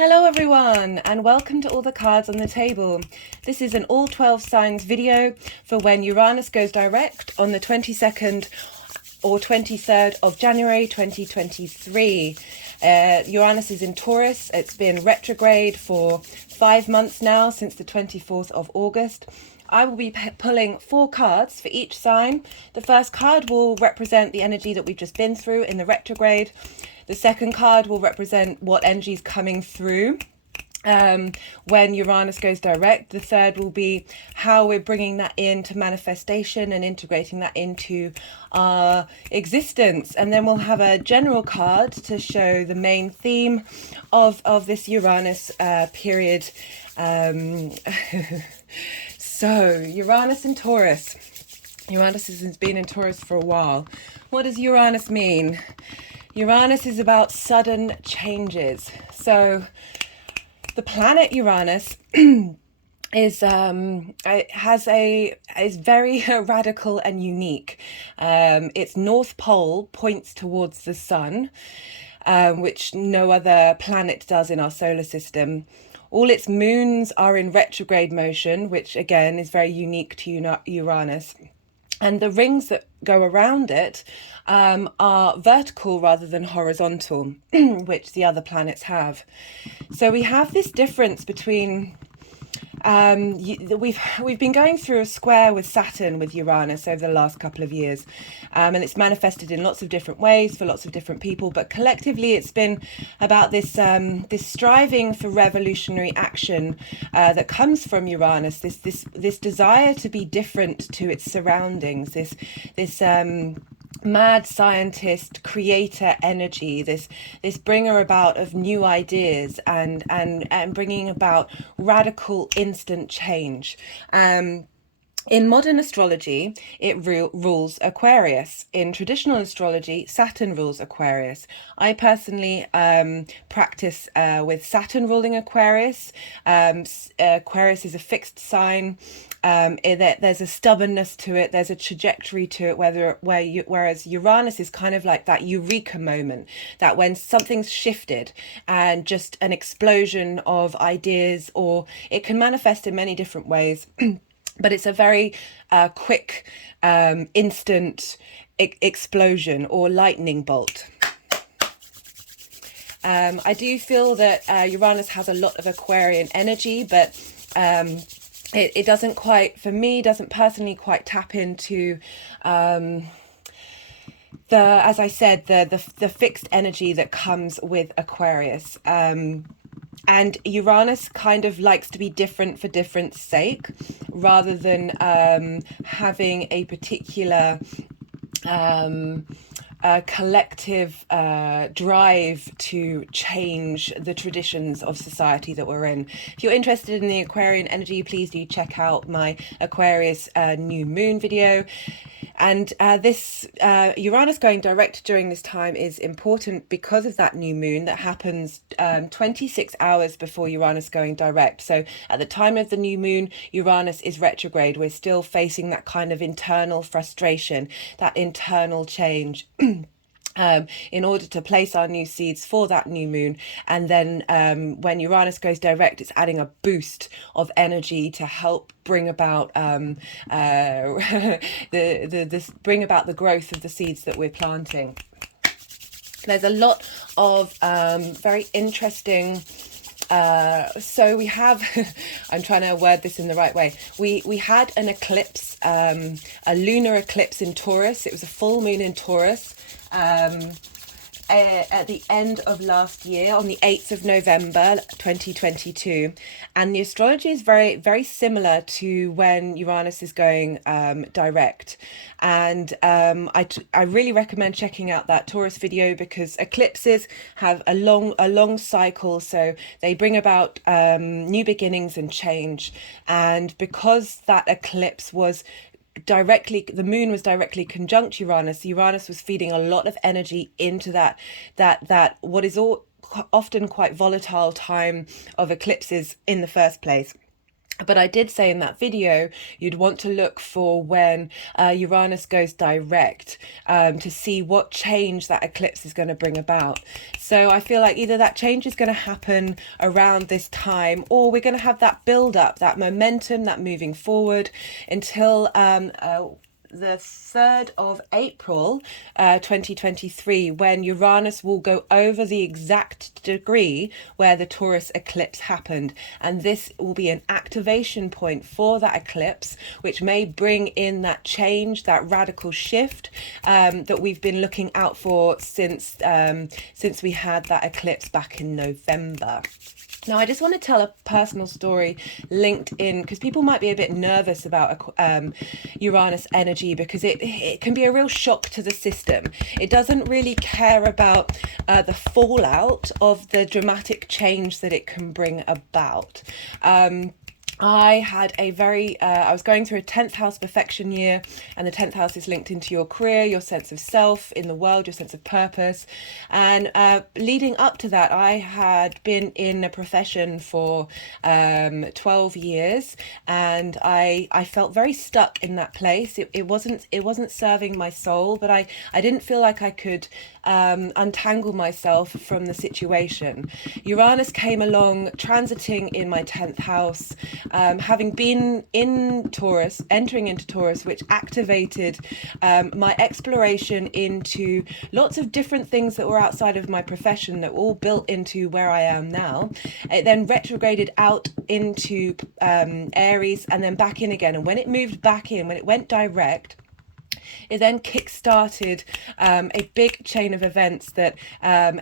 Hello everyone, and welcome to all the cards on the table. This is an all 12 signs video for when Uranus goes direct on the 22nd or 23rd of January 2023. Uranus is in Taurus. It's been retrograde for 5 months now, since the 24th of August. I will be pulling 4 cards for each sign. The first card will represent the energy that we've just been through in the retrograde. The second card will represent what energy is coming through when Uranus goes direct. The third will be how we're bringing that into manifestation and integrating that into our existence. And then we'll have a general card to show the main theme of this Uranus period. So Uranus and Taurus. Uranus has been in Taurus for a while. What does Uranus mean? Uranus is about sudden changes. So the planet Uranus is very radical and unique. Its north pole points towards the sun, which no other planet does in our solar system. All its moons are in retrograde motion, which again is very unique to Uranus. And the rings that go around it are vertical rather than horizontal, which the other planets have. So we have this difference between we've been going through a square with Saturn with Uranus over the last couple of years, and it's manifested in lots of different ways for lots of different people, but collectively it's been about this striving for revolutionary action that comes from Uranus, this desire to be different to its surroundings, this mad scientist creator energy, this bringer about of new ideas and bringing about radical instant change. In modern astrology, it rules Aquarius. In traditional astrology, Saturn rules Aquarius. I personally practice with Saturn ruling Aquarius. Aquarius is a fixed sign. There's a stubbornness to it. There's a trajectory to it. Whereas Uranus is kind of like that eureka moment, that when something's shifted and just an explosion of ideas, or it can manifest in many different ways. But it's a very quick, instant explosion or lightning bolt. I do feel that Uranus has a lot of Aquarian energy, but it doesn't quite, for me, doesn't personally quite tap into as I said, the fixed energy that comes with Aquarius. And Uranus kind of likes to be different for different's sake, rather than having a particular collective drive to change the traditions of society that we're in. If you're interested in the Aquarian energy, please do check out my Aquarius New Moon video. And this Uranus going direct during this time is important because of that new moon that happens 26 hours before Uranus going direct. So at the time of the new moon, Uranus is retrograde. We're still facing that kind of internal frustration, that internal change. In order to place our new seeds for that new moon. And then when Uranus goes direct, it's adding a boost of energy to help bring about bring about the growth of the seeds that we're planting. There's a lot of very interesting so we have I'm trying to word this in the right way. We had an eclipse, a lunar eclipse in Taurus. It was a full moon in Taurus at the end of last year, on the 8th of November 2022, and the astrology is very, very similar to when Uranus is going direct. And I really recommend checking out that Taurus video, because eclipses have a long cycle, so they bring about new beginnings and change. And because that eclipse was the moon was directly conjunct Uranus was feeding a lot of energy into that what is often quite volatile time of eclipses in the first place. But I did say in that video, you'd want to look for when Uranus goes direct to see what change that eclipse is going to bring about. So I feel like either that change is going to happen around this time, or we're going to have that build up, that momentum, that moving forward until the 3rd of April 2023, when Uranus will go over the exact degree where the Taurus eclipse happened, and this will be an activation point for that eclipse, which may bring in that change, that radical shift that we've been looking out for since we had that eclipse back in November. Now, I just want to tell a personal story linked in, because people might be a bit nervous about Uranus energy, because it can be a real shock to the system. It doesn't really care about the fallout of the dramatic change that it can bring about. I had a very, I was going through a 10th house perfection year, and the 10th house is linked into your career, your sense of self in the world, your sense of purpose. And leading up to that, I had been in a profession for 12 years, and I felt very stuck in that place. It wasn't serving my soul, but I didn't feel like I could untangle myself from the situation. Uranus came along, transiting in my 10th house, having been in Taurus, entering into Taurus, which activated my exploration into lots of different things that were outside of my profession, that were all built into where I am now. It then retrograded out into Aries and then back in again. And when it moved back in, when it went direct, it then kick-started a big chain of events that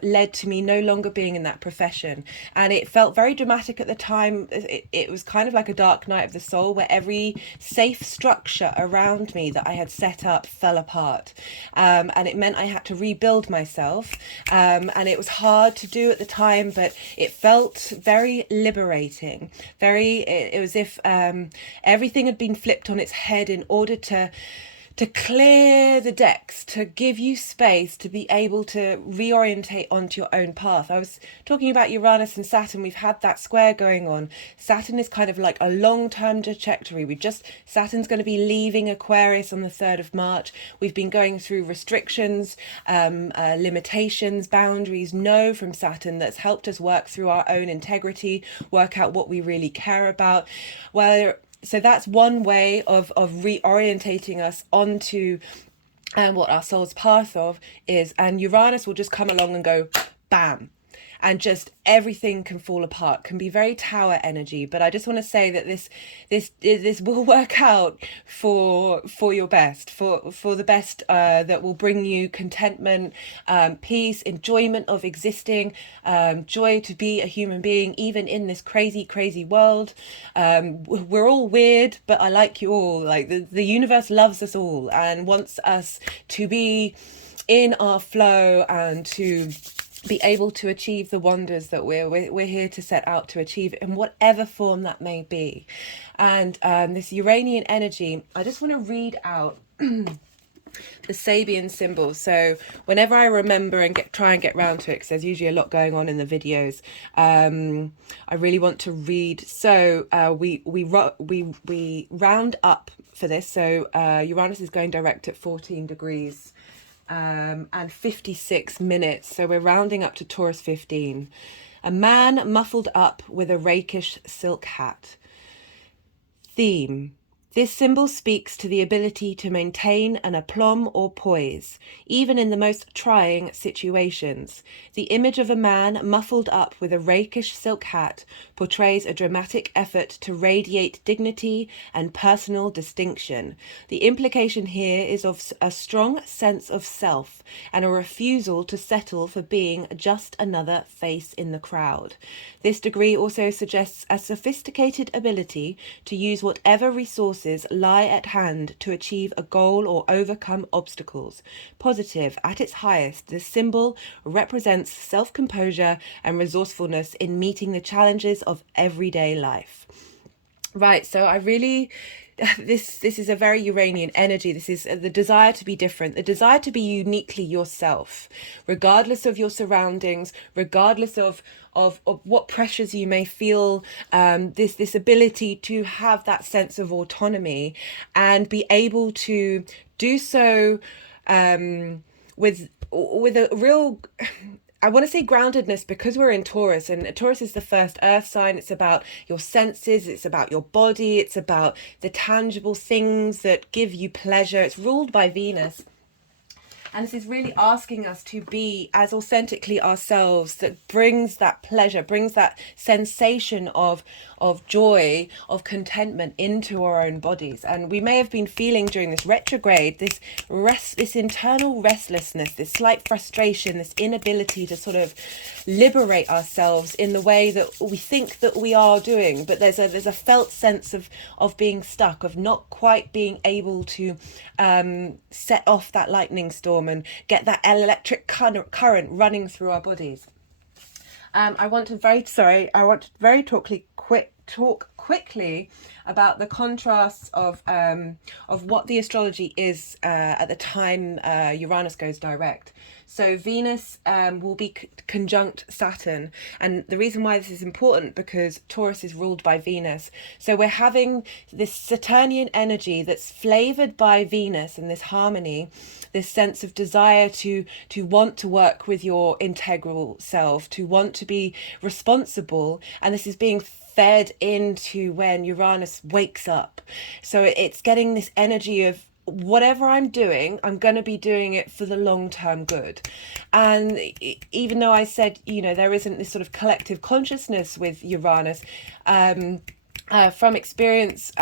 led to me no longer being in that profession. And it felt very dramatic at the time. It was kind of like a dark night of the soul, where every safe structure around me that I had set up fell apart. And it meant I had to rebuild myself. And it was hard to do at the time, but it felt very liberating. It was as if everything had been flipped on its head in order to clear the decks, to give you space to be able to reorientate onto your own path. I was talking about Uranus and Saturn. We've had that square going on. Saturn is kind of like a long-term trajectory. Saturn's going to be leaving Aquarius on the 3rd of March. We've been going through restrictions, limitations, boundaries, from Saturn, that's helped us work through our own integrity, work out what we really care about. So that's one way of reorientating us onto what our soul's path of is. And Uranus will just come along and go bam, and just everything can fall apart, can be very tower energy. But I just want to say that this will work out for your best, for the best, that will bring you contentment, peace, enjoyment of existing, joy to be a human being, even in this crazy world. We're all weird, but I like you all. Like the universe loves us all and wants us to be in our flow and to be able to achieve the wonders that we're here to set out to achieve, in whatever form that may be. And this Uranian energy, I just want to read out the Sabian symbol. So whenever I remember and try and get round to it, because there's usually a lot going on in the videos, I really want to read. So we round up for this. So Uranus is going direct at 14 degrees. And 56 minutes. So we're rounding up to Taurus 15. A man muffled up with a rakish silk hat. Theme. This symbol speaks to the ability to maintain an aplomb or poise, even in the most trying situations. The image of a man muffled up with a rakish silk hat portrays a dramatic effort to radiate dignity and personal distinction. The implication here is of a strong sense of self and a refusal to settle for being just another face in the crowd. This degree also suggests a sophisticated ability to use whatever resources lie at hand to achieve a goal or overcome obstacles. Positive at its highest, this symbol represents self-composure and resourcefulness in meeting the challenges of everyday life. Right, so I really... This is a very Uranian energy. This is the desire to be different, the desire to be uniquely yourself, regardless of your surroundings, regardless of of what pressures you may feel, this ability to have that sense of autonomy and be able to do so with a real, I want to say groundedness, because we're in Taurus, and Taurus is the first earth sign. It's about your senses, it's about your body, it's about the tangible things that give you pleasure. It's ruled by Venus. And this is really asking us to be as authentically ourselves, that brings that pleasure, brings that sensation of joy, of contentment into our own bodies. And we may have been feeling during this retrograde this internal restlessness, this slight frustration, this inability to sort of liberate ourselves in the way that we think that we are doing. But there's a felt sense of being stuck, of not quite being able to set off that lightning storm and get that electric current running through our bodies. I want to very talk quickly about the contrasts of what the astrology is at the time Uranus goes direct. So Venus will be conjunct Saturn, and the reason why this is important, because Taurus is ruled by Venus. So we're having this Saturnian energy that's flavored by Venus, and this harmony, this sense of desire to want to work with your integral self, to want to be responsible, and this is being fed into when Uranus wakes up. So it's getting this energy of, whatever I'm doing, I'm going to be doing it for the long-term good. And even though I said, there isn't this sort of collective consciousness with Uranus, from experience,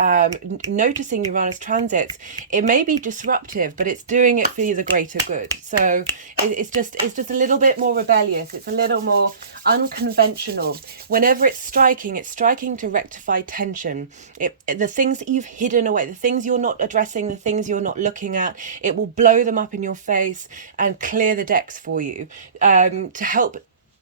noticing Uranus transits, it may be disruptive, but it's doing it for the greater good. So it's just a little bit more rebellious. It's a little more unconventional. Whenever it's striking to rectify tension. The things that you've hidden away, the things you're not addressing, the things you're not looking at, it will blow them up in your face and clear the decks for you, to help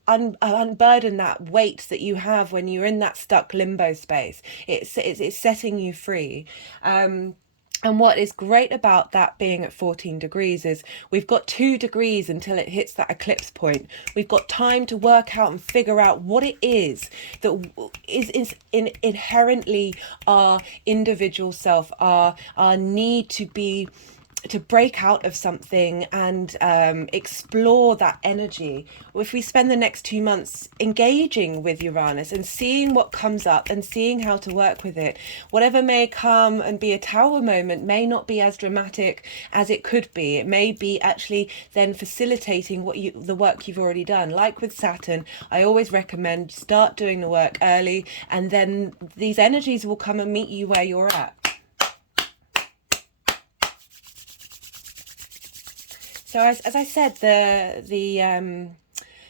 unburden that weight that you have when you're in that stuck limbo space. It's setting you free. And what is great about that being at 14 degrees is we've got 2 degrees until it hits that eclipse point. We've got time to work out and figure out what it is that is inherently our individual self, our need to break out of something and explore that energy. If we spend the next 2 months engaging with Uranus and seeing what comes up and seeing how to work with it, whatever may come and be a tower moment may not be as dramatic as it could be. It may be actually then facilitating the work you've already done. Like with Saturn, I always recommend start doing the work early, and then these energies will come and meet you where you're at. So as I said, the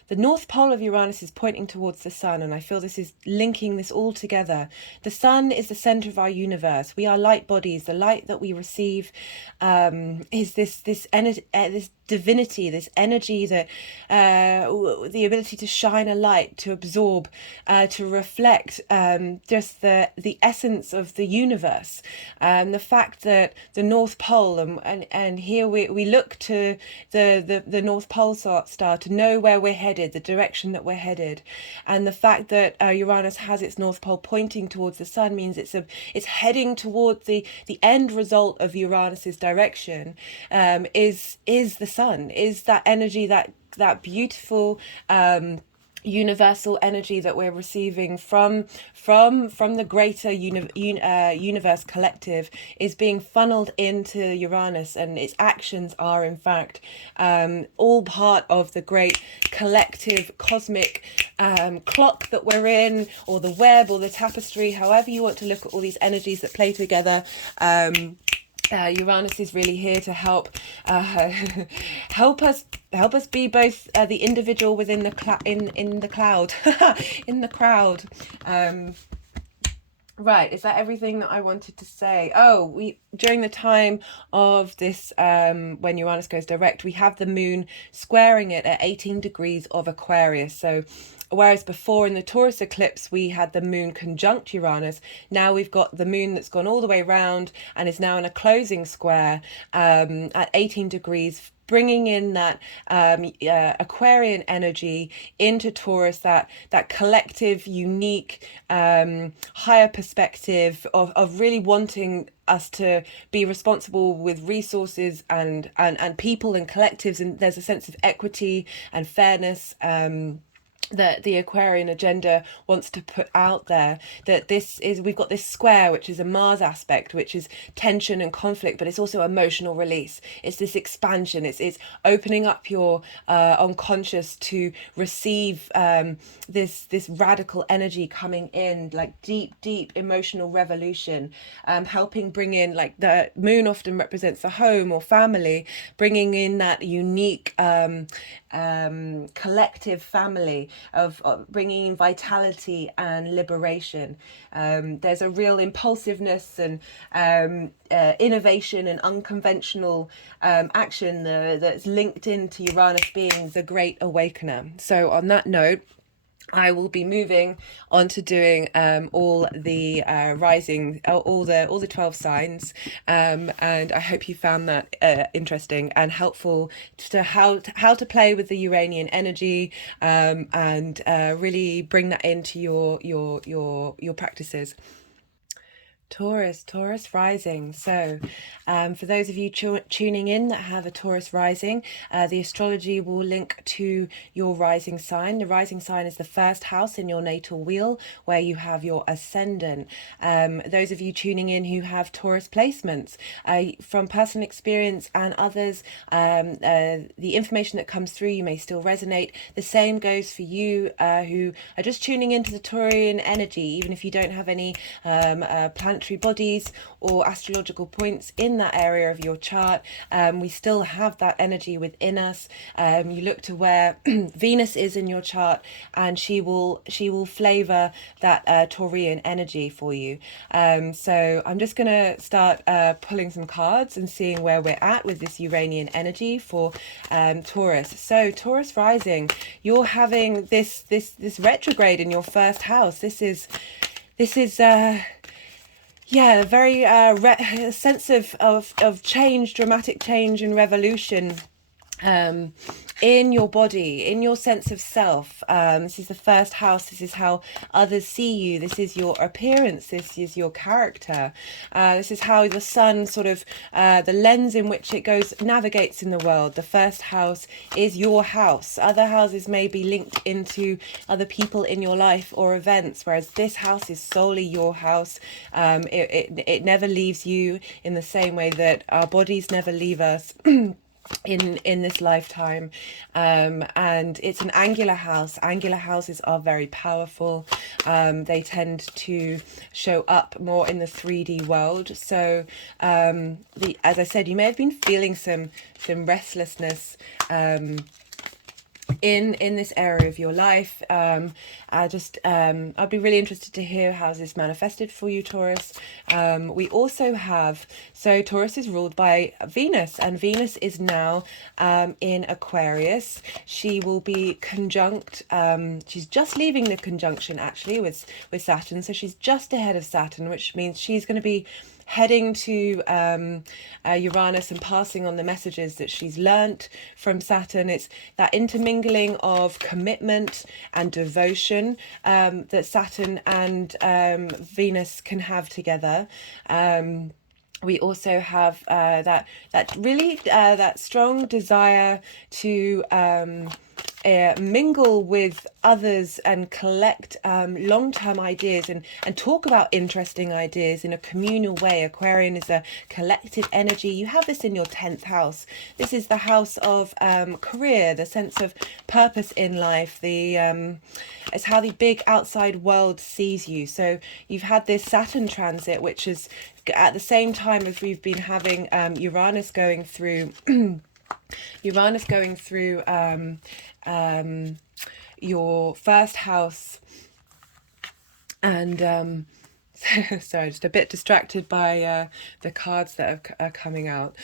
North Pole of Uranus is pointing towards the Sun, and I feel this is linking this all together. The Sun is the center of our universe. We are light bodies. The light that we receive is this energy, this divinity, this energy, that the ability to shine a light, to absorb, to reflect, just the essence of the universe. The fact that the North Pole, and here we look to the North Pole star to know where we're headed, the direction that we're headed, and the fact that Uranus has its North Pole pointing towards the Sun means it's heading towards the end result of Uranus's direction, is the Sun, is that energy, that beautiful universal energy that we're receiving from the greater universe collective, is being funneled into Uranus, and its actions are in fact all part of the great collective cosmic clock that we're in, or the web, or the tapestry, however you want to look at all these energies that play together. Uranus is really here to help us be both the individual within in the cloud in the crowd. Right, is that everything that I wanted to say? During the time of this, when Uranus goes direct, we have the moon squaring it at 18 degrees of Aquarius. So Whereas before in the Taurus eclipse, we had the moon conjunct Uranus. Now we've got the moon that's gone all the way round and is now in a closing square at 18 degrees, bringing in that Aquarian energy into Taurus, that collective, unique, higher perspective of really wanting us to be responsible with resources and people and collectives, and there's a sense of equity and fairness that the Aquarian agenda wants to put out there. That we've got this square, which is a Mars aspect, which is tension and conflict, but it's also emotional release. It's this expansion. It's opening up your unconscious to receive this radical energy coming in, like deep emotional revolution, helping bring in, like the moon often represents the home or family, bringing in that unique collective family of bringing vitality and liberation. There's a real impulsiveness and innovation and unconventional action that's linked into Uranus being the great awakener. So on that note, I will be moving on to doing all the rising, all the 12 signs, and I hope you found that interesting and helpful to how to play with the Uranian energy, and really bring that into your practices. Taurus rising. So for those of you tuning in that have a Taurus rising, the astrology will link to your rising sign. The rising sign is the first house in your natal wheel where you have your ascendant. Those of you tuning in who have Taurus placements, from personal experience and others, the information that comes through, you may still resonate. The same goes for you who are just tuning into the Taurian energy, even if you don't have any planetary bodies or astrological points in that area of your chart. We still have that energy within us. You look to where Venus is in your chart, and she will flavor that Taurian energy for you. So I'm just going to start pulling some cards and seeing where we're at with this Uranian energy for Taurus. So Taurus rising, you're having this retrograde in your first house. This is yeah, a very sense of change, dramatic change and revolution in your body, in your sense of self. This is the first house. This is how others see you. This is your appearance. This is your character. This is how the sun sort of, the lens in which it navigates in the world. The first house is your house. Other houses may be linked into other people in your life or events, whereas this house is solely your house. It never leaves you, in the same way that our bodies never leave us in this lifetime. And it's an angular house. Angular houses are very powerful. They tend to show up more in the 3D world. So as I said, you may have been feeling some restlessness in this area of your life. I'd be really interested to hear how this manifested for you, Taurus. We also have, so Taurus is ruled by Venus, and Venus is now in Aquarius. She will be conjunct, she's just leaving the conjunction actually with Saturn, so she's just ahead of Saturn, which means she's going to be heading to Uranus and passing on the messages that she's learnt from Saturn. It's that intermingling of commitment and devotion that Saturn and Venus can have together. We also have that strong desire to mingle with others and collect long-term ideas and talk about interesting ideas in a communal way. Aquarian is a collective energy. You have this in your 10th house. This is the house of career, the sense of purpose in life. It's how the big outside world sees you. So you've had this Saturn transit, which is at the same time as we've been having Uranus going through your first house, and sorry, just a bit distracted by the cards that are coming out.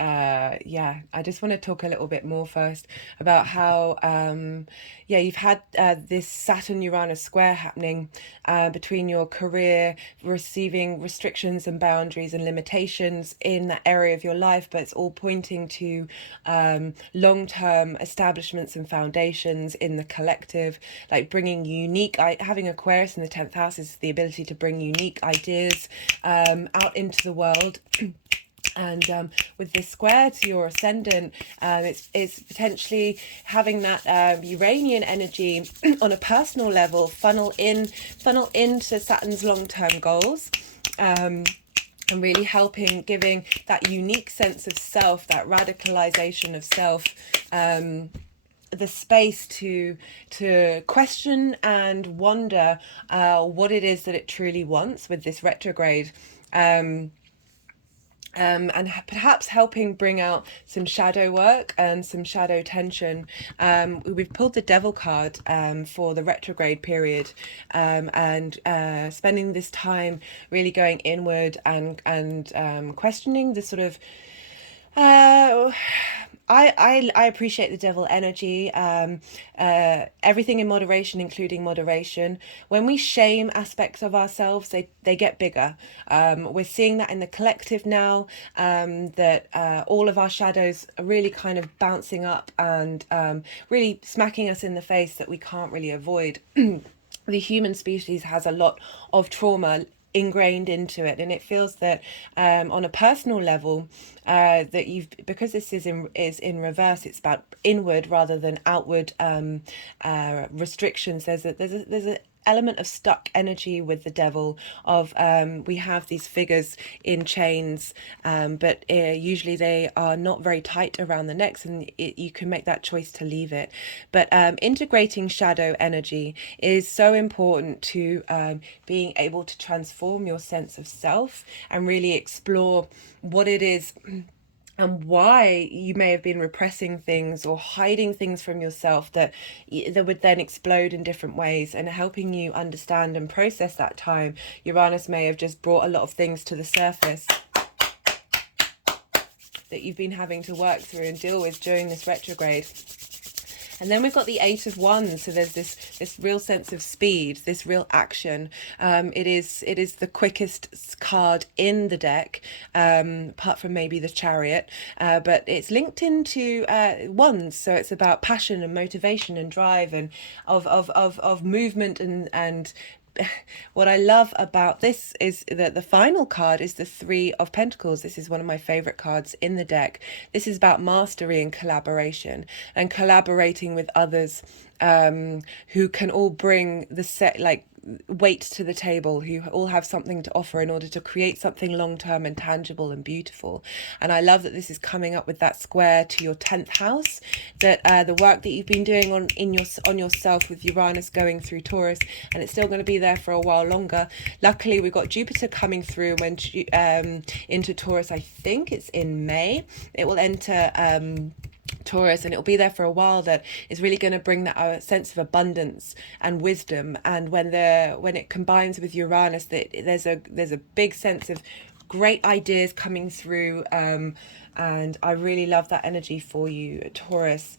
yeah, I just want to talk a little bit more first about how, yeah, you've had this Saturn-Uranus square happening between your career, receiving restrictions and boundaries and limitations in that area of your life, but it's all pointing to long-term establishments and foundations in the collective, like bringing unique, having Aquarius in the 10th house is the ability to bring unique ideas out into the world. And with this square to your ascendant, it's potentially having that Uranian energy on a personal level funnel into Saturn's long-term goals. And really helping, giving that unique sense of self, that radicalization of self, the space to question and wonder what it is that it truly wants with this retrograde. And perhaps helping bring out some shadow work and some shadow tension. We've pulled the Devil card for the retrograde period, and spending this time really going inward and questioning the sort of I appreciate the Devil energy. Everything in moderation, including moderation. When we shame aspects of ourselves, they get bigger. We're seeing that in the collective now, that all of our shadows are really kind of bouncing up and really smacking us in the face that we can't really avoid. The human species has a lot of trauma ingrained into it, and it feels that on a personal level that because this is in reverse, it's about inward rather than outward restrictions. There's a element of stuck energy with the Devil of we have these figures in chains, but usually they are not very tight around the necks, and you can make that choice to leave it. But integrating shadow energy is so important to being able to transform your sense of self and really explore what it is and why you may have been repressing things or hiding things from yourself that would then explode in different ways, and helping you understand and process that time. Uranus may have just brought a lot of things to the surface that you've been having to work through and deal with during this retrograde. And then we've got the Eight of Wands. So there's this real sense of speed, this real action. It is the quickest card in the deck, apart from maybe the Chariot. But it's linked into Wands. So it's about passion and motivation and drive and of movement and what I love about this is that the final card is the Three of Pentacles. This is one of my favorite cards in the deck. This is about mastery and collaboration, and collaborating with others who can all bring the weight to the table, who all have something to offer in order to create something long-term and tangible and beautiful. And I love that this is coming up with that square to your 10th house, that the work that you've been doing on yourself with Uranus going through Taurus, and it's still going to be there for a while longer. Luckily, we've got Jupiter coming through into Taurus. I think it's in May. It will enter Taurus, and it'll be there for a while. That is really going to bring that sense of abundance and wisdom. And when it combines with Uranus, that there's a big sense of great ideas coming through, and I really love that energy for you, Taurus.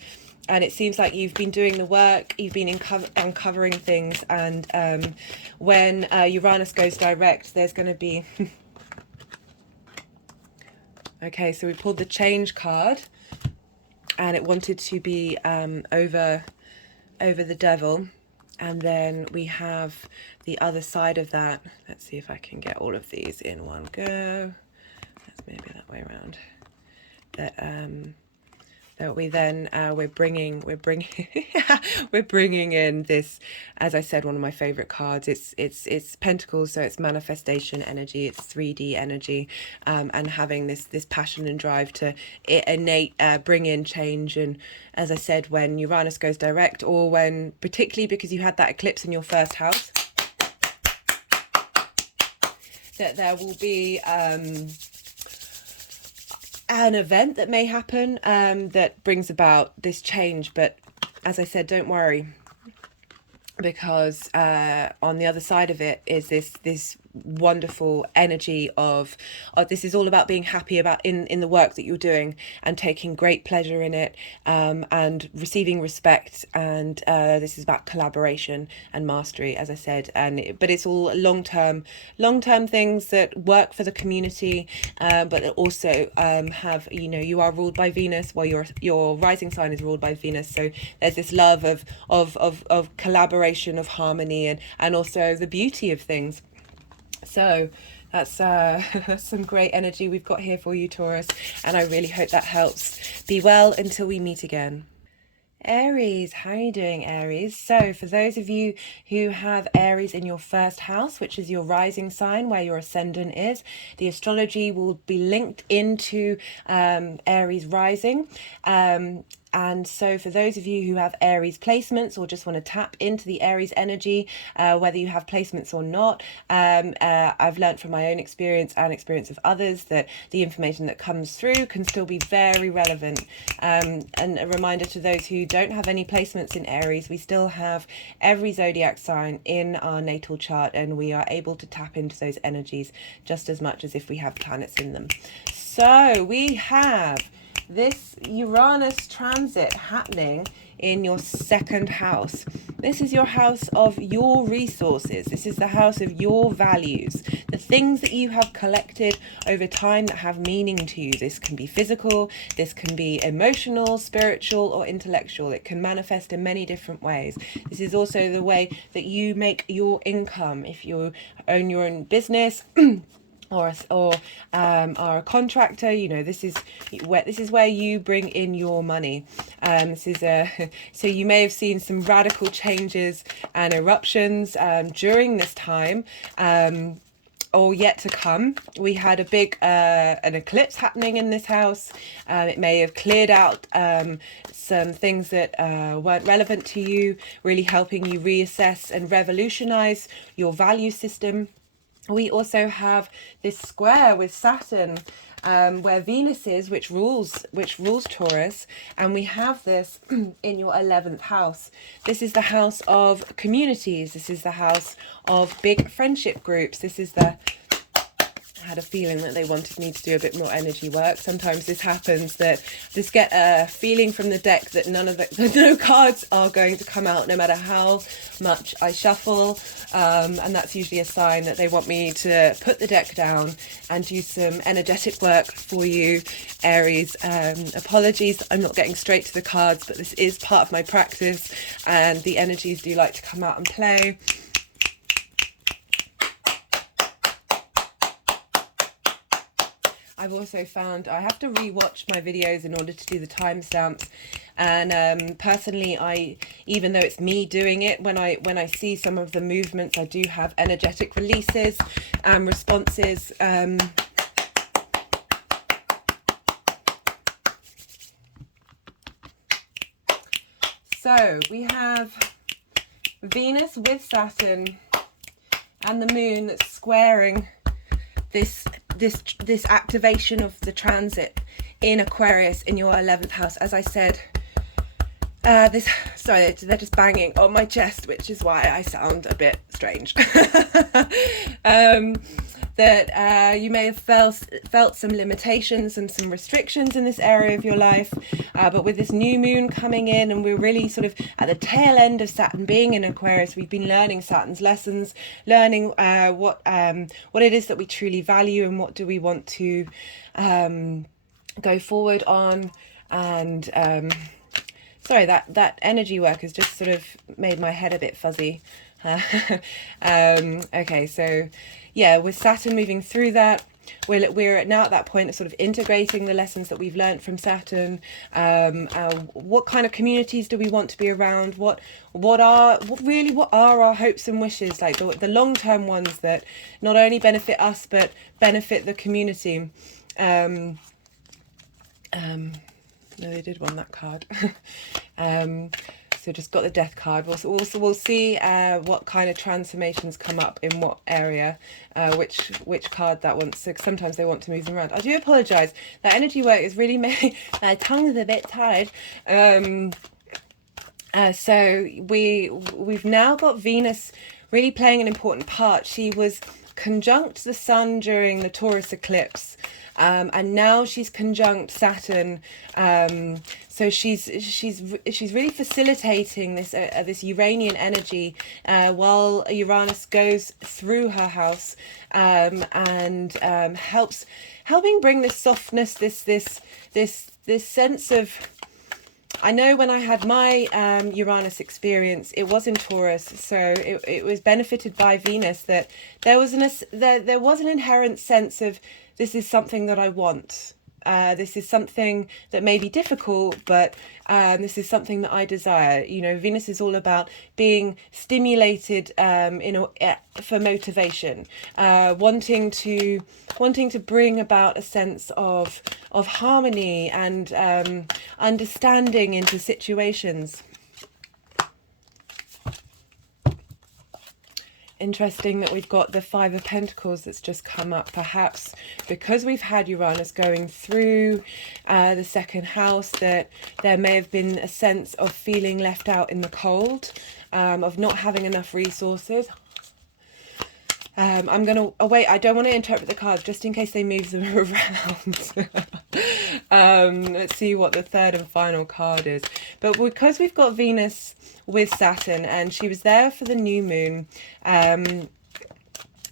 And it seems like you've been doing the work, you've been uncovering things, and when Uranus goes direct, there's going to be okay, so we pulled the Change card, and it wanted to be over the Devil. And then we have the other side of that. Let's see if I can get all of these in one go. That's maybe that way around. That we then we're bringing we're bringing in this, as I said, one of my favorite cards. It's Pentacles, so it's manifestation energy, it's 3D energy, and having this passion and drive to bring in change. And as I said, when Uranus goes direct, or when, particularly because you had that eclipse in your first house, that there will be an event that may happen that brings about this change. But as I said, don't worry, because on the other side of it is this wonderful energy of this is all about being happy about in the work that you're doing and taking great pleasure in it, and receiving respect, and this is about collaboration and mastery, as I said, but it's all long-term things that work for the community, but also have, you know, you are ruled by Venus, while your rising sign is ruled by Venus, so there's this love of collaboration, of harmony, and also the beauty of things. So that's some great energy we've got here for you, Taurus, and I really hope that helps. Be well until we meet again. Aries, how are you doing, Aries? So for those of you who have Aries in your first house, which is your rising sign, where your ascendant is, the astrology will be linked into Aries rising. And so for those of you who have Aries placements or just want to tap into the Aries energy, whether you have placements or not, I've learned from my own experience and experience of others that the information that comes through can still be very relevant. And a reminder to those who don't have any placements in Aries, we still have every zodiac sign in our natal chart, and we are able to tap into those energies just as much as if we have planets in them. So we have this Uranus transit happening in your second house. This is your house of your resources. This is the house of your values, the things that you have collected over time that have meaning to you. This can be physical, this can be emotional, spiritual, or intellectual. It can manifest in many different ways. This is also the way that you make your income. If you own your own business, or are a contractor, you know, this is where you bring in your money. So you may have seen some radical changes and eruptions during this time, or yet to come. We had a big an eclipse happening in this house. It may have cleared out some things that weren't relevant to you, really helping you reassess and revolutionize your value system. We also have this square with Saturn, where Venus is, which rules Taurus, and we have this in your 11th house. This is the house of communities. This is the house of big friendship groups. This is the... I had a feeling that they wanted me to do a bit more energy work. Sometimes this happens, that just get a feeling from the deck that no cards are going to come out no matter how much I shuffle, and that's usually a sign that they want me to put the deck down and do some energetic work for you, Aries. Apologies, I'm not getting straight to the cards, but this is part of my practice and the energies do like to come out and play. I've also found I have to re-watch my videos in order to do the timestamps, and personally, even though it's me doing it, when I see some of the movements, I do have energetic releases and responses. So we have Venus with Saturn and the moon that's squaring this activation of the transit in Aquarius in your 11th house. As I said, sorry, they're just banging on my chest, which is why I sound a bit strange. That you may have felt some limitations and some restrictions in this area of your life, but with this new moon coming in, and we're really sort of at the tail end of Saturn being in Aquarius, we've been learning Saturn's lessons, learning what it is that we truly value and what do we want to go forward on. And sorry, that energy work has just sort of made my head a bit fuzzy. Okay, so yeah, with Saturn moving through that, we're now at that point of sort of integrating the lessons that we've learned from Saturn. What kind of communities do we want to be around? What are our hopes and wishes, like the long-term ones that not only benefit us but benefit the community? No, they did want that card. So just got the death card. We'll see what kind of transformations come up in what area, which card that wants. So sometimes they want to move them around. I do apologise. That energy work is really making my tongue is a bit tired. So we've now got Venus really playing an important part. She was conjunct the Sun during the Taurus eclipse, and now she's conjunct Saturn. So she's really facilitating this Uranian energy while Uranus goes through her house, and helping bring this softness, this sense of. I know when I had my Uranus experience, it was in Taurus, so it was benefited by Venus, that there was an inherent sense of, this is something that I want. This is something that may be difficult, but this is something that I desire. You know, Venus is all about being stimulated for motivation, wanting to bring about a sense of harmony and understanding into situations. Interesting that we've got the Five of Pentacles that's just come up, perhaps because we've had Uranus going through the second house, that there may have been a sense of feeling left out in the cold, of not having enough resources. I'm going to wait. I don't want to interpret the cards just in case they move them around. Let's see what the third and final card is. But because we've got Venus with Saturn, and she was there for the new moon,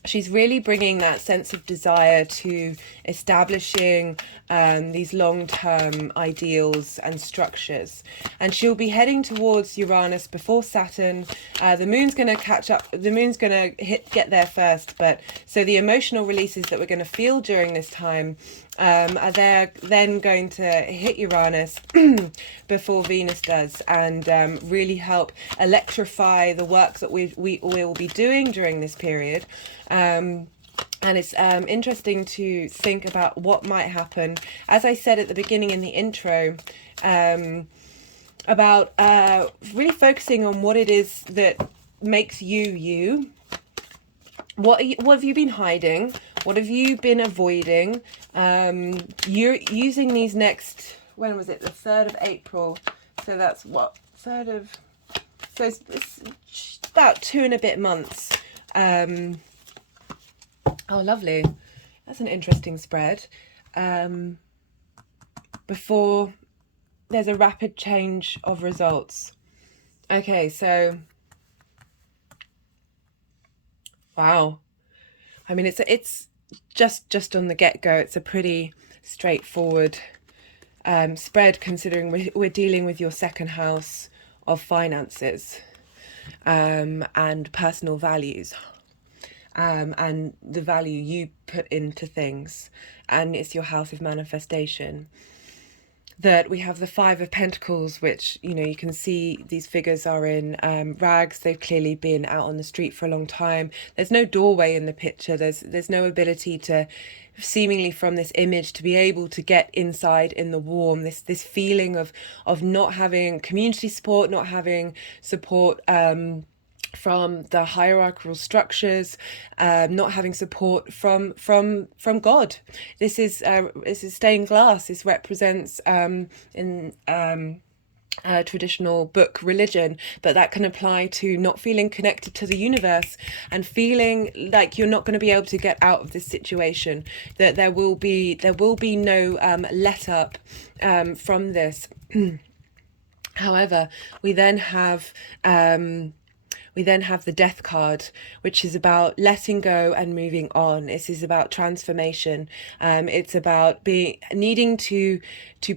she's really bringing that sense of desire to establishing these long-term ideals and structures. And she'll be heading towards Uranus before Saturn. The moon's going to catch up. The moon's going to get there first. But so the emotional releases that we're going to feel during this time are there then going to hit Uranus before Venus does, and really help electrify the work that we will be doing during this period. And it's interesting to think about what might happen. As I said at the beginning in the intro, about really focusing on what it is that makes you you. What have you been hiding? What have you been avoiding? You're using these next, when was it? The 3rd of April. So that's what? So it's about 2 and a bit months. Oh, lovely. That's an interesting spread. Before there's a rapid change of results. Okay, so wow. I mean, it's just on the get-go, it's a pretty straightforward spread, considering we're dealing with your second house of finances and personal values. And the value you put into things, and it's your house of manifestation. That we have the Five of Pentacles, which, you know, you can see these figures are in rags. They've clearly been out on the street for a long time. There's no doorway in the picture. There's no ability to, seemingly from this image, to be able to get inside in the warm. This feeling of not having community support, not having support from the hierarchical structures, not having support from God. This is stained glass. This represents in traditional book religion, but that can apply to not feeling connected to the universe and feeling like you're not going to be able to get out of this situation. That there will be no let up from this. However, we then have the Death card, which is about letting go and moving on. This is about transformation. It's about needing to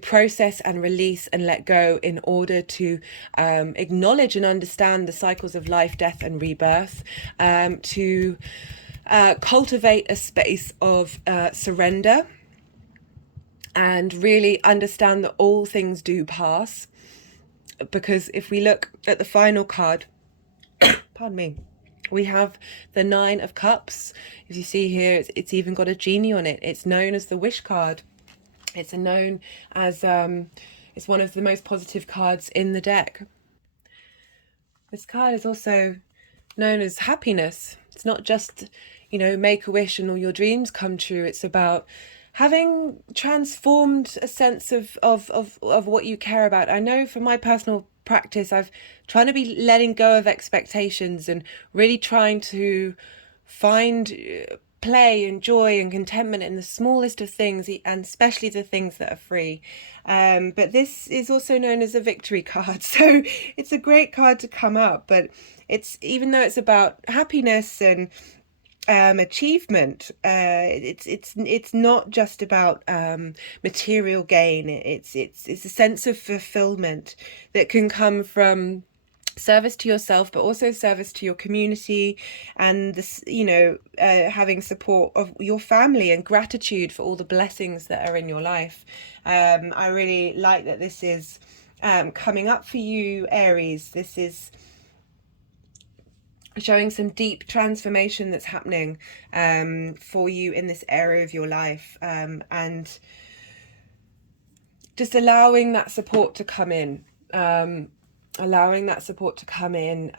process and release and let go in order to acknowledge and understand the cycles of life, death, and rebirth. To cultivate a space of surrender, and really understand that all things do pass. Because if we look at the final card, pardon me, we have the Nine of Cups. As you see here, it's even got a genie on it. It's known as the Wish card. It's known as it's one of the most positive cards in the deck. This card is also known as happiness. It's not just, you know, make a wish and all your dreams come true. It's about having transformed a sense of what you care about. I know from my personal practice, I've trying to be letting go of expectations and really trying to find play and joy and contentment in the smallest of things, and especially the things that are free. But this is also known as a victory card, so it's a great card to come up. But it's, even though it's about happiness and achievement, it's not just about material gain. It's a sense of fulfillment that can come from service to yourself, but also service to your community, and this, having support of your family and gratitude for all the blessings that are in your life. I really like that this is coming up for you, Aries. This is showing some deep transformation that's happening for you in this area of your life, and just allowing that support to come in. Allowing that support to come in,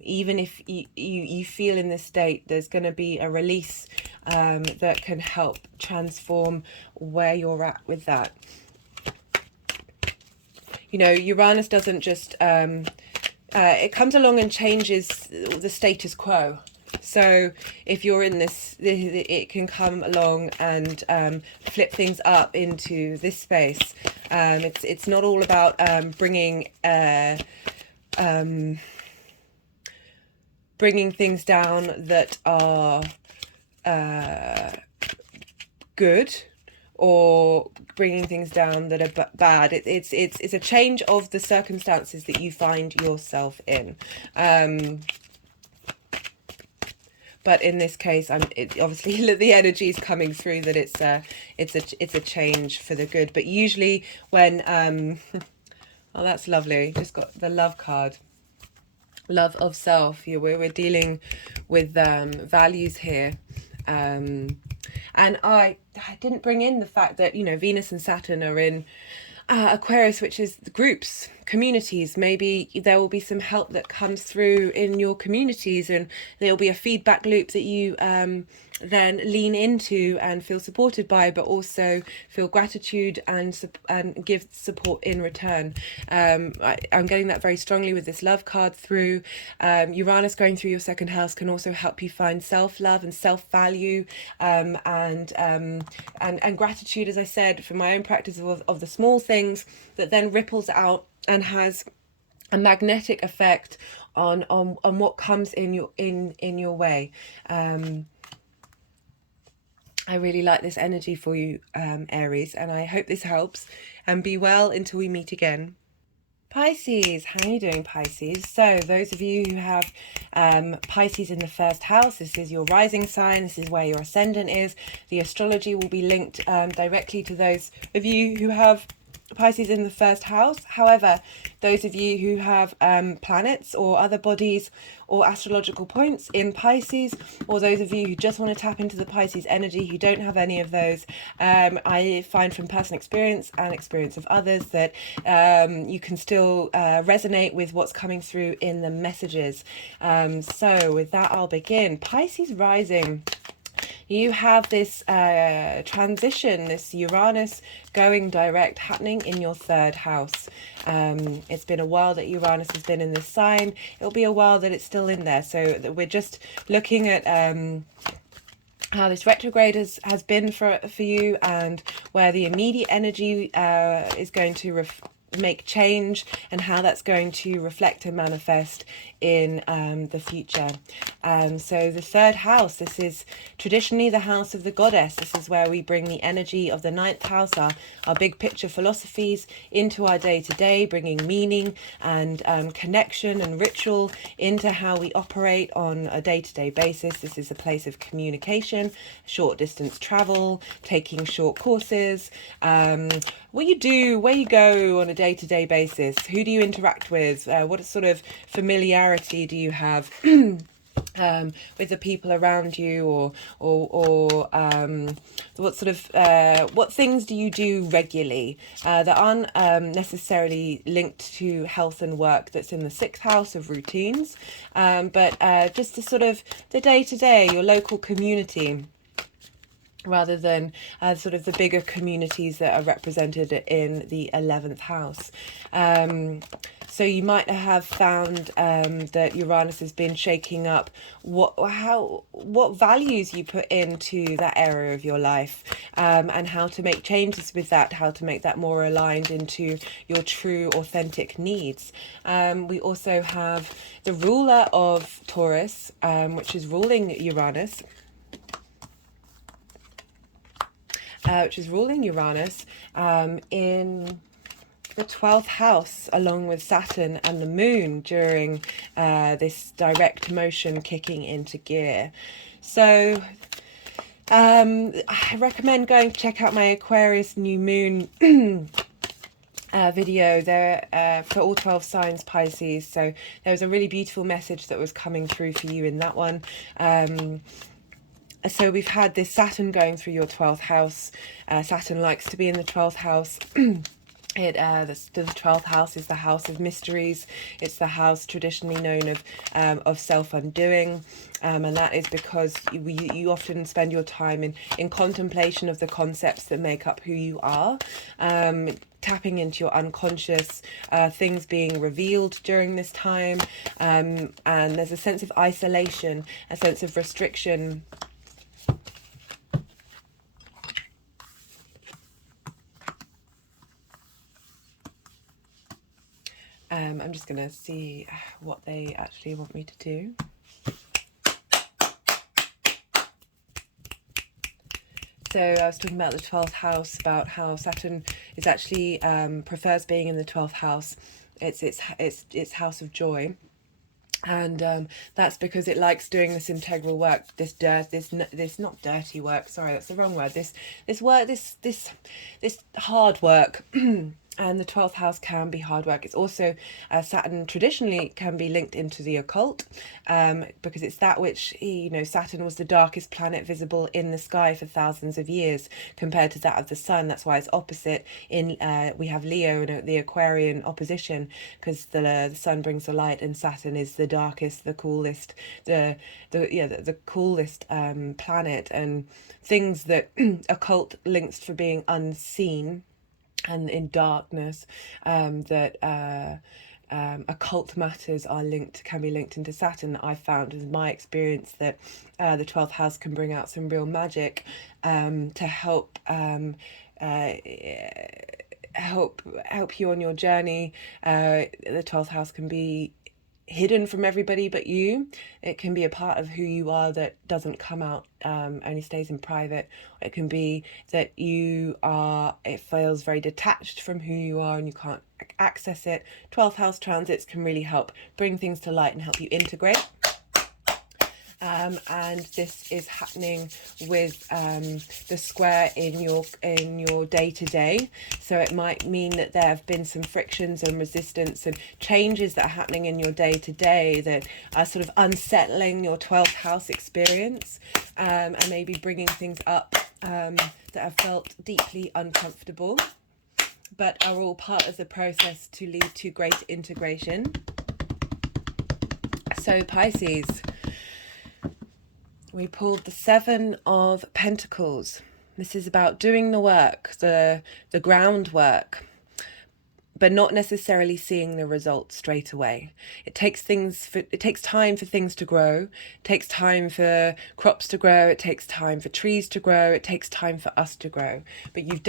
even if you feel in this state, there's going to be a release that can help transform where you're at with that. Uranus doesn't just, it comes along and changes the status quo. So if you're in this, it can come along and flip things up into this space. It's not all about bringing things down that are good, or bringing things down that are bad. It's a change of the circumstances that you find yourself in. But in this case, obviously the energy is coming through that it's a change for the good. But usually when oh, that's lovely. Just got the love card, love of self. We're dealing with values here, and I didn't bring in the fact that Venus and Saturn are in Aquarius, which is groups, communities. Maybe there will be some help that comes through in your communities, and there'll be a feedback loop that you then lean into and feel supported by, but also feel gratitude and give support in return. I'm getting that very strongly with this love card through. Uranus going through your second house can also help you find self-love and self-value, and gratitude, as I said, for my own practice of the small things that then ripples out and has a magnetic effect on what comes in your way. I really like this energy for you, Aries, and I hope this helps, and be well until we meet again. Pisces, how are you doing, Pisces? So those of you who have Pisces in the first house, this is your rising sign, this is where your ascendant is. The astrology will be linked directly to those of you who have Pisces in the first house. However, those of you who have planets or other bodies or astrological points in Pisces, or those of you who just want to tap into the Pisces energy who don't have any of those, I find from personal experience and experience of others that you can still resonate with what's coming through in the messages. So with that, I'll begin. Pisces rising. You have this transition, this Uranus going direct happening in your third house. It's been a while that Uranus has been in this sign. It'll be a while that it's still in there. So we're just looking at how this retrograde has been for you, and where the immediate energy is going to make change, and how that's going to reflect and manifest in the future. So the third house, this is traditionally the house of the goddess. This is where we bring the energy of the ninth house, our big picture philosophies, into our day-to-day, bringing meaning and connection and ritual into how we operate on a day-to-day basis. This is a place of communication, short distance travel, taking short courses, what you do, where you go on a day-to-day basis, who do you interact with, what sort of familiarity do you have with the people around you, or what sort of what things do you do regularly that aren't necessarily linked to health and work, that's in the sixth house of routines, but just the sort of the day-to-day, your local community. rather than sort of the bigger communities that are represented in the 11th house. So you might have found that Uranus has been shaking up what values you put into that area of your life, and how to make changes with that, how to make that more aligned into your true authentic needs. We also have the ruler of Taurus, which is ruling Uranus, in the 12th house, along with Saturn and the Moon during this direct motion kicking into gear. So I recommend going to check out my Aquarius New Moon video there for all 12 signs Pisces. So there was a really beautiful message that was coming through for you in that one. So we've had this Saturn going through your 12th house. Saturn likes to be in the 12th house. The 12th house is the house of mysteries. It's the house traditionally known of self-undoing, and that is because you often spend your time in contemplation of the concepts that make up who you are, tapping into your unconscious, things being revealed during this time, and there's a sense of isolation, a sense of restriction. I'm just going to see what they actually want me to do. So I was talking about the 12th house, about how Saturn is actually prefers being in the 12th house. It's house of joy. And that's because it likes doing this integral work, this not dirty work, sorry, that's the wrong word, this hard work. And the 12th house can be hard work. It's also, Saturn traditionally can be linked into the occult, because it's that which, Saturn was the darkest planet visible in the sky for thousands of years compared to that of the sun. That's why it's opposite. We have Leo and the Aquarian opposition, because the sun brings the light and Saturn is the darkest, the coolest, the coolest planet, and things that occult links for being unseen and in darkness, that occult matters can be linked into Saturn. I found in my experience that the 12th house can bring out some real magic to help you on your journey. The 12th house can be hidden from everybody but you. It can be a part of who you are that doesn't come out, only stays in private. It can be that it feels very detached from who you are and you can't access it. 12th house transits can really help bring things to light and help you integrate. And this is happening with the square in your day-to-day. So it might mean that there have been some frictions and resistance and changes that are happening in your day-to-day that are sort of unsettling your 12th house experience, and maybe bringing things up that have felt deeply uncomfortable, but are all part of the process to lead to great integration. So Pisces, we pulled the 7 of Pentacles. This is about doing the work, the groundwork, but not necessarily seeing the results straight away. It takes time for things to grow. It takes time for crops to grow. It takes time for trees to grow. It takes time for us to grow. But you've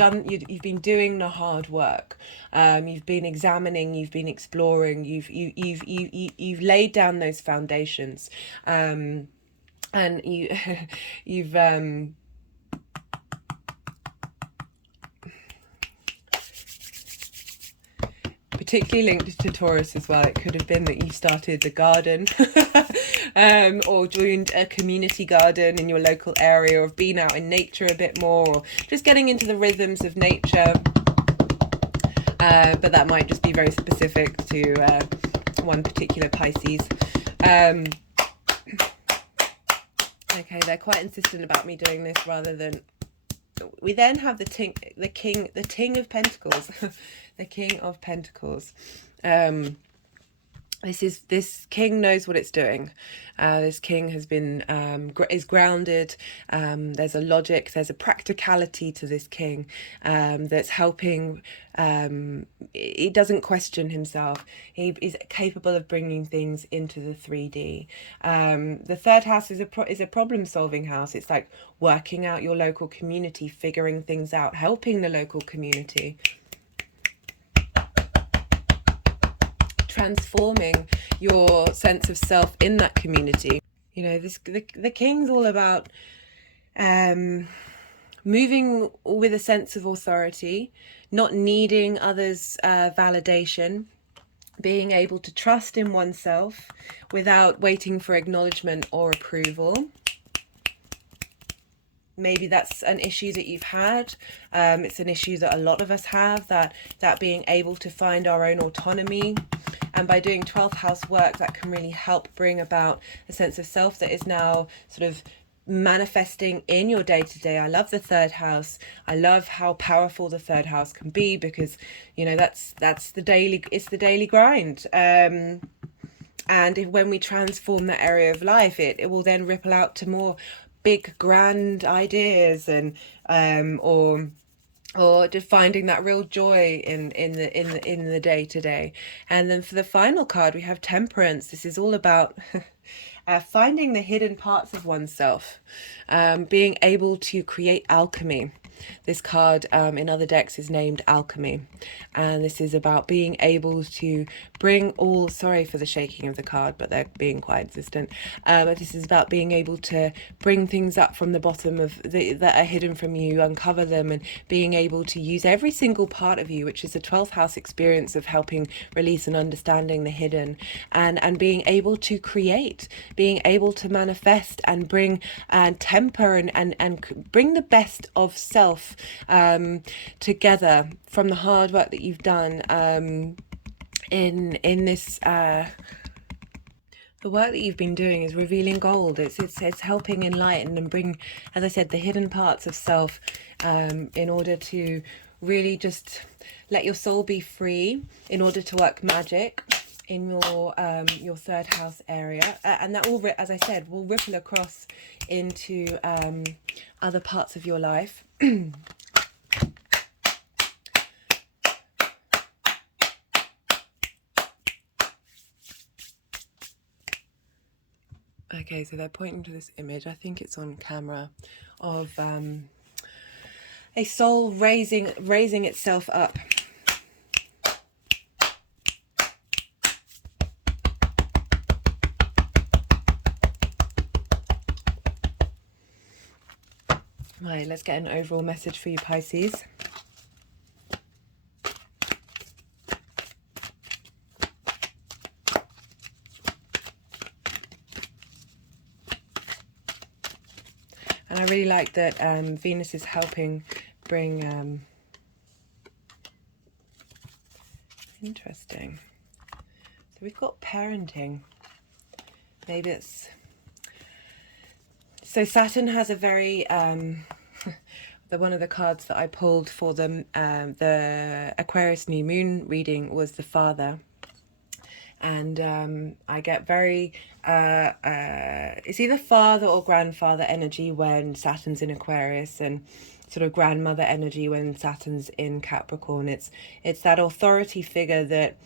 been doing the hard work. You've been examining. You've been exploring. You've laid down those foundations. And you've particularly linked to Taurus as well. It could have been that you started a garden or joined a community garden in your local area, or have been out in nature a bit more, or just getting into the rhythms of nature. But that might just be very specific to one particular Pisces. Okay, they're quite insistent about me doing this rather than... We then have the King of Pentacles, the King of Pentacles. This king knows what it's doing. This king has been is grounded. There's a logic, there's a practicality to this king that's helping. He doesn't question himself. He is capable of bringing things into the 3D. The third house is a problem solving house. It's like working out your local community, figuring things out, helping the local community, transforming your sense of self in that community. You know, the king's all about moving with a sense of authority, not needing others' validation, being able to trust in oneself without waiting for acknowledgement or approval. Maybe that's an issue that you've had. It's an issue that a lot of us have, that being able to find our own autonomy. And by doing 12th house work, that can really help bring about a sense of self that is now sort of manifesting in your day-to-day. I love the third house. I love how powerful the third house can be, because, you know, that's the daily, it's the daily grind. And when we transform that area of life, it will then ripple out to more big grand ideas, and or just finding that real joy in the day to day. And then for the final card, we have Temperance. This is all about finding the hidden parts of oneself, being able to create alchemy. This card in other decks is named Alchemy, and this is about being able to bring all, sorry for the shaking of the card, but they're being quite insistent, but this is about being able to bring things up from the bottom of that are hidden from you, uncover them, and being able to use every single part of you, which is a 12th house experience of helping release and understanding the hidden, and being able to create, being able to manifest and bring temper and bring the best of self together from the hard work that you've done in this the work that you've been doing is revealing gold. It's helping enlighten and bring, as I said, the hidden parts of self, in order to really just let your soul be free, in order to work magic in your third house area, and that will, as I said, will ripple across into other parts of your life. Okay, so they're pointing to this image, I think it's on camera, of a soul raising itself up. Right, let's get an overall message for you, Pisces. And I really like that Venus is helping bring... interesting. So we've got parenting. Maybe it's... So Saturn has a very... one of the cards that I pulled for the Aquarius New Moon reading was the father. And I get very... it's either father or grandfather energy when Saturn's in Aquarius, and sort of grandmother energy when Saturn's in Capricorn. It's that authority figure that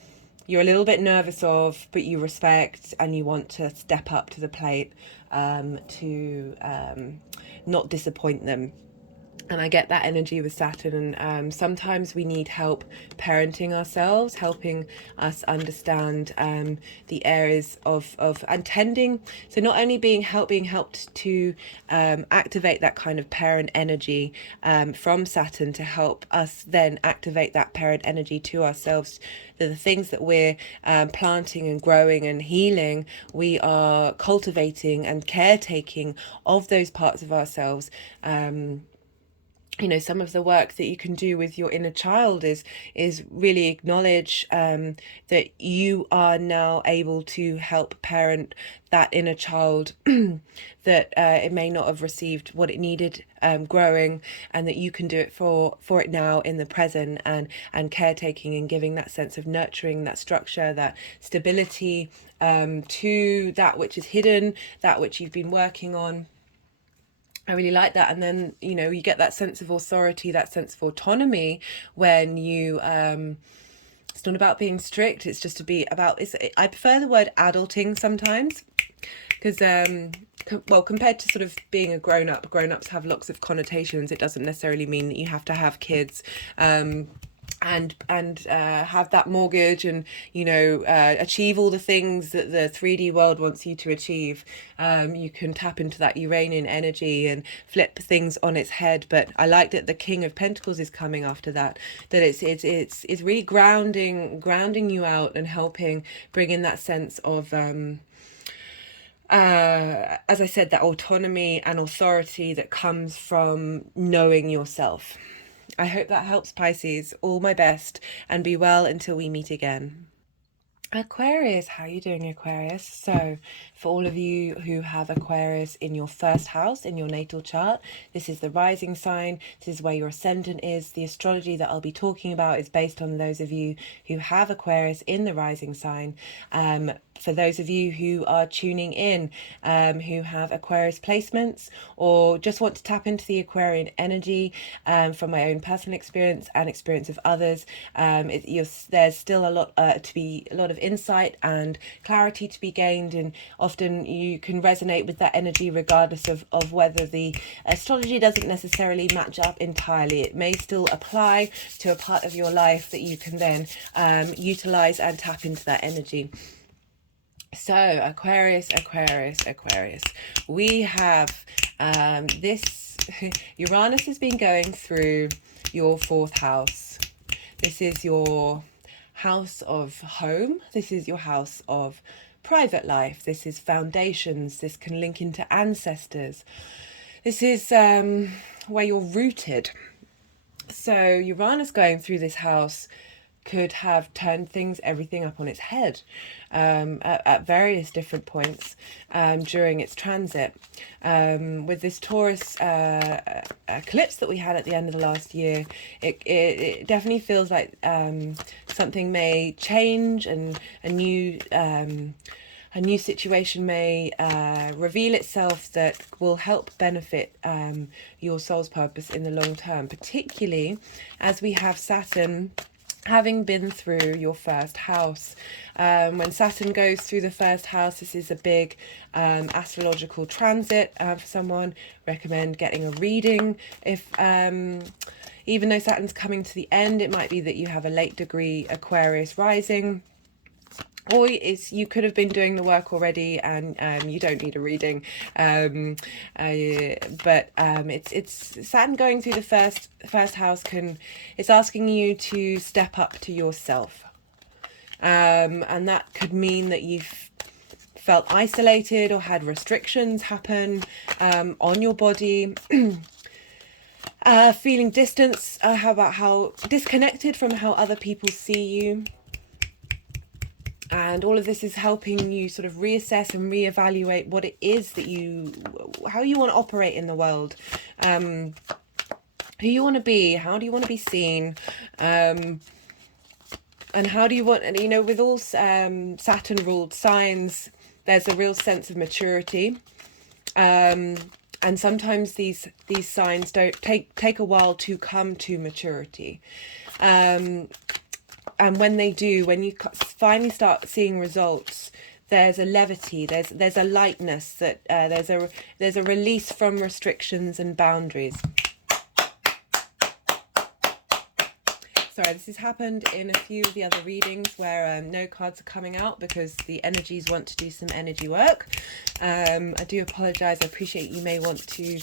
you're a little bit nervous of, but you respect, and you want to step up to the plate to not disappoint them. And I get that energy with Saturn, and sometimes we need help parenting ourselves, helping us understand the areas of and tending. So not only being helped to activate that kind of parent energy from Saturn, to help us then activate that parent energy to ourselves. The things that we're planting and growing and healing, we are cultivating and caretaking of those parts of ourselves. you know, some of the work that you can do with your inner child is really acknowledge that you are now able to help parent that inner child that it may not have received what it needed growing, and that you can do it for it now in the present, and caretaking and giving that sense of nurturing, that structure, that stability to that which is hidden, that which you've been working on. I really like that. And then, you know, you get that sense of authority, that sense of autonomy when you, it's not about being strict, it's just to be about, I prefer the word adulting sometimes, because, well, compared to sort of being a grown-up, grown-ups have lots of connotations. It doesn't necessarily mean that you have to have kids, and have that mortgage and, you know, achieve all the things that the 3D world wants you to achieve. You can tap into that Uranian energy and flip things on its head. But I like that the King of Pentacles is coming after that, that it's really grounding you out and helping bring in that sense of as I said, that autonomy and authority that comes from knowing yourself. I hope that helps, Pisces. All my best, and be well until we meet again. Aquarius, how are you doing, Aquarius? So for all of you who have Aquarius in your first house in your natal chart, this is the rising sign. This is where your ascendant is. The astrology that I'll be talking about is based on those of you who have Aquarius in the rising sign. For those of you who are tuning in, who have Aquarius placements or just want to tap into the Aquarian energy, from my own personal experience and experience of others, there's still a lot of insight and clarity to be gained, and often you can resonate with that energy regardless of whether the astrology doesn't necessarily match up entirely. It may still apply to a part of your life that you can then utilize and tap into that energy. So Aquarius, we have this Uranus has been going through your fourth house. This is your house of home. This is your house of private life. This is foundations. This can link into ancestors. This is where you're rooted. So Uranus going through this house could have turned everything up on its head at various different points during its transit. With this Taurus eclipse that we had at the end of the last year, it definitely feels like something may change, and a new situation may reveal itself that will help benefit your soul's purpose in the long term, particularly as we have Saturn having been through your first house. When Saturn goes through the first house, this is a big astrological transit for someone. Recommend getting a reading. If even though Saturn's coming to the end, it might be that you have a late degree Aquarius rising, or you could have been doing the work already and you don't need a reading. But it's Saturn going through the first house it's asking you to step up to yourself, and that could mean that you've felt isolated or had restrictions happen on your body. Feeling distance, how disconnected from how other people see you. And all of this is helping you sort of reassess and reevaluate what it is that how you want to operate in the world, who you want to be, how do you want to be seen, and how do you want, and you know, with all Saturn ruled signs, there's a real sense of maturity, and sometimes these signs don't take a while to come to maturity. And when they do, when you finally start seeing results, there's a levity, there's a lightness, that there's a release from restrictions and boundaries. Sorry, this has happened in a few of the other readings where no cards are coming out because the energies want to do some energy work. I do apologise. I appreciate you may want to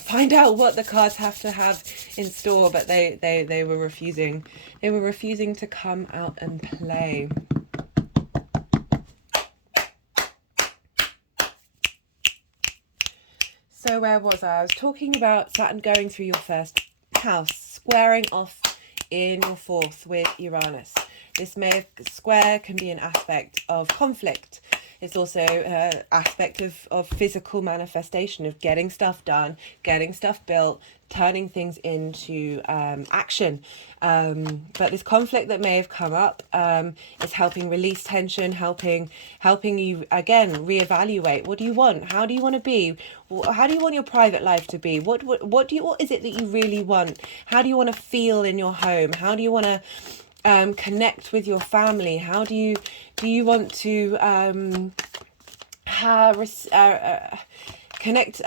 find out what the cards have to have in store, but they were refusing. They were refusing to come out and play. So where was I? I was talking about Saturn going through your first house, squaring off in your fourth with Uranus. This square can be an aspect of conflict. It's also an aspect of physical manifestation, of getting stuff done, getting stuff built, turning things into action. But this conflict that may have come up is helping release tension, helping you, again, reevaluate. What do you want? How do you want to be? How do you want your private life to be? What is it that you really want? How do you want to feel in your home? How do you want to connect with your family? How do you want to connect?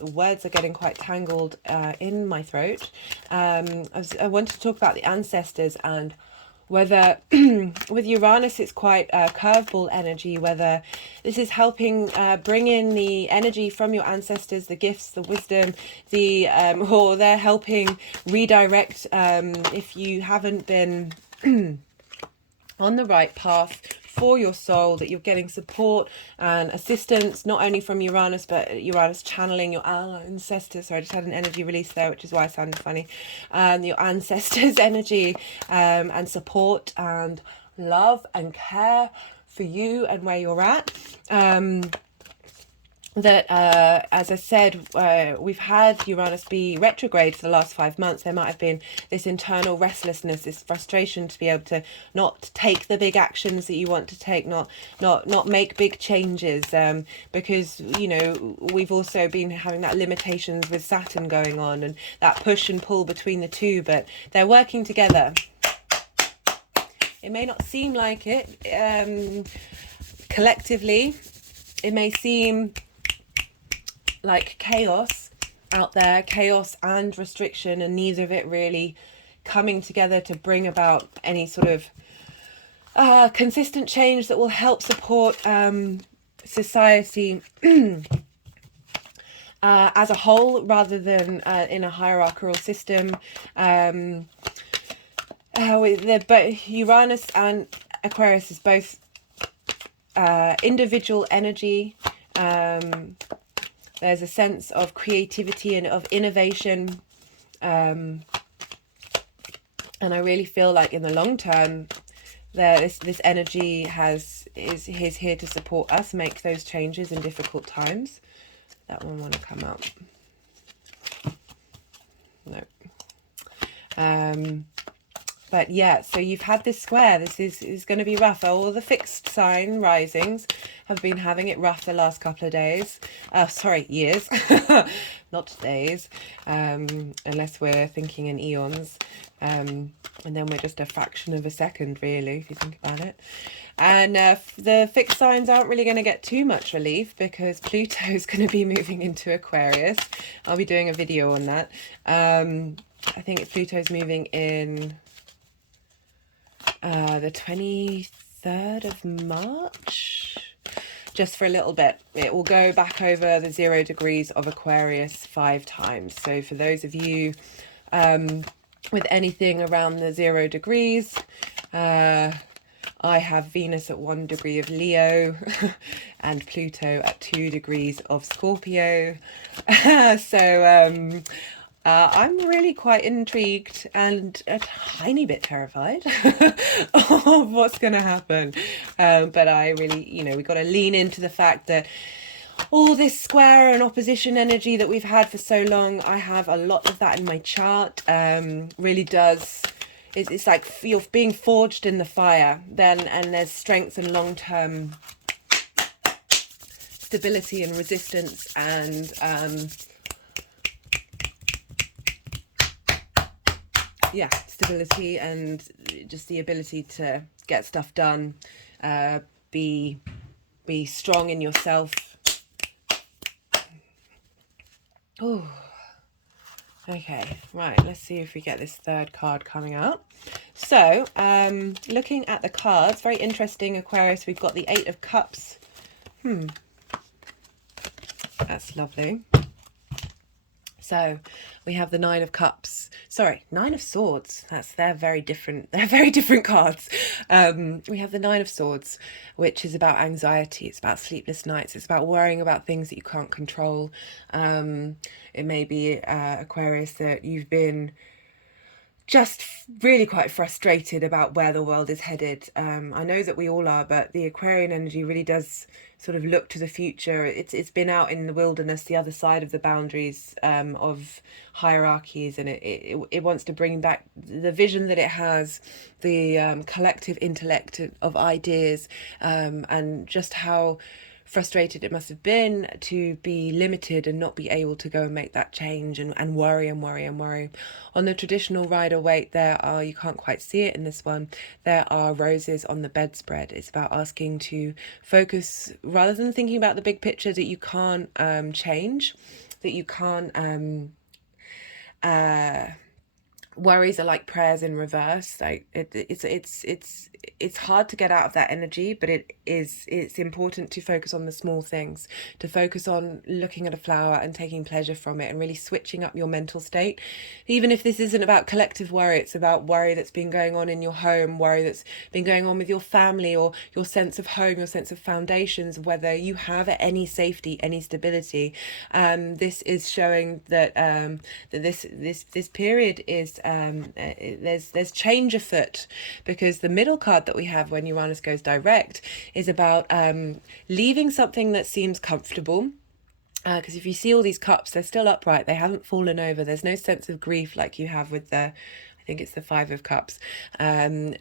Words are getting quite tangled in my throat. I want to talk about the ancestors, and whether with Uranus it's quite a curveball energy, whether this is helping bring in the energy from your ancestors, the gifts, the wisdom, or they're helping redirect if you haven't been on the right path for your soul, that you're getting support and assistance, not only from Uranus, but Uranus channeling your ancestors. Sorry, I just had an energy release there, which is why I sounded funny. Your ancestors' energy and support and love and care for you and where you're at. As I said, we've had Uranus be retrograde for the last 5 months. There might have been this internal restlessness, this frustration to be able to not take the big actions that you want to take, not make big changes, because, you know, we've also been having that limitations with Saturn going on and that push and pull between the two, but they're working together. It may not seem like it collectively. It may seem like chaos out there, chaos and restriction, and neither of it really coming together to bring about any sort of consistent change that will help support society as a whole, rather than in a hierarchical system. Uranus and Aquarius is both individual energy. There's a sense of creativity and of innovation. And I really feel like in the long term, this energy is here to support us make those changes in difficult times. That one want to come out. No. But yeah, so you've had this square. This is going to be rough. All the fixed sign risings have been having it rough the last couple of days. Years, not days, unless we're thinking in eons. And then we're just a fraction of a second, really, if you think about it. And the fixed signs aren't really going to get too much relief, because Pluto's going to be moving into Aquarius. I'll be doing a video on that. I think Pluto's moving in the 23rd of March, just for a little bit. It will go back over the 0 degrees of Aquarius 5 times. So for those of you with anything around the 0 degrees, I have Venus at 1 degree of Leo and Pluto at 2 degrees of Scorpio. So I'm really quite intrigued and a tiny bit terrified of what's going to happen. But I really, we've got to lean into the fact that all this square and opposition energy that we've had for so long, I have a lot of that in my chart. Really does. It's like you're being forged in the fire then, and there's strength and long-term stability and resistance and stability and just the ability to get stuff done, be strong in yourself. Oh, okay, right, let's see if we get this third card coming out. So looking at the cards, very interesting, Aquarius. We've got the 8 of Cups. That's lovely. So we have the 9 of Cups. sorry, Nine of Swords. They're very different. They're very different cards. We have the Nine of Swords, which is about anxiety. It's about sleepless nights. It's about worrying about things that you can't control. It may be Aquarius, that you've been just really quite frustrated about where the world is headed. I know that we all are, but the Aquarian energy really does sort of look to the future. It's been out in the wilderness, the other side of the boundaries of hierarchies, and it wants to bring back the vision that it has, the collective intellect of ideas, and just how frustrated it must have been to be limited and not be able to go and make that change, and worry and worry and worry. On the traditional Rider-Waite, there are, you can't quite see it in this one, there are roses on the bedspread. It's about asking to focus, rather than thinking about the big picture that you can't change, that you can't worries are like prayers in reverse. Like it's hard to get out of that energy, but it's important to focus on the small things, to focus on looking at a flower and taking pleasure from it, and really switching up your mental state. Even if this isn't about collective worry, it's about worry that's been going on in your home, worry that's been going on with your family, or your sense of home, your sense of foundations, whether you have any safety, any stability. This is showing that that this period is there's change afoot, because the middle card that we have when Uranus goes direct is about leaving something that seems comfortable. Because if you see all these cups, they're still upright, they haven't fallen over, there's no sense of grief like you have with the, I think it's the Five of Cups, and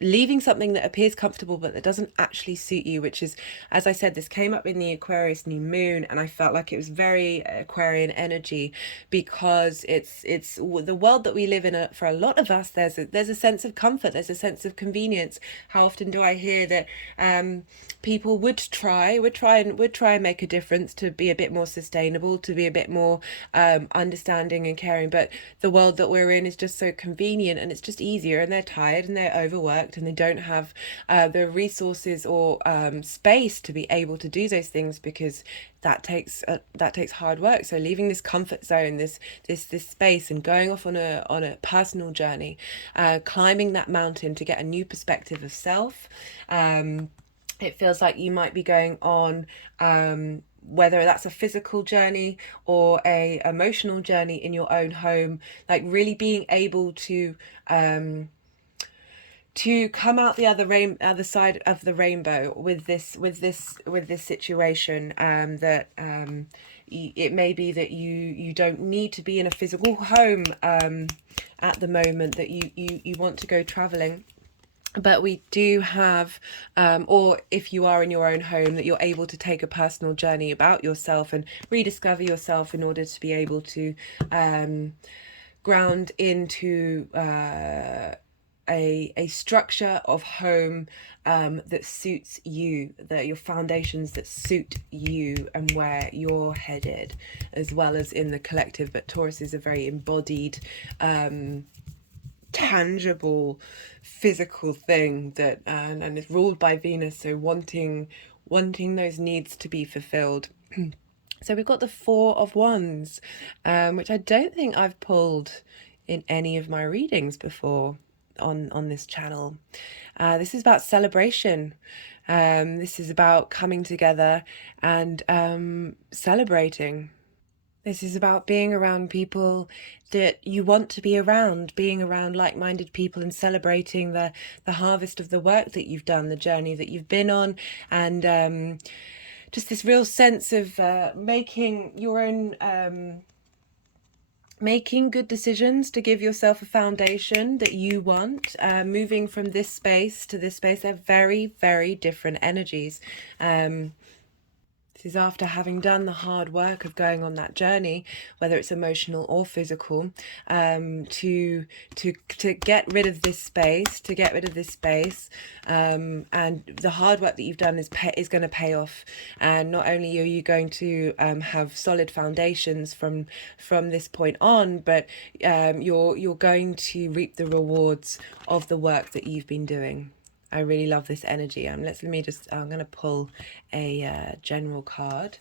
leaving something that appears comfortable but that doesn't actually suit you, which is, as I said, this came up in the Aquarius New Moon, and I felt like it was very Aquarian energy, because it's the world that we live in. For a lot of us, there's a sense of comfort, there's a sense of convenience. How often do I hear that people would try and make a difference, to be a bit more sustainable, to be a bit more understanding and caring, but the world that we're in is just so convenient, and it's just easier, and they're tired and they're overworked, and they don't have the resources or space to be able to do those things, because that takes hard work. So leaving this comfort zone, this space, and going off on a personal journey, climbing that mountain to get a new perspective of self. It feels like you might be going on whether that's a physical journey or a emotional journey in your own home, like really being able to come out the other side of the rainbow with this situation, that it may be that you don't need to be in a physical home at the moment, that you want to go traveling. But we do have, or if you are in your own home, that you're able to take a personal journey about yourself and rediscover yourself, in order to be able to ground into a structure of home that suits you, that your foundations that suit you and where you're headed, as well as in the collective. But Taurus is a very embodied, tangible, physical thing, that and it's ruled by Venus, so wanting those needs to be fulfilled. So we've got the Four of Wands, which I don't think I've pulled in any of my readings before on this channel. This is about celebration. This is about coming together and celebrating. This is about being around people that you want to be around, being around like-minded people, and celebrating the harvest of the work that you've done, the journey that you've been on, and just this real sense of making your own, making good decisions to give yourself a foundation that you want, moving from this space to this space. They're very, very different energies. This is after having done the hard work of going on that journey, whether it's emotional or physical, to get rid of this space, and the hard work that you've done is going to pay off. And not only are you going to have solid foundations from this point on, but you're going to reap the rewards of the work that you've been doing. I really love this energy. I'm going to pull a general card.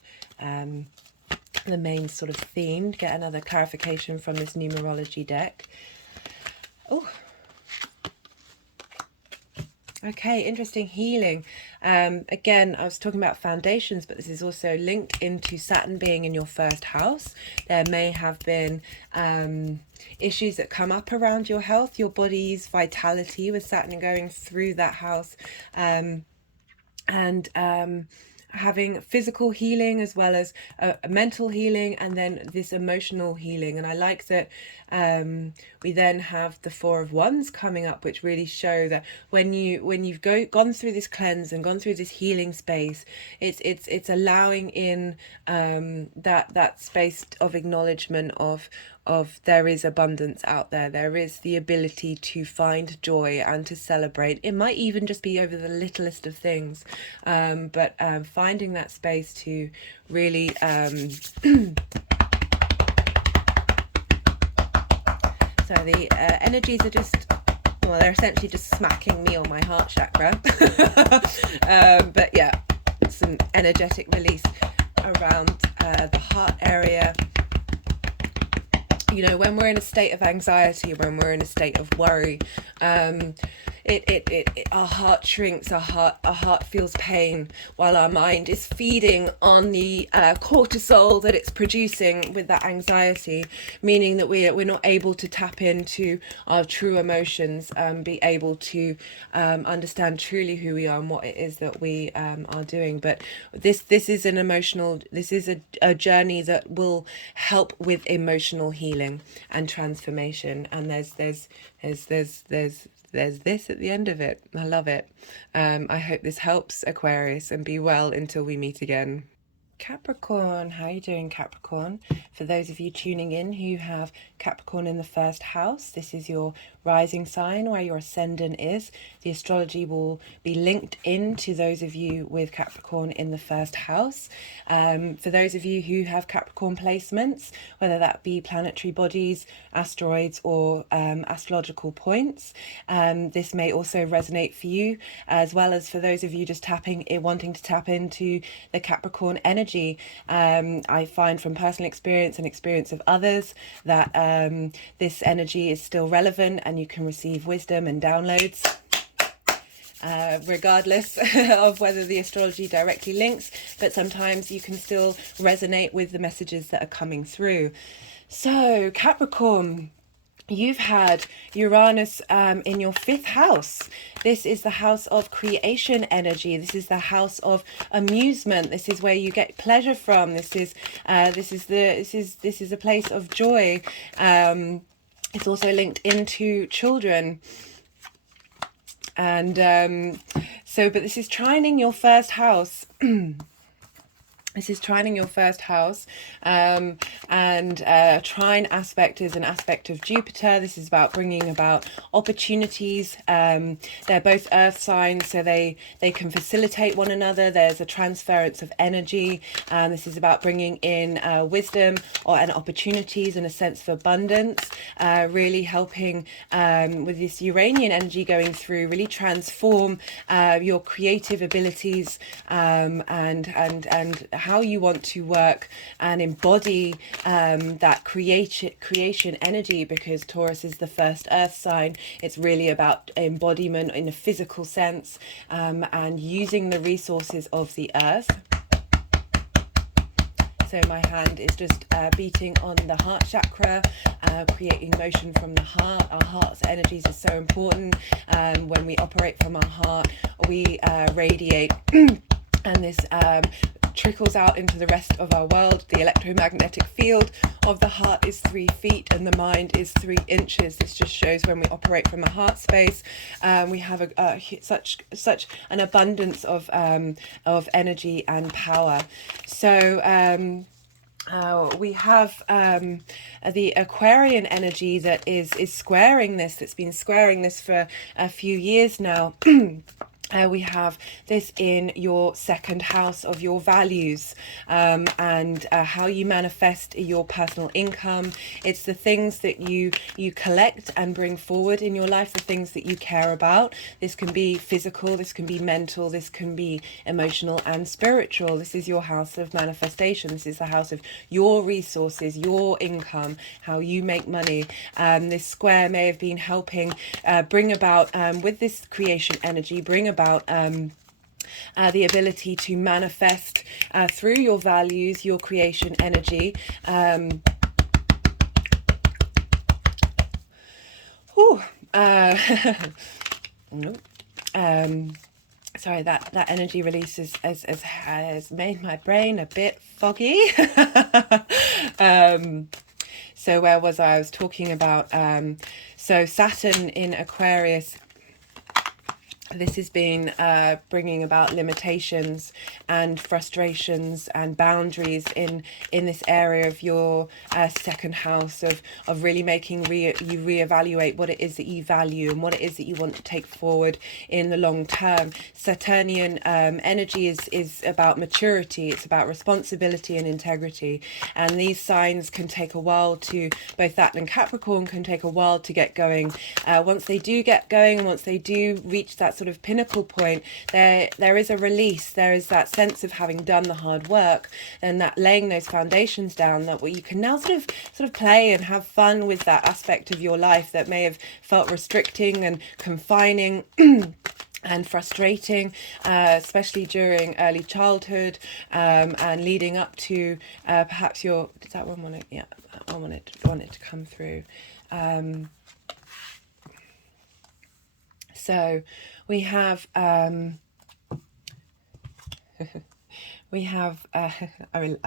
The the main sort of theme. Get another clarification from this numerology deck. Oh, okay, interesting. Healing. Again, I was talking about foundations, but this is also linked into Saturn being in your first house. There may have been issues that come up around your health, your body's vitality, with Saturn going through that house, and having physical healing as well as a mental healing, and then this emotional healing. And I like that we then have the Four of Wands coming up, which really show that when you've gone through this cleanse and gone through this healing space, it's allowing in that space of acknowledgement of there is abundance out there. There is the ability to find joy and to celebrate. It might even just be over the littlest of things, but finding that space to really so the energies are just, well, they're essentially just smacking me on my heart chakra. But yeah, some energetic release around the heart area. You know, when we're in a state of anxiety, when we're in a state of worry, our heart shrinks, our heart feels pain, while our mind is feeding on the cortisol that it's producing with that anxiety, meaning that we're not able to tap into our true emotions, be able to understand truly who we are and what it is that we are doing. But this is an emotional, this is a journey that will help with emotional healing and transformation. And there's this at the end of it. I love it. I hope this helps, Aquarius, and be well until we meet again. Capricorn, how are you doing, Capricorn? For those of you tuning in who have Capricorn in the first house, this is your rising sign where your ascendant is. The astrology will be linked in to those of you with Capricorn in the first house. For those of you who have Capricorn placements, whether that be planetary bodies, asteroids, or astrological points, this may also resonate for you, as well as for those of you just wanting to tap into the Capricorn energy. I find from personal experience and experience of others that this energy is still relevant, and you can receive wisdom and downloads regardless of whether the astrology directly links, but sometimes you can still resonate with the messages that are coming through. So Capricorn, you've had Uranus in your fifth house. This is the house of creation energy. This is the house of amusement. This is where you get pleasure from. This is a place of joy. It's also linked into children. And but this is trining your first house. This is trining your first house, and trine aspect is an aspect of Jupiter. This is about bringing about opportunities. They're both earth signs, so they can facilitate one another. There's a transference of energy. This is about bringing in wisdom and opportunities and a sense of abundance, really helping with this Uranian energy going through, really transform your creative abilities, and how you want to work and embody that creation energy, because Taurus is the first earth sign. It's really about embodiment in a physical sense, and using the resources of the earth. So my hand is just beating on the heart chakra, creating motion from the heart. Our heart's energies are so important. When we operate from our heart, we radiate and this trickles out into the rest of our world. The electromagnetic field of the heart is 3 feet and the mind is 3 inches. This just shows when we operate from a heart space, we have such an abundance of energy and power. So we have the Aquarian energy that is squaring this, that's been squaring this for a few years now. We have this in your second house of your values, and how you manifest your personal income. It's the things that you collect and bring forward in your life, the things that you care about. This can be physical, this can be mental, this can be emotional and spiritual. This is your house of manifestation. This is the house of your resources, your income, how you make money. This square may have been helping bring about, with this creation energy, bring about the ability to manifest through your values, your creation energy. Sorry, that energy release has made my brain a bit foggy. So where was I? I was talking about, so Saturn in Aquarius. This has been bringing about limitations and frustrations and boundaries in this area of your second house, of really making you reevaluate what it is that you value and what it is that you want to take forward in the long term. Saturnian energy is about maturity. It's about responsibility and integrity. And these signs can take a while to, both that and Capricorn can take a while to get going. Once they do get going, and once they do reach that sort of pinnacle point, there is a release. There is that sense of having done the hard work and that laying those foundations down, that you can now sort of play and have fun with that aspect of your life that may have felt restricting and confining and frustrating, especially during early childhood, and leading up to perhaps your, does that one want it? Yeah, I want it to come through. So we have I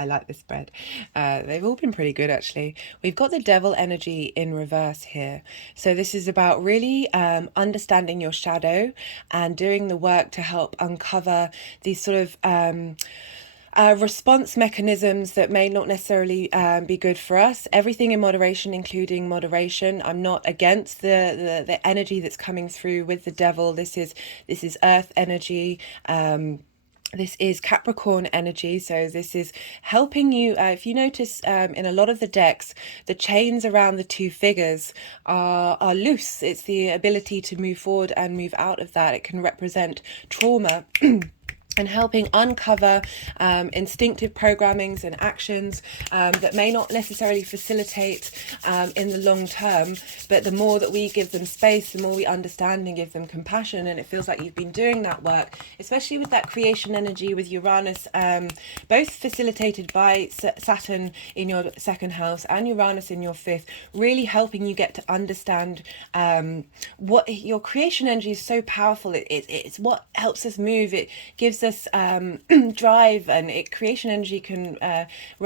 like this spread. They've all been pretty good, actually. We've got the devil energy in reverse here. So this is about really understanding your shadow and doing the work to help uncover these sort of response mechanisms that may not necessarily be good for us. Everything in moderation, including moderation. I'm not against the energy that's coming through with the devil. This is earth energy. This is Capricorn energy, so this is helping you. If you notice, in a lot of the decks, the chains around the two figures are loose. It's the ability to move forward and move out of that. It can represent trauma. And helping uncover instinctive programmings and actions that may not necessarily facilitate in the long term, but the more that we give them space, the more we understand and give them compassion. And it feels like you've been doing that work, especially with that creation energy with Uranus, both facilitated by Saturn in your second house and Uranus in your fifth, really helping you get to understand what your creation energy is so powerful. It's what helps us move. It gives us drive, and creation energy can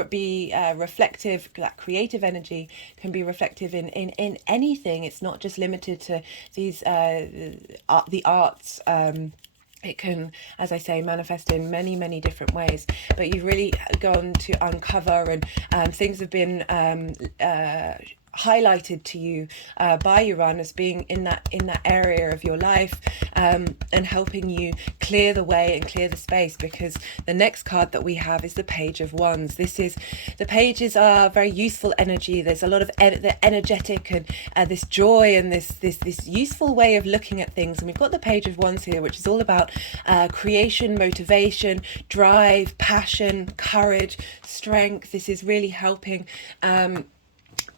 be reflective. That creative energy can be reflective in anything. It's not just limited to these the arts. It can, as I say, manifest in many different ways, but you've really gone to uncover, and things have been highlighted to you by Uranus being in that area of your life, and helping you clear the way and clear the space, because the next card that we have is the Page of Wands. The pages are very useful energy. There's a lot of the energetic and this joy and this useful way of looking at things. And we've got the Page of Wands here, which is all about creation, motivation, drive, passion, courage, strength. This is really helping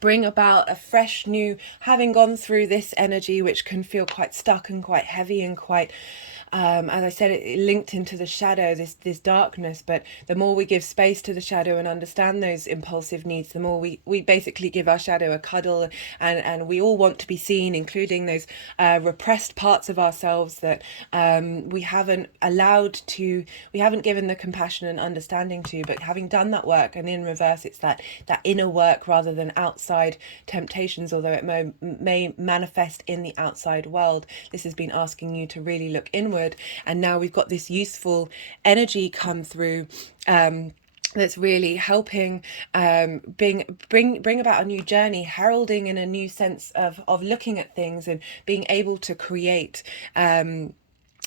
bring about a fresh new, having gone through this energy, which can feel quite stuck and quite heavy and quite, as I said, it linked into the shadow, this darkness. But the more we give space to the shadow and understand those impulsive needs, the more we basically give our shadow a cuddle, and we all want to be seen, including those repressed parts of ourselves that we haven't given the compassion and understanding to. But having done that work, and in reverse, it's that inner work rather than outside temptations, although it may manifest in the outside world. This has been asking you to really look inward. And now we've got this useful energy come through, that's really helping bring about a new journey, heralding in a new sense of looking at things and being able to create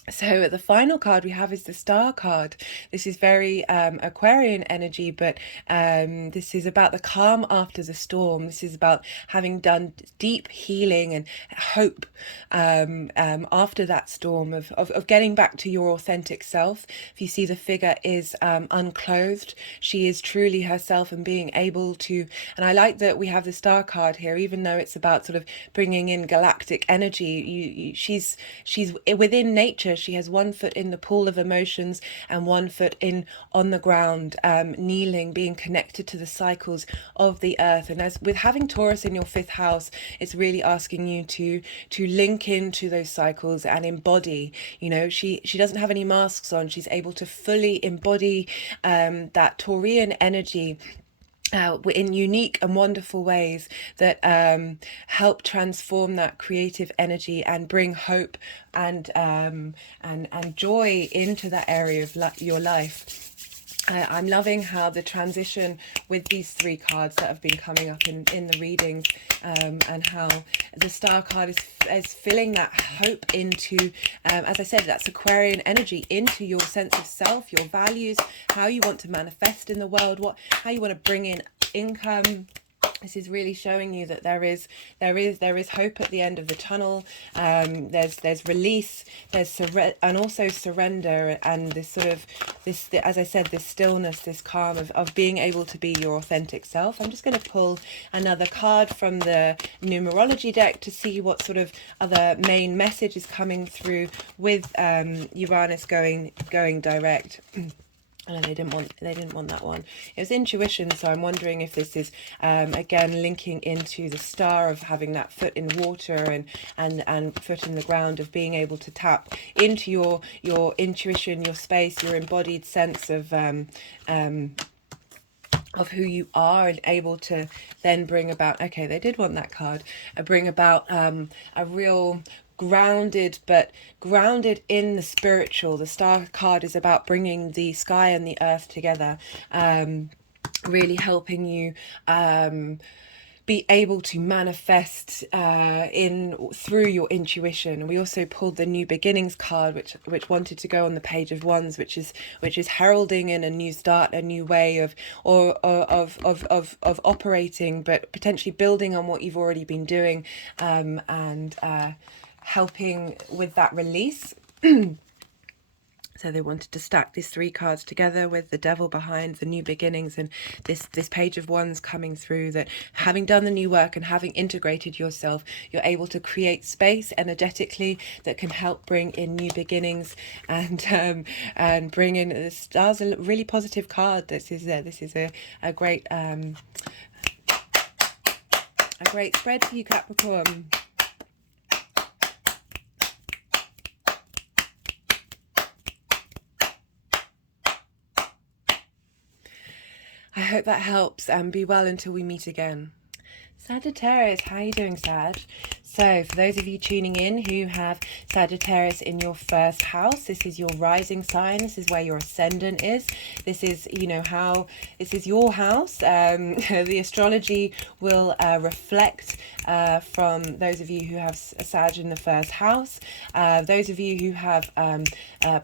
So the final card we have is the Star card. This is very Aquarian energy, but this is about the calm after the storm. This is about having done deep healing and hope after that storm of getting back to your authentic self. If you see, the figure is unclothed. She is truly herself and being able to, and I like that we have the Star card here, even though it's about sort of bringing in galactic energy. She's within nature. She has one foot in the pool of emotions and one foot in on the ground, kneeling, being connected to the cycles of the earth. And as with having Taurus in your 5th house, it's really asking you to link into those cycles and embody. You know, she doesn't have any masks on. She's able to fully embody that Taurian energy in unique and wonderful ways that help transform that creative energy and bring hope and joy into that area of your life. I'm loving how the transition with these 3 cards that have been coming up in the readings, and how the Star card is filling that hope into, as I said, that's Aquarian energy, into your sense of self, your values, how you want to manifest in the world, how you want to bring in income. This is really showing you that there is hope at the end of the tunnel. There's release, and also surrender, and this sort of as I said, this stillness, this calm of being able to be your authentic self. I'm just going to pull another card from the numerology deck to see what sort of other main message is coming through with Uranus going direct. Oh, they didn't want that one. It was intuition, so I'm wondering if this is again linking into the Star of having that foot in water and foot in the ground, of being able to tap into your intuition, your space, your embodied sense of who you are, and able to then bring about, okay, they did want that card, bring about a real grounded in the spiritual. The Star card is about bringing the sky and the earth together, really helping you be able to manifest through your intuition. We also pulled the New Beginnings card, which wanted to go on the Page of Wands, which is heralding in a new start, a new way of operating, but potentially building on what you've already been doing, and helping with that release. So they wanted to stack these 3 cards together with the Devil behind, the New Beginnings, and this Page of Wands coming through, that having done the new work and having integrated yourself, you're able to create space energetically that can help bring in new beginnings, and bring in the Stars. A really positive card. This is a great spread for you, Capricorn. I hope that helps, and be well until we meet again. Sagittarius, how are you doing, Sag? So for those of you tuning in who have Sagittarius in your 1st house, this is your rising sign. This is where your ascendant is. This is, this is your house. The astrology will reflect from those of you who have a Sag in the 1st house. Those of you who have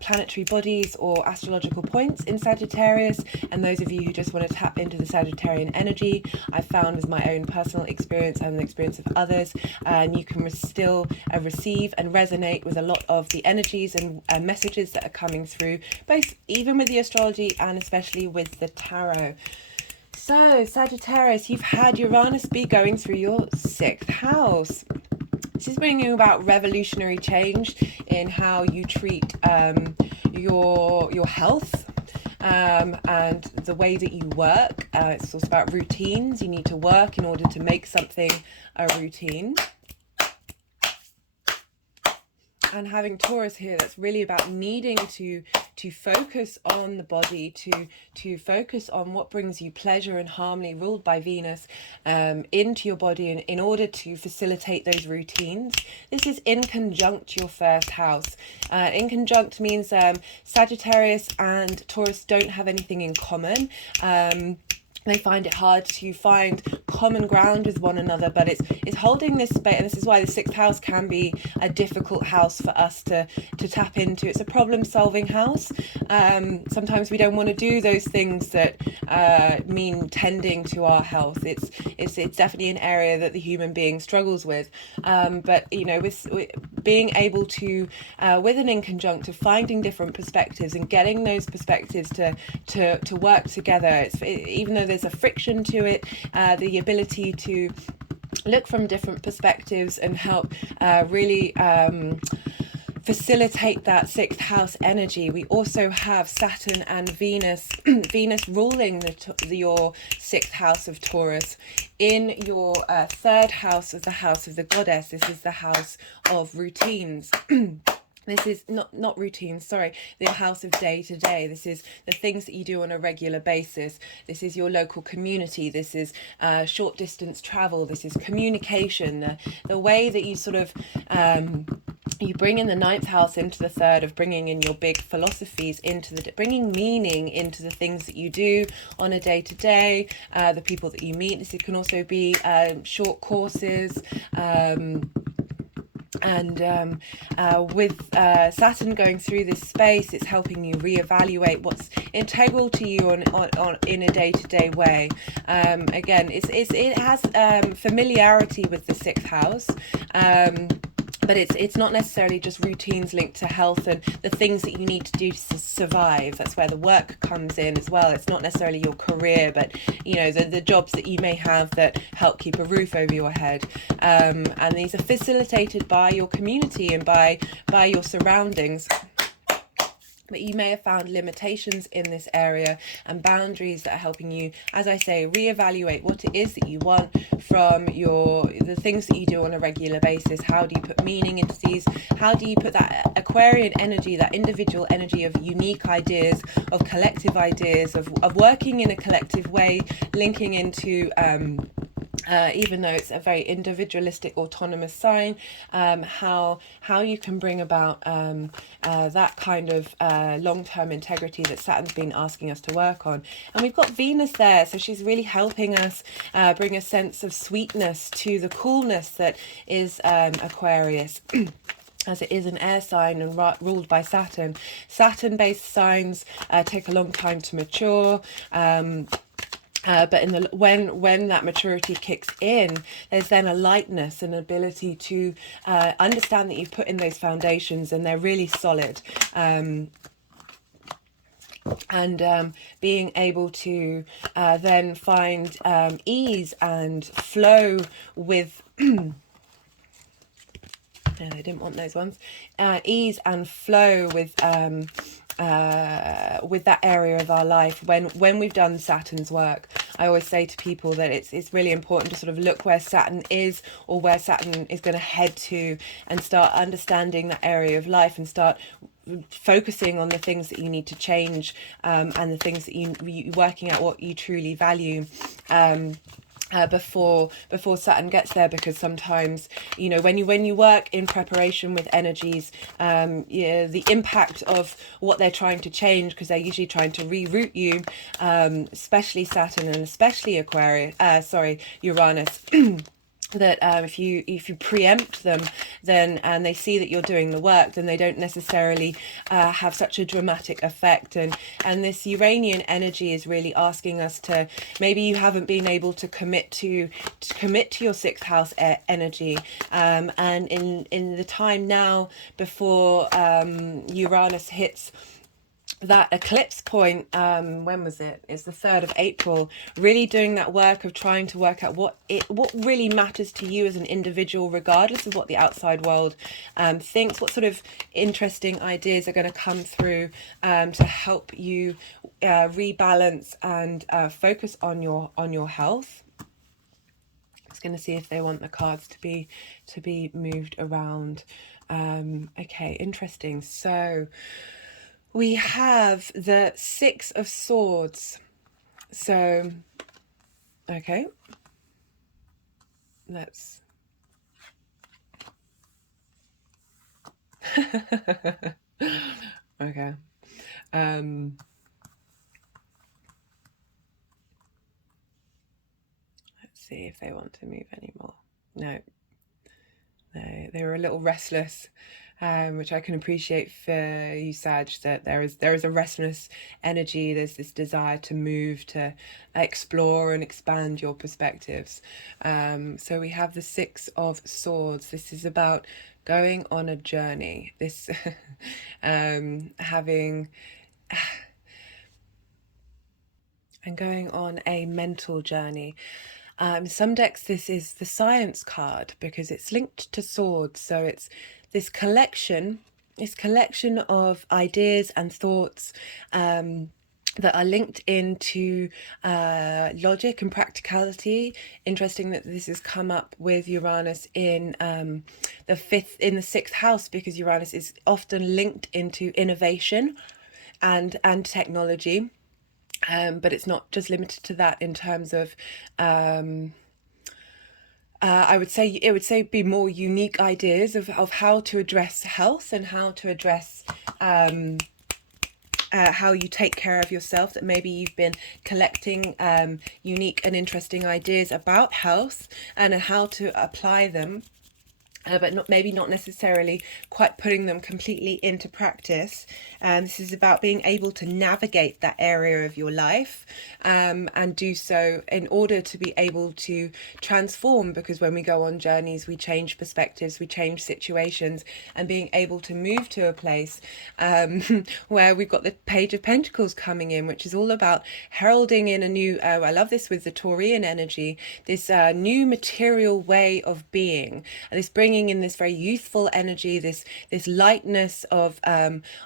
planetary bodies or astrological points in Sagittarius, and those of you who just want to tap into the Sagittarian energy, I found with my own personal experience and the experience of others, and you can still receive and resonate with a lot of the energies and messages that are coming through, both even with the astrology and especially with the tarot. So Sagittarius, you've had Uranus be going through your 6th house. This is bringing about revolutionary change in how you treat your health, and the way that you work. It's also about routines. You need to work in order to make something a routine. And having Taurus here, that's really about needing to focus on the body, to focus on what brings you pleasure and harmony, ruled by Venus, into your body, in order to facilitate those routines. This is in conjunct your 1st house. In conjunct means Sagittarius and Taurus don't have anything in common. They find it hard to find common ground with one another, but it's holding this space. And this is why the sixth house can be a difficult house for us to tap into. It's a problem solving house. Sometimes we don't want to do those things that mean tending to our health. It's definitely an area that the human being struggles with, but you know, with being able to with an inconjunctive, finding different perspectives and getting those perspectives to work together. Even though there's a friction to it, the ability to look from different perspectives and help really facilitate that sixth house energy. We also have Saturn and Venus, Venus ruling your sixth house of Taurus in your third house of the goddess. This is the house of routines. This is not routine, sorry, the house of day to day. This is the things that you do on a regular basis. This is your local community. This is short distance travel. This is communication. The way that you sort of you bring in the ninth house into the third, of bringing in your big philosophies into bringing meaning into the things that you do on a day to day, the people that you meet. This can also be short courses. And with Saturn going through this space, it's helping you reevaluate what's integral to you in a day-to-day way. Again, it has familiarity with the sixth house. But it's not necessarily just routines linked to health and the things that you need to do to survive. That's where the work comes in as well. It's not necessarily your career, but you know, the jobs that you may have that help keep a roof over your head. And these are facilitated by your community and by your surroundings. But you may have found limitations in this area and boundaries that are helping you, as I say, reevaluate what it is that you want from the things that you do on a regular basis. How do you put meaning into these? How do you put that Aquarian energy, that individual energy of unique ideas, of collective ideas, of working in a collective way, linking into even though it's a very individualistic, autonomous sign, how you can bring about that kind of long-term integrity that Saturn's been asking us to work on. And we've got Venus there, so she's really helping us bring a sense of sweetness to the coolness that is Aquarius. As it is an air sign and ruled by Saturn. Saturn-based signs take a long time to mature. But when that maturity kicks in, there's then a lightness, an ability to understand that you've put in those foundations and they're really solid. And being able to then find ease and flow with... No, I didn't want those ones. Ease and flow with that area of our life when we've done Saturn's work. I always say to people that it's really important to sort of look where Saturn is, or where Saturn is going to head to, and start understanding that area of life and start focusing on the things that you need to change, and the things that you working out what you truly value. Before Saturn gets there, because sometimes, you know, when you work in preparation with energies, the impact of what they're trying to change, because they're usually trying to reroute you, especially Saturn and especially Uranus. That if you preempt them, then and they see that you're doing the work, then they don't necessarily have such a dramatic effect. And this Uranian energy is really asking us to, maybe you haven't been able to commit to your sixth house energy, and in the time now before Uranus hits that eclipse point, when was it? It's the 3rd of April. Really doing that work of trying to work out what really matters to you as an individual, regardless of what the outside world thinks. What sort of interesting ideas are going to come through to help you rebalance and focus on your health. I'm just going to see if they want the cards to be moved around. Okay, interesting. So we have the Six of Swords. So, okay, let's... okay. Let's see if they want to move anymore. No, they were a little restless, which I can appreciate for you, Sag, that there is a restless energy. There's this desire to move, to explore and expand your perspectives. So we have the Six of Swords. This is about going on a journey. This having and going on a mental journey. Some decks, this is the Science card because it's linked to swords. So it's this collection of ideas and thoughts that are linked into logic and practicality. Interesting that this has come up with Uranus in the sixth house, because Uranus is often linked into innovation and technology. But it's not just limited to that in terms of I would say be more unique ideas of how to address health and how to address how you take care of yourself, that maybe you've been collecting unique and interesting ideas about health and how to apply them. But maybe not necessarily quite putting them completely into practice. This is about being able to navigate that area of your life and do so in order to be able to transform, because when we go on journeys, we change perspectives, we change situations, and being able to move to a place where we've got the Page of Pentacles coming in, which is all about heralding in a new, I love this with the Taurian energy, this new material way of being, and this bringing in this very youthful energy, this lightness of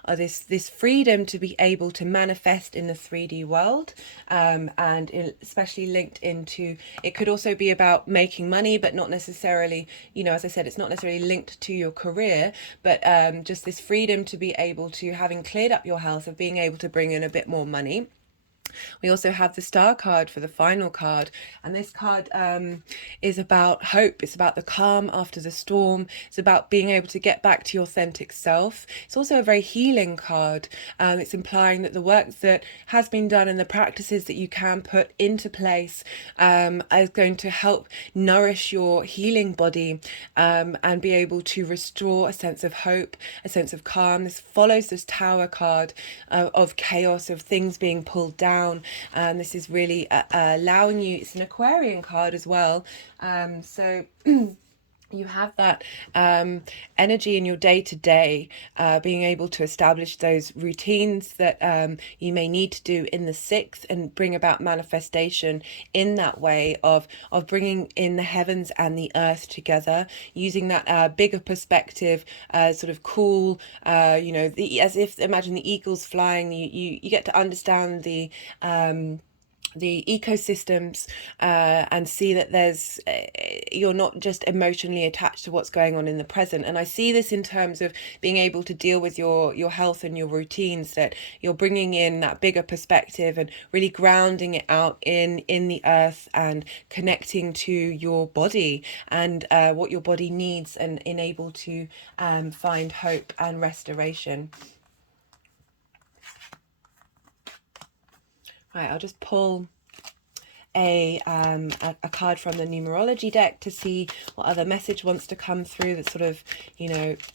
this freedom to be able to manifest in the 3D world, and especially linked into, it could also be about making money, but not necessarily, as I said, it's not necessarily linked to your career, but just this freedom to be able to, having cleared up your health, of being able to bring in a bit more money. We also have the Star card for the final card, and this card is about hope. It's about the calm after the storm. It's about being able to get back to your authentic self. It's also a very healing card. It's implying that the work that has been done and the practices that you can put into place is going to help nourish your healing body and be able to restore a sense of hope, a sense of calm. This follows this Tower card of chaos, of things being pulled down. This is really allowing you, it's an Aquarian card as well, so you have that energy in your day-to-day, being able to establish those routines that you may need to do in the sixth, and bring about manifestation in that way of bringing in the heavens and the earth together, using that bigger perspective, sort of cool, as if, imagine the eagles flying, you get to understand the ecosystems and see that there's you're not just emotionally attached to what's going on in the present. And I see this in terms of being able to deal with your health and your routines, that you're bringing in that bigger perspective and really grounding it out in the earth and connecting to your body and what your body needs, and enable to find hope and restoration. Right, I'll just pull a card from the numerology deck to see what other message wants to come through, that's sort of,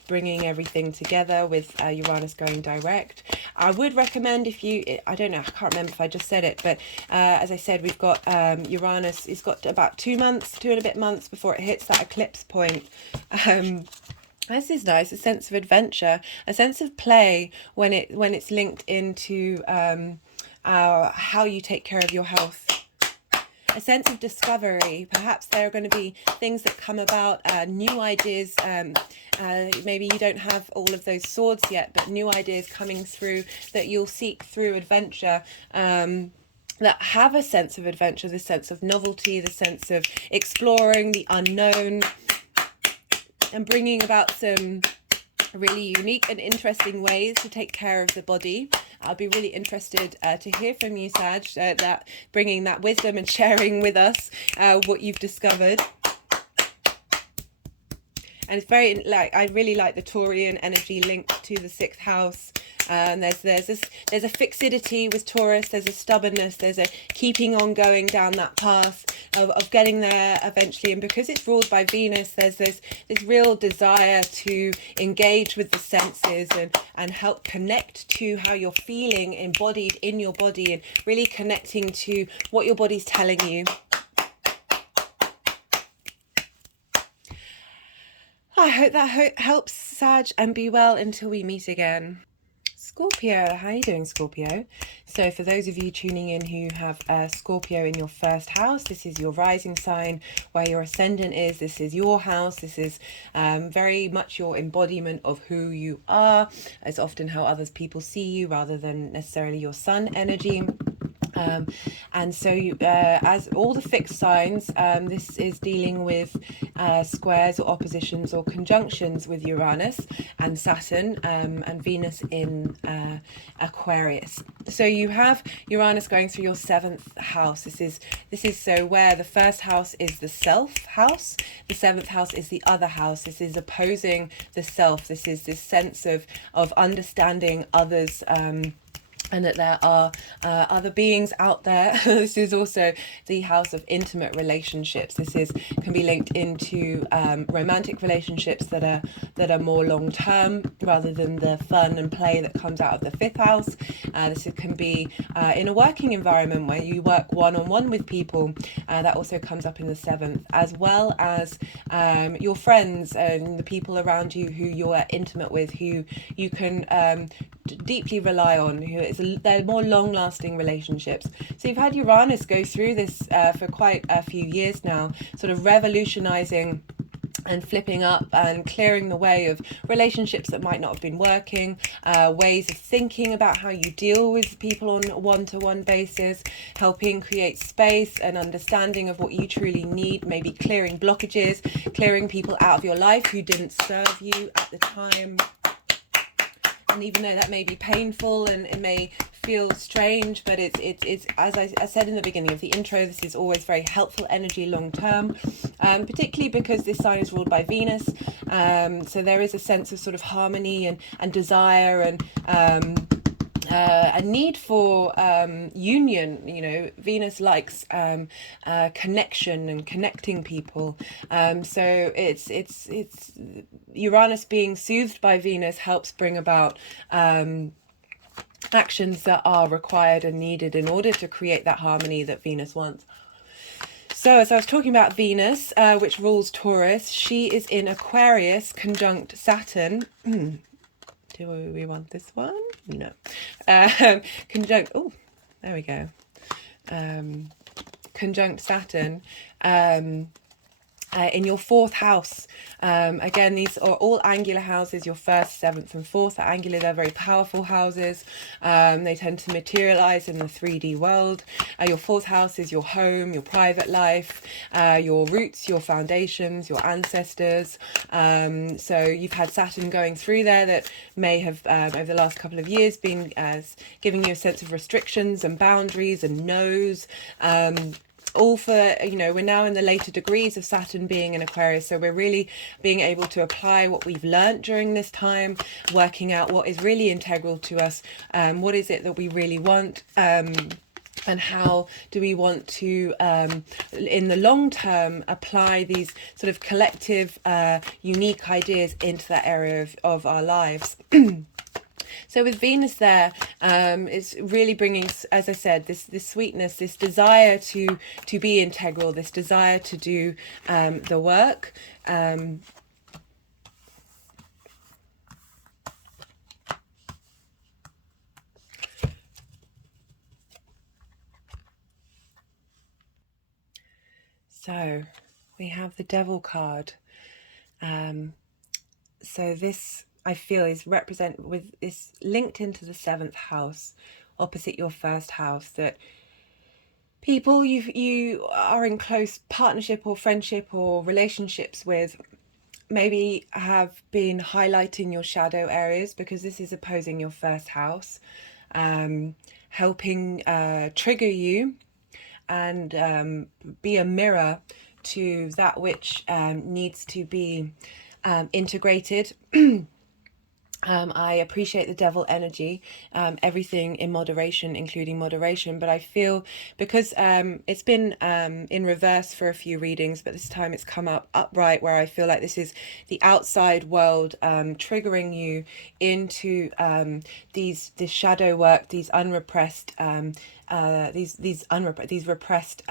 bringing everything together with Uranus going direct. I would recommend, if you, I don't know, I can't remember if I just said it, but as I said, we've got Uranus, it's got about 2 and a bit months before it hits that eclipse point. This is nice, a sense of adventure, a sense of play when it's linked into how you take care of your health. A sense of discovery. Perhaps there are going to be things that come about, new ideas. Maybe you don't have all of those swords yet, but new ideas coming through that you'll seek through adventure. That have a sense of adventure, the sense of novelty, the sense of exploring the unknown, and bringing about some really unique and interesting ways to take care of the body. I'll be really interested to hear from you, Sag, that bringing that wisdom and sharing with us what you've discovered. And it's very, I really like the Taurian energy linked to the sixth house. There's a fixity with Taurus, there's a stubbornness, there's a keeping on going down that path of getting there eventually. And because it's ruled by Venus, there's this real desire to engage with the senses and help connect to how you're feeling embodied in your body, and really connecting to what your body's telling you. I hope that helps, Sag, and be well until we meet again. Scorpio, how are you doing, Scorpio? So for those of you tuning in who have Scorpio in your first house, this is your rising sign where your ascendant is. This is your house. This is very much your embodiment of who you are. It's often how others people see you rather than necessarily your sun energy. And so as all the fixed signs, this is dealing with squares or oppositions or conjunctions with Uranus and Saturn and Venus in Aquarius. So you have Uranus going through your 7th house. This is so where the first house is the self house, the 7th house is the other house. This is opposing the self. This is this sense of understanding others, and that there are other beings out there. This is also the house of intimate relationships. This can be linked into romantic relationships that are more long term rather than the fun and play that comes out of the 5th house. This can be in a working environment where you work one-on-one with people. That also comes up in the 7th, as well as your friends and the people around you who you're intimate with, who you can deeply rely on, they're more long-lasting relationships. So you've had Uranus go through this for quite a few years now, sort of revolutionizing and flipping up and clearing the way of relationships that might not have been working, ways of thinking about how you deal with people on a one-to-one basis, helping create space and understanding of what you truly need, maybe clearing blockages, clearing people out of your life who didn't serve you at the time. And even though that may be painful and it may feel strange, but it's as I said in the beginning of the intro, this is always very helpful energy long term, particularly because this sign is ruled by Venus. So there is a sense of sort of harmony and desire and a need for union. You know, Venus likes connection and connecting people. So it's Uranus being soothed by Venus helps bring about actions that are required and needed in order to create that harmony that Venus wants. So as I was talking about Venus, which rules Taurus, she is in Aquarius conjunct Saturn. Do we want this one? No. Conjunct, oh, there we go. Conjunct Saturn in your 4th house. Again, these are all angular houses. Your 1st, 7th and 4th are angular. They're very powerful houses. They tend to materialize in the 3D world. Your 4th house is your home, your private life, your roots, your foundations, your ancestors. So you've had Saturn going through there that may have over the last couple of years been giving you a sense of restrictions and boundaries and no's. All for, you know, we're now in the later degrees of Saturn being in Aquarius, so we're really being able to apply what we've learned during this time, working out what is really integral to us, what is it that we really want, and how do we want to, in the long term, apply these sort of collective, unique ideas into that area of our lives. So with Venus there, it's really bringing, as I said, this sweetness, this desire to be integral, this desire to do the work. So we have the Devil card. So this, I feel, is linked into the 7th house, opposite your 1st house, that people you are in close partnership or friendship or relationships with maybe have been highlighting your shadow areas, because this is opposing your 1st house, helping trigger you and be a mirror to that which needs to be integrated. I appreciate the devil energy, everything in moderation, including moderation. But I feel because it's been in reverse for a few readings, but this time it's come up upright, where I feel like this is the outside world triggering you into this shadow work, these unrepressed these repressed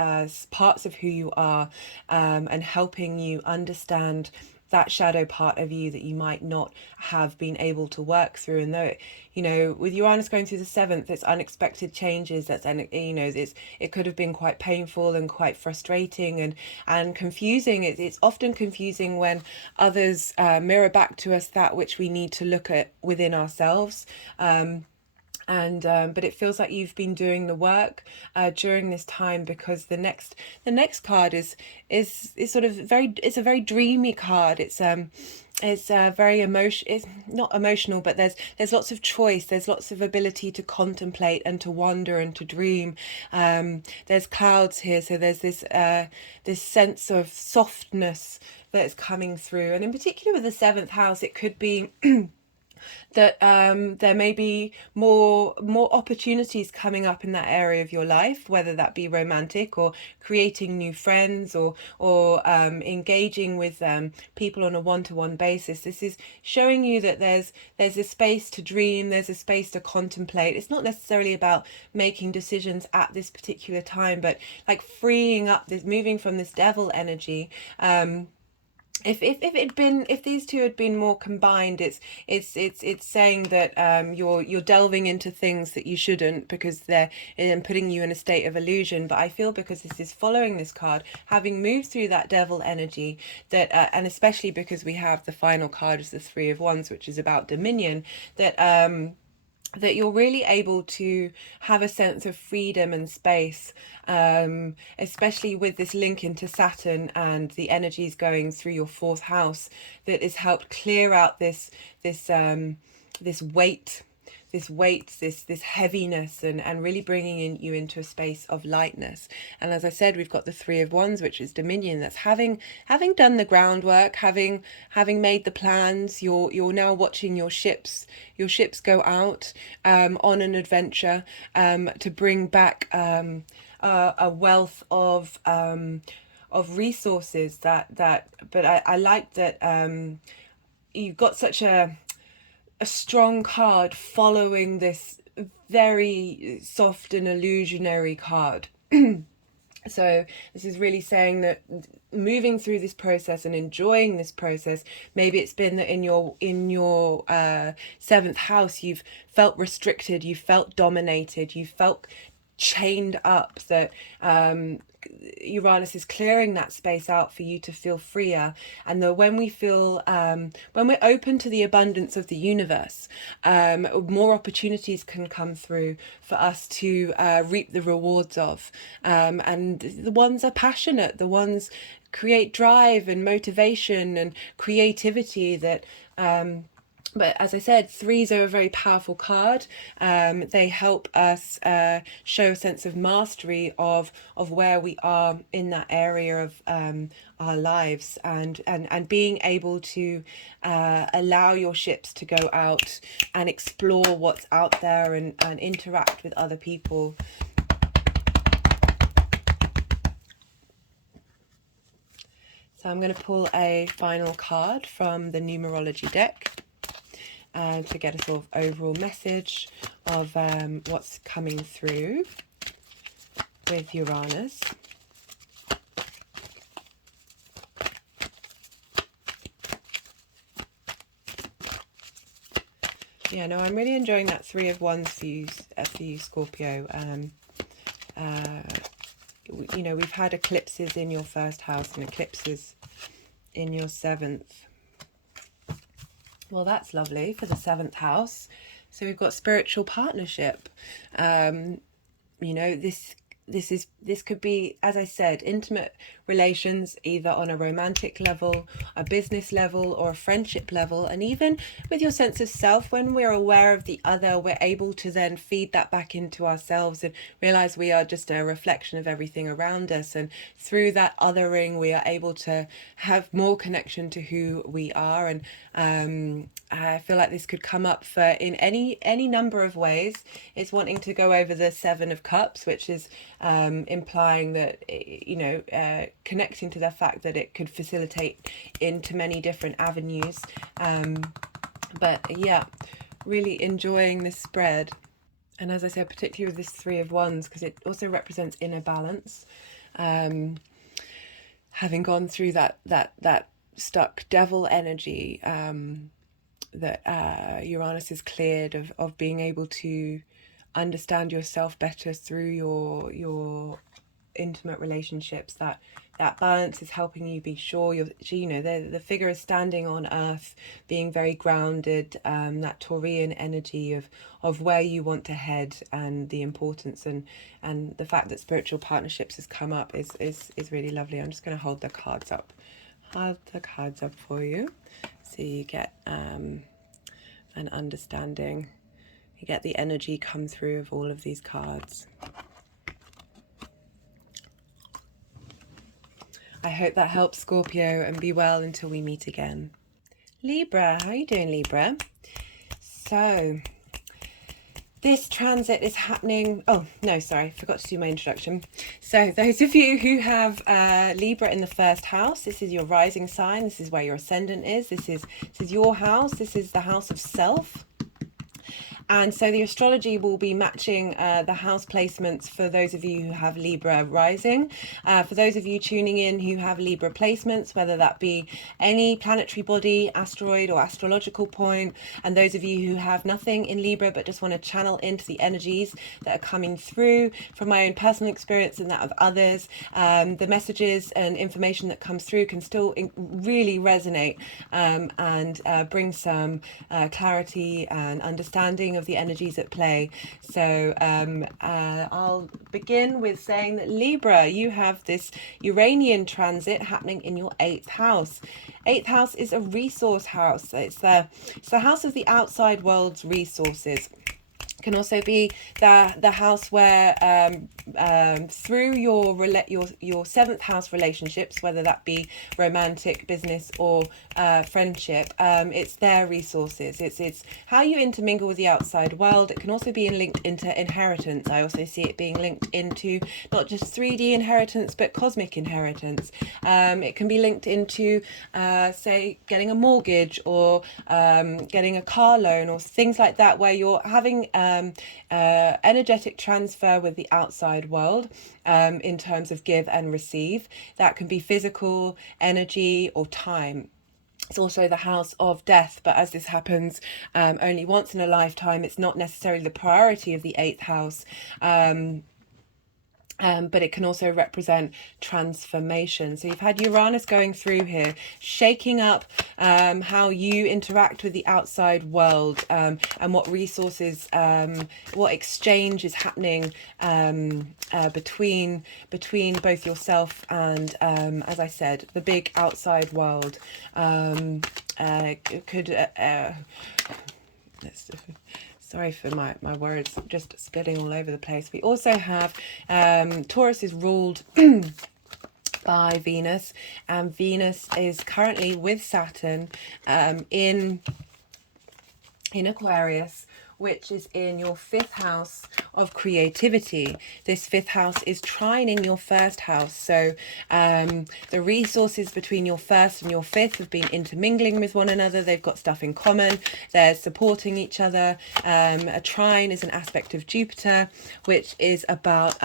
parts of who you are, and helping you understand that shadow part of you that you might not have been able to work through. And though, you know, with Uranus going through the 7th, it's unexpected changes. That's, you know, it could have been quite painful and quite frustrating and confusing. It's often confusing when others mirror back to us that which we need to look at within ourselves. But it feels like you've been doing the work during this time, because the next card is sort of it's a very dreamy card. It's very it's not emotional, but there's lots of choice, there's lots of ability to contemplate and to wonder and to dream. There's clouds here, so there's this sense of softness that's coming through, and in particular with the 7th house, it could be that there may be more opportunities coming up in that area of your life, whether that be romantic or creating new friends or engaging with people on a one-to-one basis. This is showing you that there's a space to dream, there's a space to contemplate. It's not necessarily about making decisions at this particular time, but like freeing up this, moving from this devil energy. If these two had been more combined, it's saying that you're delving into things that you shouldn't, because they're putting you in a state of illusion. But I feel because this is following this card, having moved through that devil energy, that and especially because we have the final card as the 3 of Wands, which is about dominion, that you're really able to have a sense of freedom and space, especially with this link into Saturn and the energies going through your 4th house, that has helped clear out this weight, this heaviness, and really bringing you into a space of lightness. And as I said, we've got the 3 of Wands, which is dominion. That's having done the groundwork, having made the plans. You're now watching your ships go out on an adventure to bring back a wealth of resources that but I like that you've got such a strong card following this very soft and illusionary card. So this is really saying that moving through this process and enjoying this process, maybe it's been that in your 7th house you've felt restricted, you felt dominated, you felt chained up, that Uranus is clearing that space out for you to feel freer. And that when we feel when we're open to the abundance of the universe, more opportunities can come through for us to reap the rewards of, and the ones are passionate, the ones create drive and motivation and creativity that but as I said, 3s are a very powerful card. They help us show a sense of mastery of where we are in that area of our lives, and being able to allow your ships to go out and explore what's out there and interact with other people. So I'm going to pull a final card from the numerology deck to get a sort of overall message of what's coming through with Uranus. Yeah, no, I'm really enjoying that 3 of Wands for you, Scorpio. You know, we've had eclipses in your 1st house and eclipses in your 7th. Well, that's lovely for the 7th house. So we've got spiritual partnership. You know, this could be, as I said, intimate relations, either on a romantic level, a business level, or a friendship level. And even with your sense of self, when we're aware of the other, we're able to then feed that back into ourselves and realize we are just a reflection of everything around us. And through that othering, we are able to have more connection to who we are. And I feel like this could come up for in any number of ways. It's wanting to go over the Seven of Cups, which is implying that, you know, connecting to the fact that it could facilitate into many different avenues. But yeah, really enjoying this spread. And as I said, particularly with this Three of Wands, because it also represents inner balance. Having gone through that stuck devil energy, that Uranus is cleared of being able to understand yourself better through your intimate relationships. That balance is helping you be sure you know, the figure is standing on earth, being very grounded. That Taurian energy of where you want to head, and the importance and the fact that spiritual partnerships has come up is really lovely. I'm just going to hold the cards up for you, so you get an understanding. You get the energy come through of all of these cards. I hope that helps, Scorpio, and be well until we meet again. Libra, how are you doing, Libra? So this transit is happening. Oh, no, sorry, forgot to do my introduction. So those of you who have Libra in the first house, this is your rising sign. This is where your ascendant is. This is your house. This is the house of self. And so the astrology will be matching the house placements for those of you who have Libra rising. For those of you tuning in who have Libra placements, whether that be any planetary body, asteroid or astrological point, and those of you who have nothing in Libra but just want to channel into the energies that are coming through from my own personal experience and that of others, the messages and information that comes through can still really resonate and bring some clarity and understanding of the energies at play. So I'll begin with saying that Libra, you have this Uranian transit happening in your 8th house. 8th house is a resource house. It's the house of the outside world's resources. Can also be the house where through your 7th house relationships, whether that be romantic, business or friendship, it's their resources. It's how you intermingle with the outside world. It can also be linked into inheritance. I also see it being linked into not just 3D inheritance but cosmic inheritance. It can be linked into say getting a mortgage or getting a car loan or things like that, where you're having energetic transfer with the outside world in terms of give and receive. That can be physical, energy or time. It's also the house of death, but as this happens only once in a lifetime, it's not necessarily the priority of the 8th house. But it can also represent transformation. So you've had Uranus going through here, shaking up how you interact with the outside world, and what resources, what exchange is happening between both yourself and, as I said, the big outside world. Sorry for my words, just spitting all over the place. We also have Taurus is ruled by Venus, and Venus is currently with Saturn in Aquarius, which is in your 5th house of creativity. This 5th house is trining your 1st house. So the resources between your 1st and your 5th have been intermingling with one another. They've got stuff in common. They're supporting each other. A trine is an aspect of Jupiter, which is about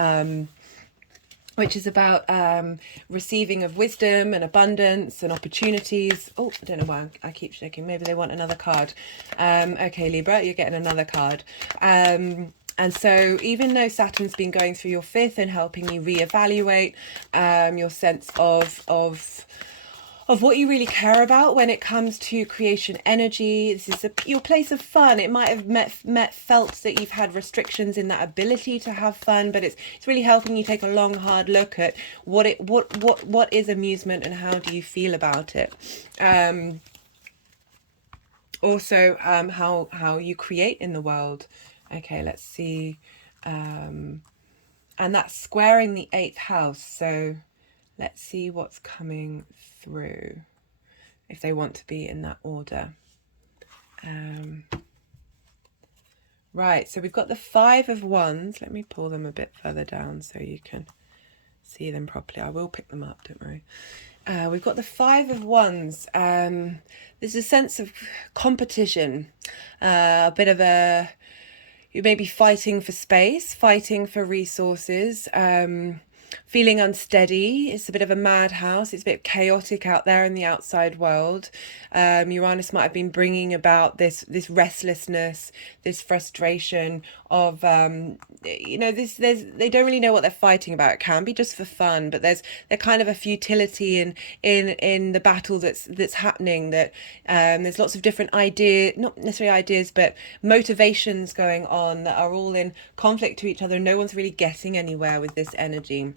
receiving of wisdom and abundance and opportunities. Oh, I don't know why I keep shaking. Maybe they want another card. Okay, Libra, you're getting another card. And so even though Saturn's been going through your 5th and helping you reevaluate your sense of of what you really care about when it comes to creation energy. This is your place of fun. It might have felt that you've had restrictions in that ability to have fun, but it's really helping you take a long, hard look at what is amusement and how do you feel about it. Also, how you create in the world. Okay, let's see. And that's squaring the 8th house. So let's see what's coming through, if they want to be in that order. Right, so we've got the 5 of Wands. Let me pull them a bit further down so you can see them properly. I will pick them up, don't worry. We've got the 5 of Wands. There's a sense of competition, a bit of you may be fighting for space, fighting for resources, feeling unsteady. It's a bit of a madhouse. It's a bit chaotic out there in the outside world. Uranus might have been bringing about this restlessness, this frustration of, they don't really know what they're fighting about. It can be just for fun, but there's kind of a futility in the battle that's happening. That there's lots of different ideas, not necessarily ideas, but motivations going on that are all in conflict to each other. No one's really getting anywhere with this energy.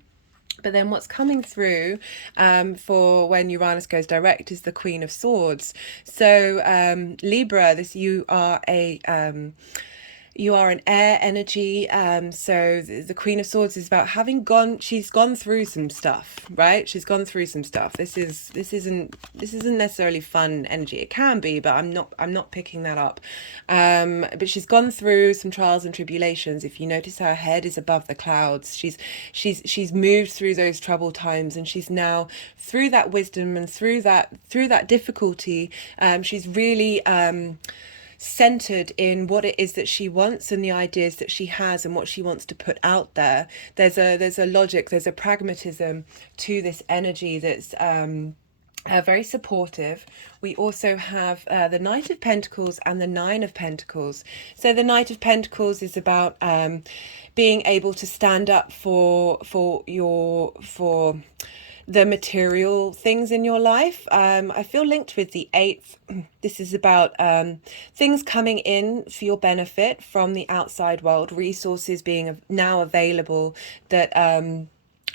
But then what's coming through for when Uranus goes direct is the Queen of Swords. So Libra, you are an air energy. So the Queen of Swords is about she's gone through some stuff, right? She's gone through some stuff. This isn't necessarily fun energy. It can be, but I'm not picking that up. But she's gone through some trials and tribulations. If you notice, her head is above the clouds. She's moved through those troubled times, and she's now through that wisdom and through that difficulty. She's really centered in what it is that she wants and the ideas that she has and what she wants to put out there. There's a logic, there's a pragmatism to this energy that's very supportive. We also have the Knight of Pentacles and the 9 of Pentacles. So the Knight of Pentacles is about being able to stand up for the material things in your life. I feel linked with the 8th. This is about things coming in for your benefit from the outside world, resources being now available that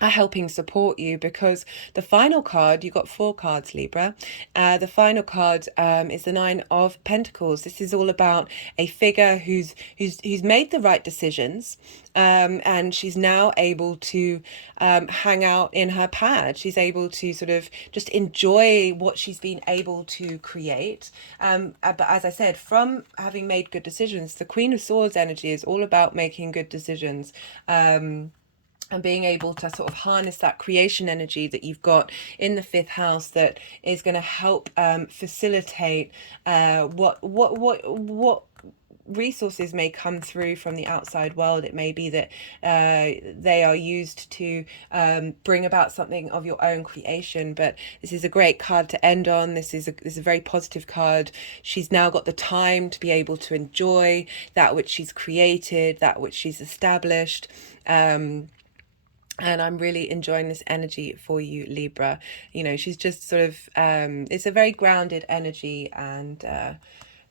are helping support you, because the final card, you got 4 cards, Libra. The final card is the 9 of Pentacles. This is all about a figure who's made the right decisions, and she's now able to hang out in her pad. She's able to sort of just enjoy what she's been able to create. But as I said, from having made good decisions, the Queen of Swords energy is all about making good decisions. And being able to sort of harness that creation energy that you've got in the 5th house that is going to help facilitate what resources may come through from the outside world. It may be that they are used to bring about something of your own creation. But this is a great card to end on. This is a very positive card. She's now got the time to be able to enjoy that which she's created, that which she's established. And I'm really enjoying this energy for you, Libra. She's just sort of, it's a very grounded energy, and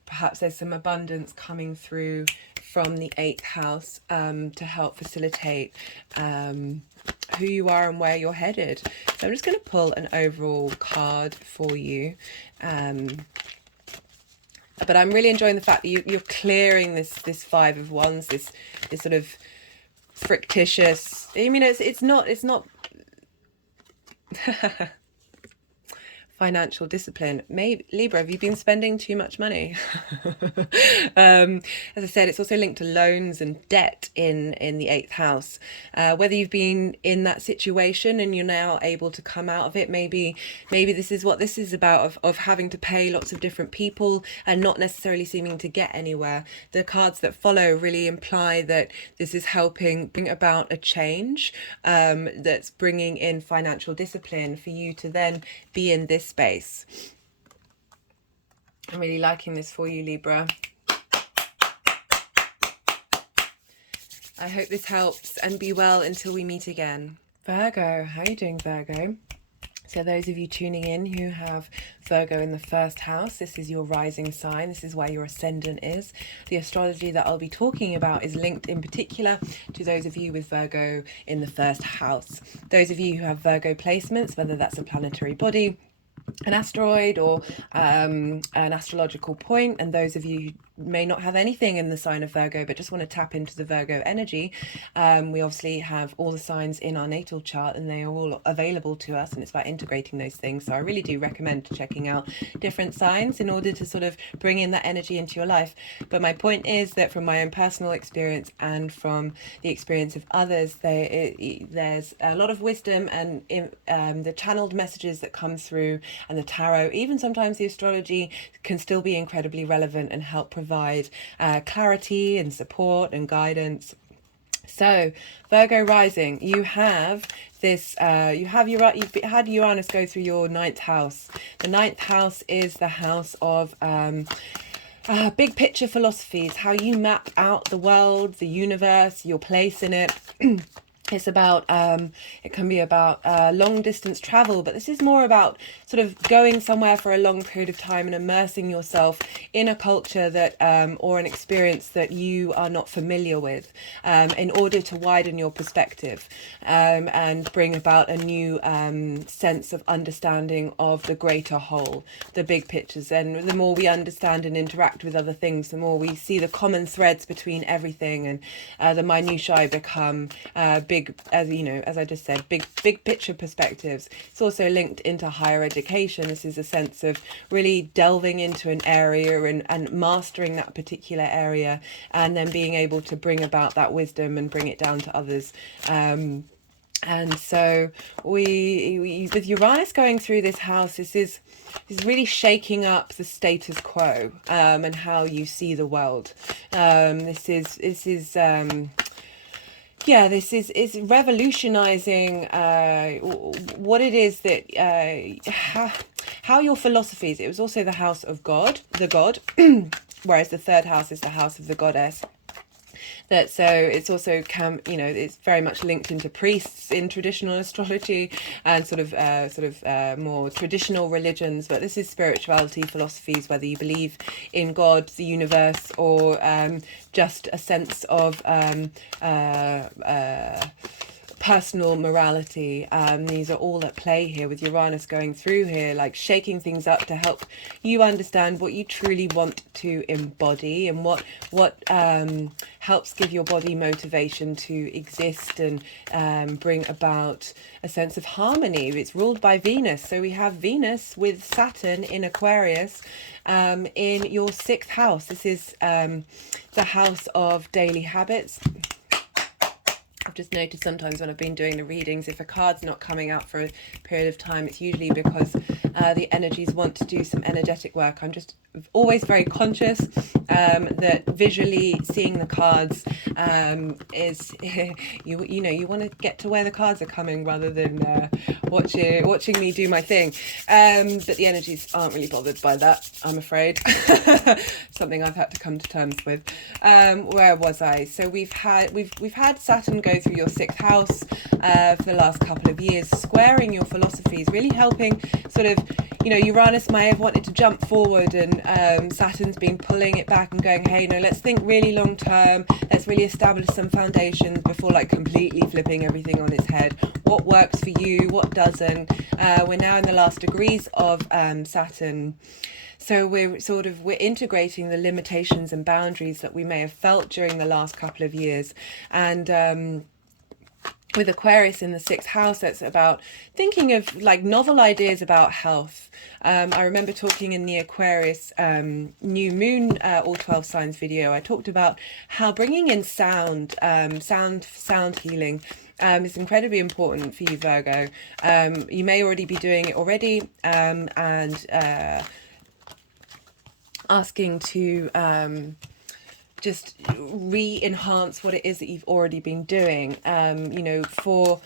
perhaps there's some abundance coming through from the 8th house to help facilitate who you are and where you're headed. So I'm just going to pull an overall card for you. But I'm really enjoying the fact that you're clearing this 5 of Wands, this sort of fictitious. I mean, it's not financial discipline. Maybe Libra, have you been spending too much money? As I said, it's also linked to loans and debt in the 8th house. Whether you've been in that situation and you're now able to come out of it, maybe this is what this is about, of having to pay lots of different people and not necessarily seeming to get anywhere. The cards that follow really imply that this is helping bring about a change that's bringing in financial discipline for you to then be in this space. I'm really liking this for you, Libra. I hope this helps, and be well until we meet again. Virgo, how are you doing, Virgo? So those of you tuning in who have Virgo in the first house, this is your rising sign. This is where your ascendant is. The astrology that I'll be talking about is linked in particular to those of you with Virgo in the first house. Those of you who have Virgo placements, whether that's a planetary body, an asteroid, or an astrological point, and those of you who may not have anything in the sign of Virgo but just want to tap into the Virgo energy, we obviously have all the signs in our natal chart and they are all available to us, and it's about integrating those things. So I really do recommend checking out different signs in order to sort of bring in that energy into your life. But my point is that from my own personal experience and from the experience of others, there's a lot of wisdom and the channeled messages that come through, and the tarot, even sometimes the astrology, can still be incredibly relevant and help provide clarity and support and guidance. So Virgo rising, you have this, you've had Uranus go through your ninth house. The ninth house is the house of big picture philosophies, how you map out the world, the universe, your place in it. It's about, it can be about long distance travel, but this is more about sort of going somewhere for a long period of time and immersing yourself in a culture that, or an experience that you are not familiar with, in order to widen your perspective, and bring about a new sense of understanding of the greater whole, the big pictures. And the more we understand and interact with other things, the more we see the common threads between everything, and the minutiae become big, as you know, as I just said, big picture perspectives. It's also linked into higher education. This is a sense of really delving into an area and mastering that particular area, and then being able to bring about that wisdom and bring it down to others. And so we with Uranus going through this house, this is really shaking up the status quo, and how you see the world. This is it's revolutionizing what it is that how your philosophies. It was also the house of the god, whereas the third house is the house of the goddess. So it's also it's very much linked into priests in traditional astrology and sort of more traditional religions. But this is spirituality, philosophies, whether you believe in God, the universe, or just a sense of personal morality. These are all at play here with Uranus going through here, like shaking things up to help you understand what you truly want to embody, and what helps give your body motivation to exist and bring about a sense of harmony. It's ruled by Venus, so we have Venus with Saturn in Aquarius in your sixth house. This is the house of daily habits. I've just noticed sometimes when I've been doing the readings, if a card's not coming out for a period of time, it's usually because the energies want to do some energetic work. I'm just always very conscious that visually seeing the cards is you want to get to where the cards are coming rather than watching me do my thing. But the energies aren't really bothered by that, I'm afraid. Something I've had to come to terms with. Where was I? So we've had Saturn go through your sixth house for the last couple of years, squaring your philosophies, really helping sort of, Uranus may have wanted to jump forward, and Saturn's been pulling it back and going, hey, no, let's think really long term. Let's really establish some foundations before completely flipping everything on its head. What works for you? What doesn't? We're now in the last degrees of Saturn. So we're integrating the limitations and boundaries that we may have felt during the last couple of years. And with Aquarius in the sixth house, that's about thinking of novel ideas about health. I remember talking in the Aquarius New Moon all 12 signs video, I talked about how bringing in sound healing is incredibly important for you, Virgo. You may already be doing it already, and asking to just re-enhance what it is that you've already been doing. For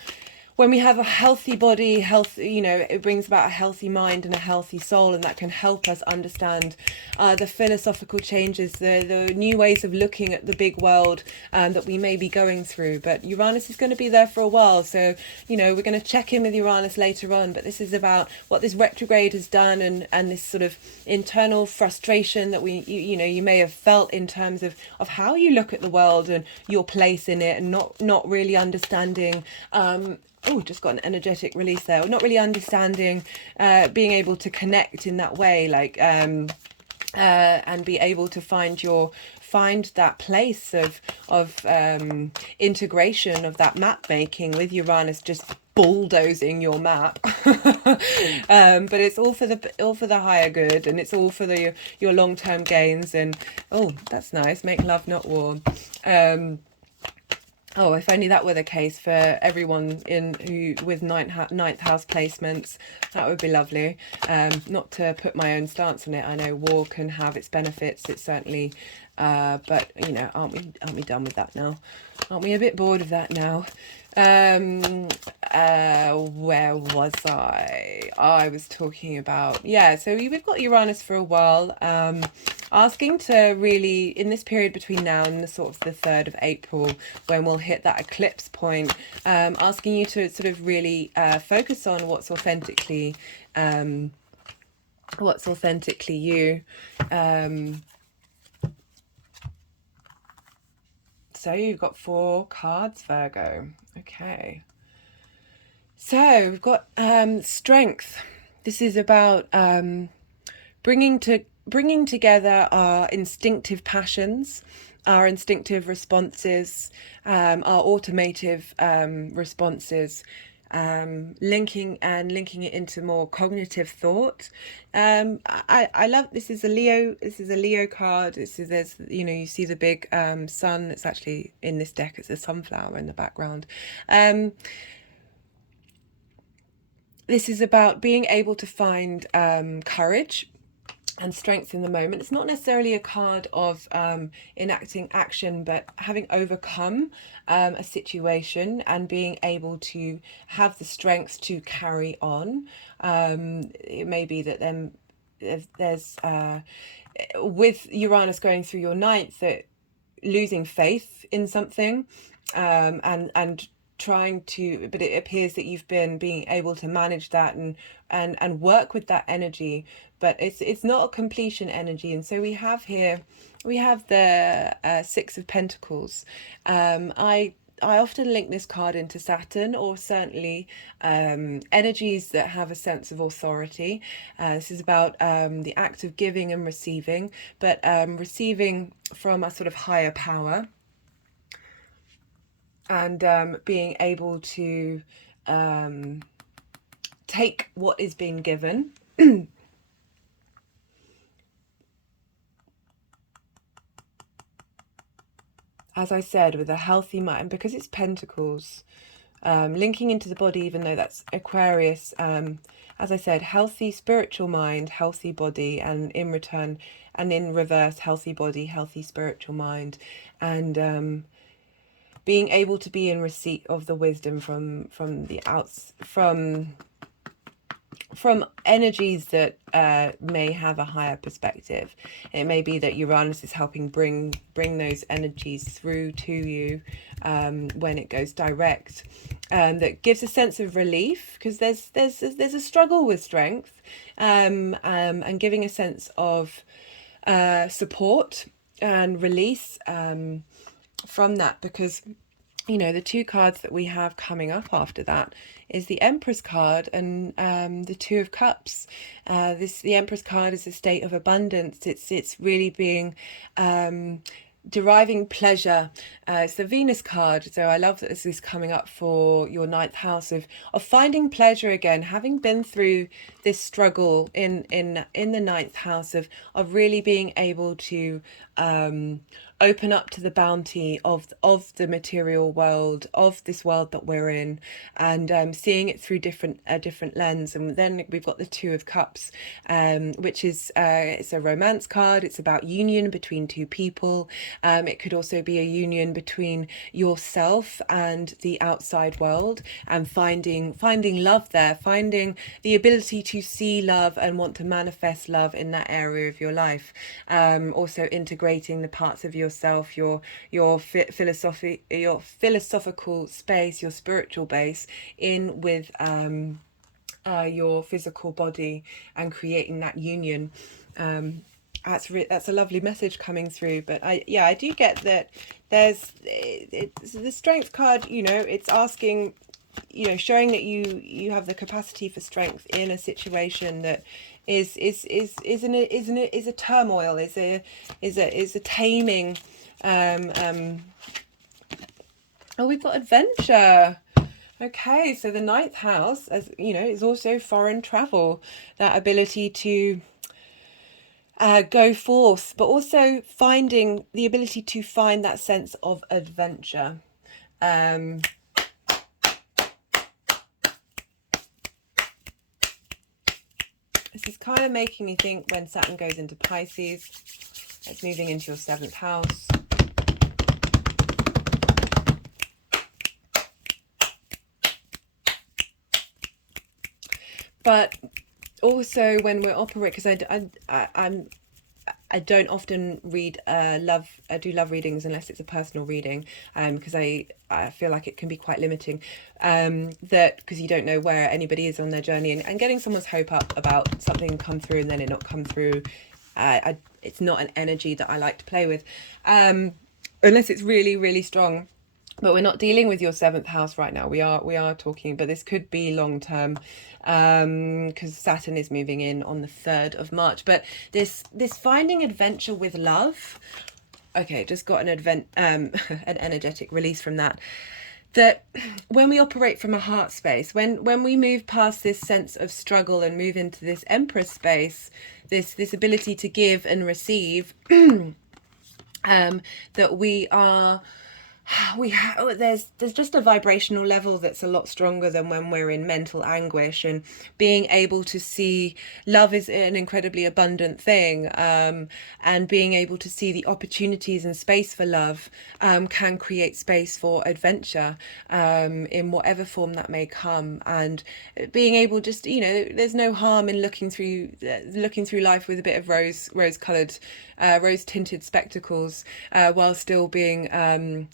when we have a healthy body, health, it brings about a healthy mind and a healthy soul, and that can help us understand the philosophical changes, the new ways of looking at the big world that we may be going through. But Uranus is going to be there for a while, so we're going to check in with Uranus later on. But this is about what this retrograde has done, and this sort of internal frustration that you may have felt in terms of how you look at the world and your place in it, and not really understanding. Just got an energetic release there. Not really understanding, being able to connect in that way, like, and be able to find that place of integration, of that map making, with Uranus just bulldozing your map. But it's all for the higher good, and it's all for your long-term gains. And that's nice. Make love, not war. If only that were the case for everyone with ninth house placements. That would be lovely. Not to put my own stance on it. I know war can have its benefits. It certainly, but aren't we done with that now? Aren't we a bit bored of that now? Where was I? I was talking about, so we've got Uranus for a while, asking to really, in this period between now and the sort of the 3rd of April, when we'll hit that eclipse point, asking you to sort of really focus on what's authentically you. So you've got 4 cards, Virgo. Okay. So we've got strength. This is about bringing together our instinctive passions, our instinctive responses, our automative responses, linking it into more cognitive thought. I love, this is a Leo card. There's you see the big sun. It's actually in this deck, it's a sunflower in the background. This is about being able to find courage and strength in the moment. It's not necessarily a card of enacting action, but having overcome a situation and being able to have the strength to carry on. It may be that then there's with Uranus going through your 9th, that losing faith in something, and trying to, but it appears that you've been being able to manage that and work with that energy, but it's not a completion energy. And so we have the 6 of Pentacles. I often link this card into Saturn, or certainly energies that have a sense of authority. This is about the act of giving and receiving, but receiving from a sort of higher power, and being able to take what is being given. As I said, with a healthy mind, because it's Pentacles, linking into the body, even though that's Aquarius. As I said, healthy spiritual mind, healthy body, and in return, and in reverse, healthy body, healthy spiritual mind, and being able to be in receipt of the wisdom from energies that may have a higher perspective. It may be that Uranus is helping bring those energies through to you when it goes direct. That gives a sense of relief, because there's a struggle with strength, and giving a sense of support and release from that, because the 2 cards that we have coming up after that is the Empress card and the 2 of Cups. The Empress card is a state of abundance. It's really being deriving pleasure. It's the Venus card, so I love that this is coming up for your 9th house of finding pleasure again, having been through this struggle in the 9th house of really being able to open up to the bounty of the material world, of this world that we're in, and seeing it through a different lens. And then we've got the Two of Cups, which is it's a romance card. It's about union between two people. It could also be a union between yourself and the outside world, and finding love there, finding the ability to see love and want to manifest love in that area of your life. Also integrating the parts of yourself, your philosophical space, your spiritual base, in with your physical body, and creating that union. That's a lovely message coming through. But I do get that there's the Strength card. It's asking, showing that you have the capacity for strength in a situation that is a turmoil, is a taming. Oh, we've got adventure. Okay, so the 9th house, as you know, is also foreign travel, that ability to go forth, but also finding the ability to find that sense of adventure. This is kind of making me think when Saturn goes into Pisces, it's moving into your 7th house. But also when we're operating, because I don't often read do love readings unless it's a personal reading, because I feel like it can be quite limiting, that because you don't know where anybody is on their journey, and getting someone's hope up about something come through and then it not come through, it's not an energy that I like to play with, unless it's really, really strong. But we're not dealing with your 7th house right now. We are talking, but this could be long term, because Saturn is moving in on the 3rd of March. But this finding adventure with love. Okay, just got an energetic release from that. That when we operate from a heart space, when we move past this sense of struggle and move into this Empress space, this ability to give and receive, that we are. There's just a vibrational level that's a lot stronger than when we're in mental anguish, and being able to see love is an incredibly abundant thing, and being able to see the opportunities and space for love can create space for adventure, in whatever form that may come. And being able, just there's no harm in looking through life with a bit of rose tinted spectacles, while still being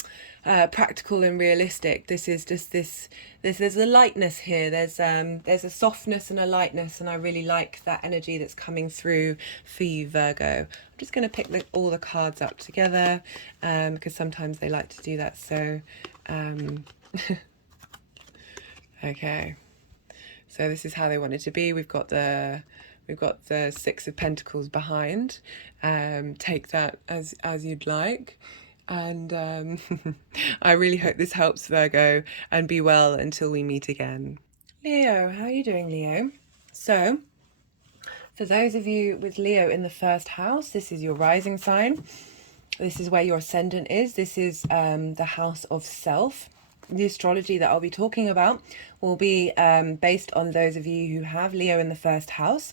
practical and realistic. This is just there's a lightness here, there's a softness and a lightness, and I really like that energy that's coming through for you, Virgo. I'm just going to pick all the cards up together, because sometimes they like to do that. So okay, so this is how they want it to be. We've got the 6 of Pentacles behind. Take that as you'd like. And I really hope this helps, Virgo, and be well until we meet again. Leo, how are you doing, Leo? So, for those of you with Leo in the 1st house, this is your rising sign. This is where your ascendant is. This is the house of self. The astrology that I'll be talking about will be based on those of you who have Leo in the 1st house.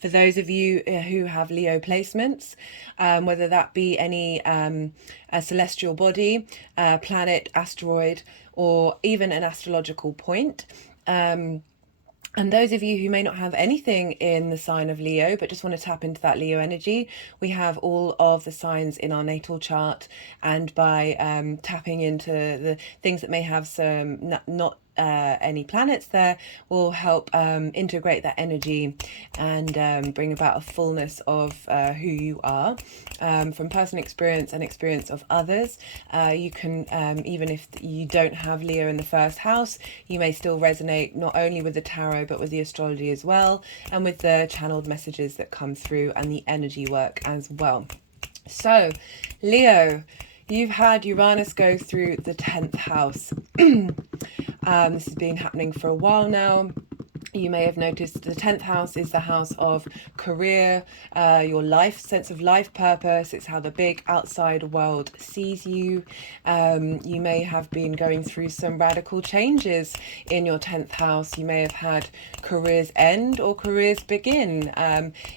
For those of you who have Leo placements, whether that be any a celestial body, planet, asteroid, or even an astrological point. And those of you who may not have anything in the sign of Leo, but just want to tap into that Leo energy, we have all of the signs in our natal chart. And by tapping into the things that may have some not any planets there, will help integrate that energy and bring about a fullness of who you are, from personal experience and experience of others. You can, even if you don't have Leo in the 1st house, you may still resonate not only with the tarot but with the astrology as well, and with the channeled messages that come through and the energy work as well. So Leo, you've had Uranus go through the 10th house. This has been happening for a while now. You may have noticed the 10th house is the house of career, your life, sense of life purpose. It's how the big outside world sees you. You may have been going through some radical changes in your 10th house. You may have had careers end or careers begin.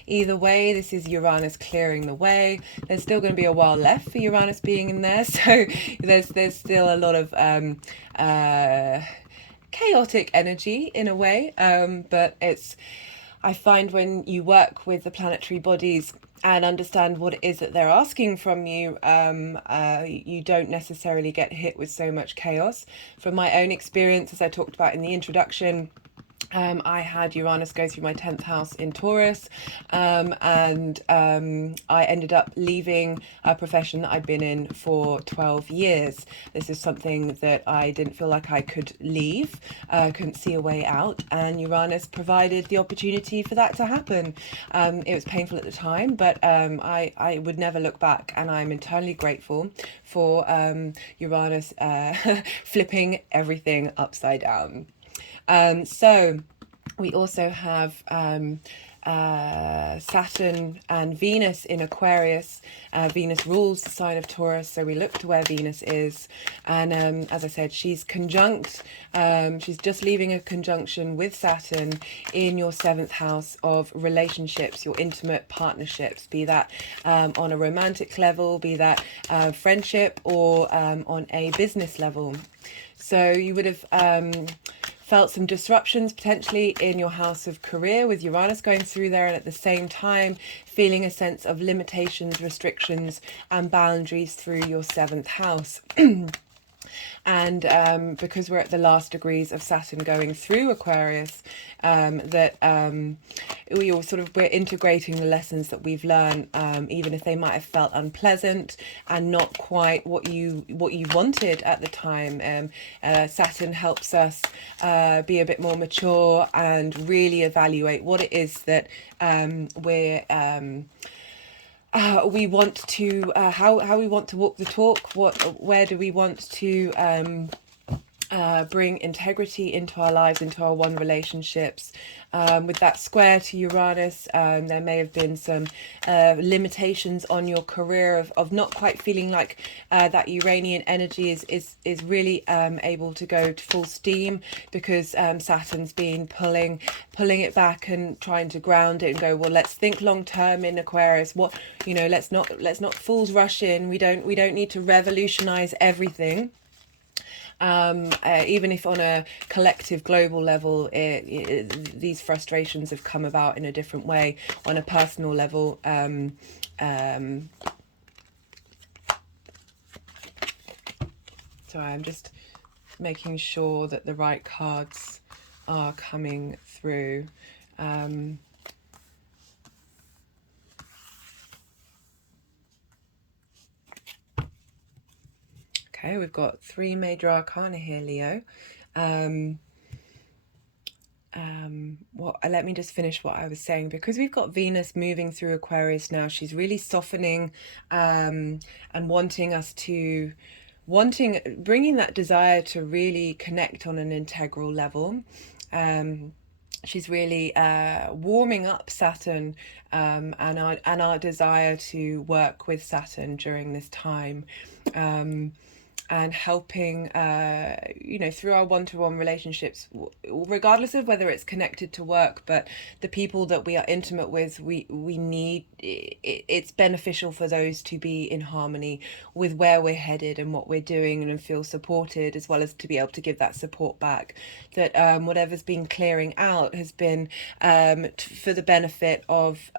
Either way, this is Uranus clearing the way. There's still going to be a while left for Uranus being in there, so there's still a lot of chaotic energy in a way, but I find when you work with the planetary bodies and understand what it is that they're asking from you, you don't necessarily get hit with so much chaos. From my own experience, as I talked about in the introduction, I had Uranus go through my 10th house in Taurus, and I ended up leaving a profession that I'd been in for 12 years. This is something that I didn't feel like I could leave, couldn't see a way out, and Uranus provided the opportunity for that to happen. It was painful at the time, but I would never look back, and I'm eternally grateful for Uranus flipping everything upside down. So we also have Saturn and Venus in Aquarius. Venus rules the sign of Taurus, so we look to where Venus is. And as I said, she's conjunct, she's just leaving a conjunction with Saturn in your 7th house of relationships, your intimate partnerships, be that on a romantic level, be that friendship, or on a business level. So you would have felt some disruptions potentially in your house of career with Uranus going through there, and at the same time feeling a sense of limitations, restrictions and boundaries through your 7th house. And because we're at the last degrees of Saturn going through Aquarius, we're integrating the lessons that we've learned, even if they might have felt unpleasant and not quite what you wanted at the time. Saturn helps us be a bit more mature and really evaluate what it is that we want to how we want to walk the talk, where do we want to bring integrity into our lives, into our one relationships. With that square to Uranus, there may have been some limitations on your career of not quite feeling like that Uranian energy is really able to go to full steam, because Saturn's been pulling it back and trying to ground it and go, well, let's think long term in Aquarius. Let's not fools rush in. We don't need to revolutionize everything. Even if on a collective global level these frustrations have come about in a different way, on a personal level, sorry, I'm just making sure that the right cards are coming through. Okay, we've got 3 major arcana here, Leo. Let me just finish what I was saying. Because we've got Venus moving through Aquarius now, she's really softening and bringing that desire to really connect on an integral level. She's really warming up Saturn and our desire to work with Saturn during this time. And helping, through our one-to-one relationships, regardless of whether it's connected to work, but the people that we are intimate with, we need, it's beneficial for those to be in harmony with where we're headed and what we're doing, and feel supported, as well as to be able to give that support back. That whatever's been clearing out has been for the benefit of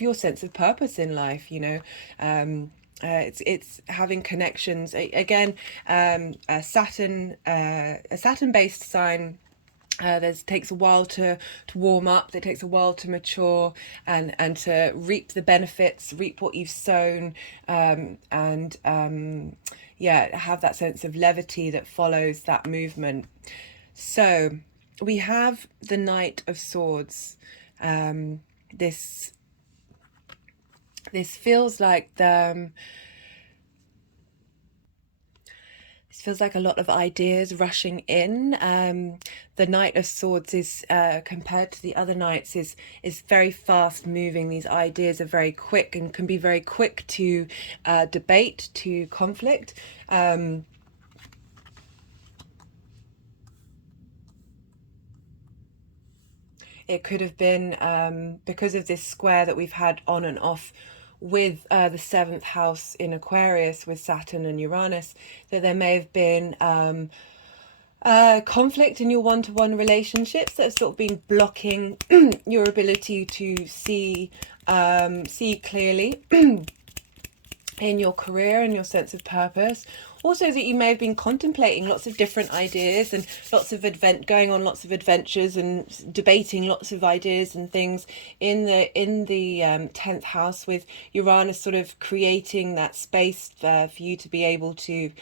your sense of purpose in life, it's having connections again. A Saturn-based sign. Takes a while to warm up. It takes a while to mature and to reap the benefits, reap what you've sown, and have that sense of levity that follows that movement. So we have the Knight of Swords. This feels like feels like a lot of ideas rushing in. The Knight of Swords is compared to the other knights is very fast moving. These ideas are very quick and can be very quick to debate, to conflict. It could have been because of this square that we've had on and off with the seventh house in Aquarius with Saturn and Uranus, that there may have been conflict in your one-to-one relationships that have sort of been blocking your ability to see clearly in your career and your sense of purpose. Also that you may have been contemplating lots of different ideas and lots of going on lots of adventures and debating lots of ideas and things in the 10th house, with Uranus sort of creating that space for you to be able to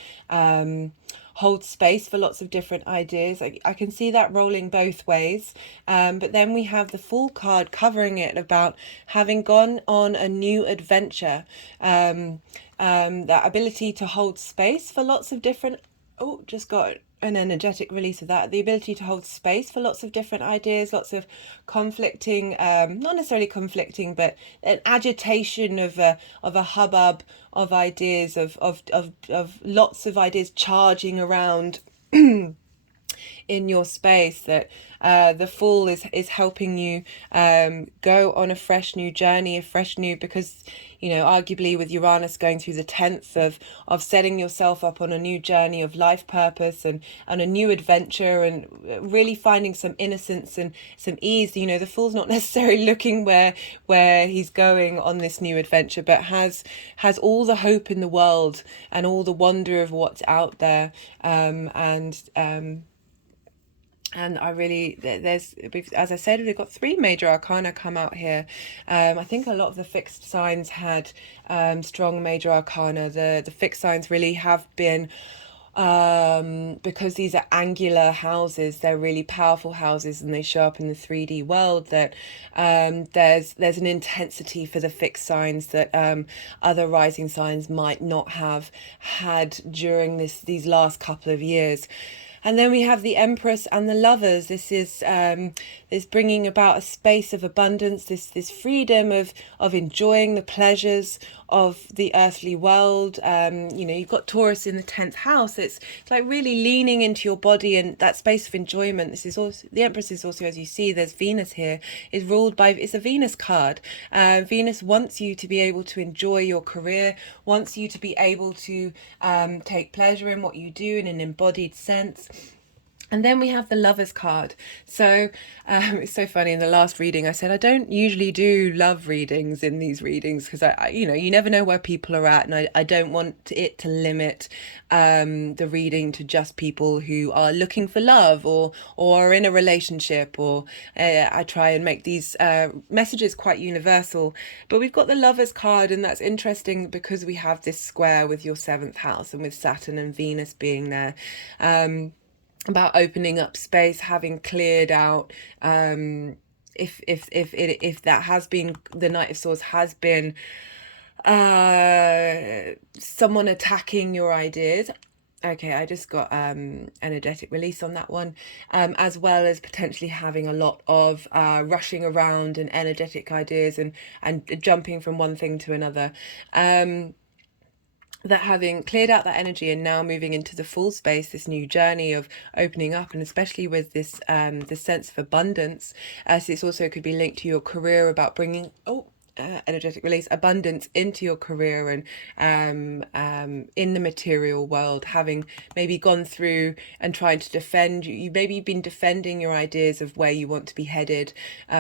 hold space for lots of different ideas. I can see that rolling both ways. But then we have the Fool card covering it, about having gone on a new adventure. That ability to hold space for lots of different... Oh, just got an energetic release of that. The ability to hold space for lots of different ideas, lots of conflicting, not necessarily conflicting, but an agitation of a hubbub of ideas, of lots of ideas charging around in your space. That the Fool is helping you go on a fresh new journey, because, you know, arguably with Uranus going through the 10th of setting yourself up on a new journey of life purpose and a new adventure, and really finding some innocence and some ease. You know, the Fool's not necessarily looking where he's going on this new adventure, but has all the hope in the world and all the wonder of what's out there. And I really, as I said, we've got 3 major arcana come out here. I think a lot of the fixed signs had strong major arcana. The fixed signs really have been, because these are angular houses, they're really powerful houses, and they show up in the 3D world, that there's an intensity for the fixed signs that other rising signs might not have had during these last couple of years. And then we have the Empress and the Lovers. This is bringing about a space of abundance, this freedom of enjoying the pleasures of the earthly world. You know, you've got Taurus in the 10th house. It's like really leaning into your body and that space of enjoyment. This is also, the Empress is also, as you see, there's Venus here, is ruled by, it's a Venus card. Venus wants you to be able to enjoy your career, wants you to be able to take pleasure in what you do in an embodied sense. And then we have the Lovers card. So it's so funny, in the last reading I said I don't usually do love readings in these readings, because I you know, you never know where people are at, and I don't want it to limit the reading to just people who are looking for love or are in a relationship, or I try and make these messages quite universal. But we've got the Lovers card, and that's interesting because we have this square with your 7th house and with Saturn and Venus being there. About opening up space, having cleared out, if that has been, the Knight of Swords has been someone attacking your ideas. Okay, I just got energetic release on that one, as well as potentially having a lot of rushing around and energetic ideas and jumping from one thing to another. That having cleared out that energy and now moving into the Fool space, this new journey of opening up, and especially with this this sense of abundance, as this also could be linked to your career, about bringing energetic release, abundance into your career and in the material world, having maybe gone through and trying to defend you. Maybe you've been defending your ideas of where you want to be headed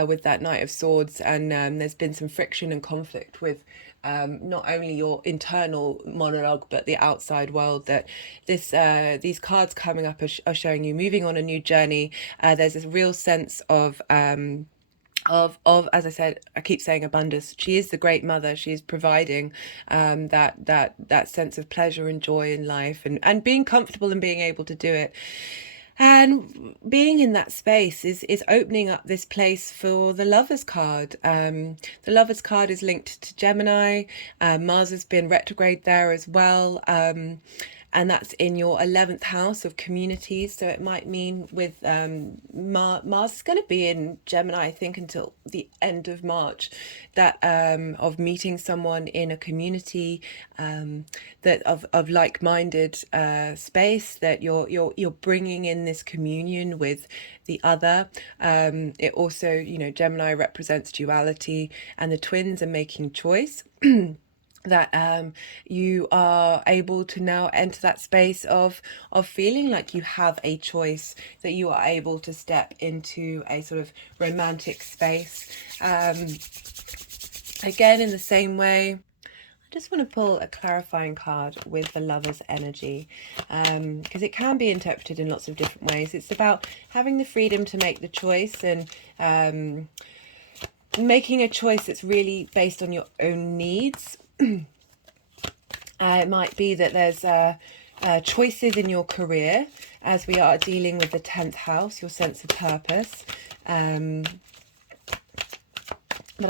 with that Knight of Swords, and there's been some friction and conflict with not only your internal monologue but the outside world. That these cards coming up are showing you moving on a new journey. There's this real sense of as I said, I keep saying abundance. She is the great mother. She is providing that sense of pleasure and joy in life, and being comfortable and being able to do it. And being in that space is opening up this place for the Lovers card. The Lovers card is linked to Gemini. Mars has been retrograde there as well. and that's in your 11th house of communities. So it might mean with Mars is going to be in Gemini, I think, until the end of March, that of meeting someone in a community, that of like-minded space, that you're bringing in this communion with the other. It also, you know, Gemini represents duality, and the twins are making choice. That you are able to now enter that space of feeling like you have a choice, that you are able to step into a sort of romantic space. Again, in the same way, I just want to pull a clarifying card with the Lover's energy, because it can be interpreted in lots of different ways. It's about having the freedom to make the choice, and making a choice that's really based on your own needs. It might be that there's choices in your career, as we are dealing with the 10th house, your sense of purpose. But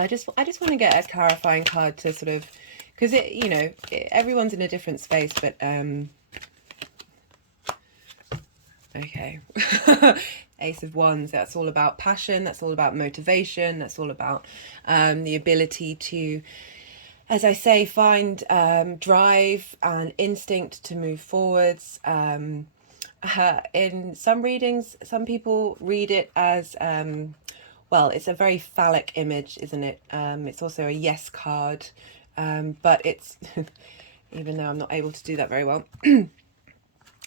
I just want to get a clarifying card to sort of, because it, you know, everyone's in a different space, but okay. Ace of Wands, that's all about passion, that's all about motivation, that's all about the ability to, as I say, find drive and instinct to move forwards. In some readings, some people read it as, well, it's a very phallic image, isn't it? It's also a yes card, but it's, even though I'm not able to do that very well,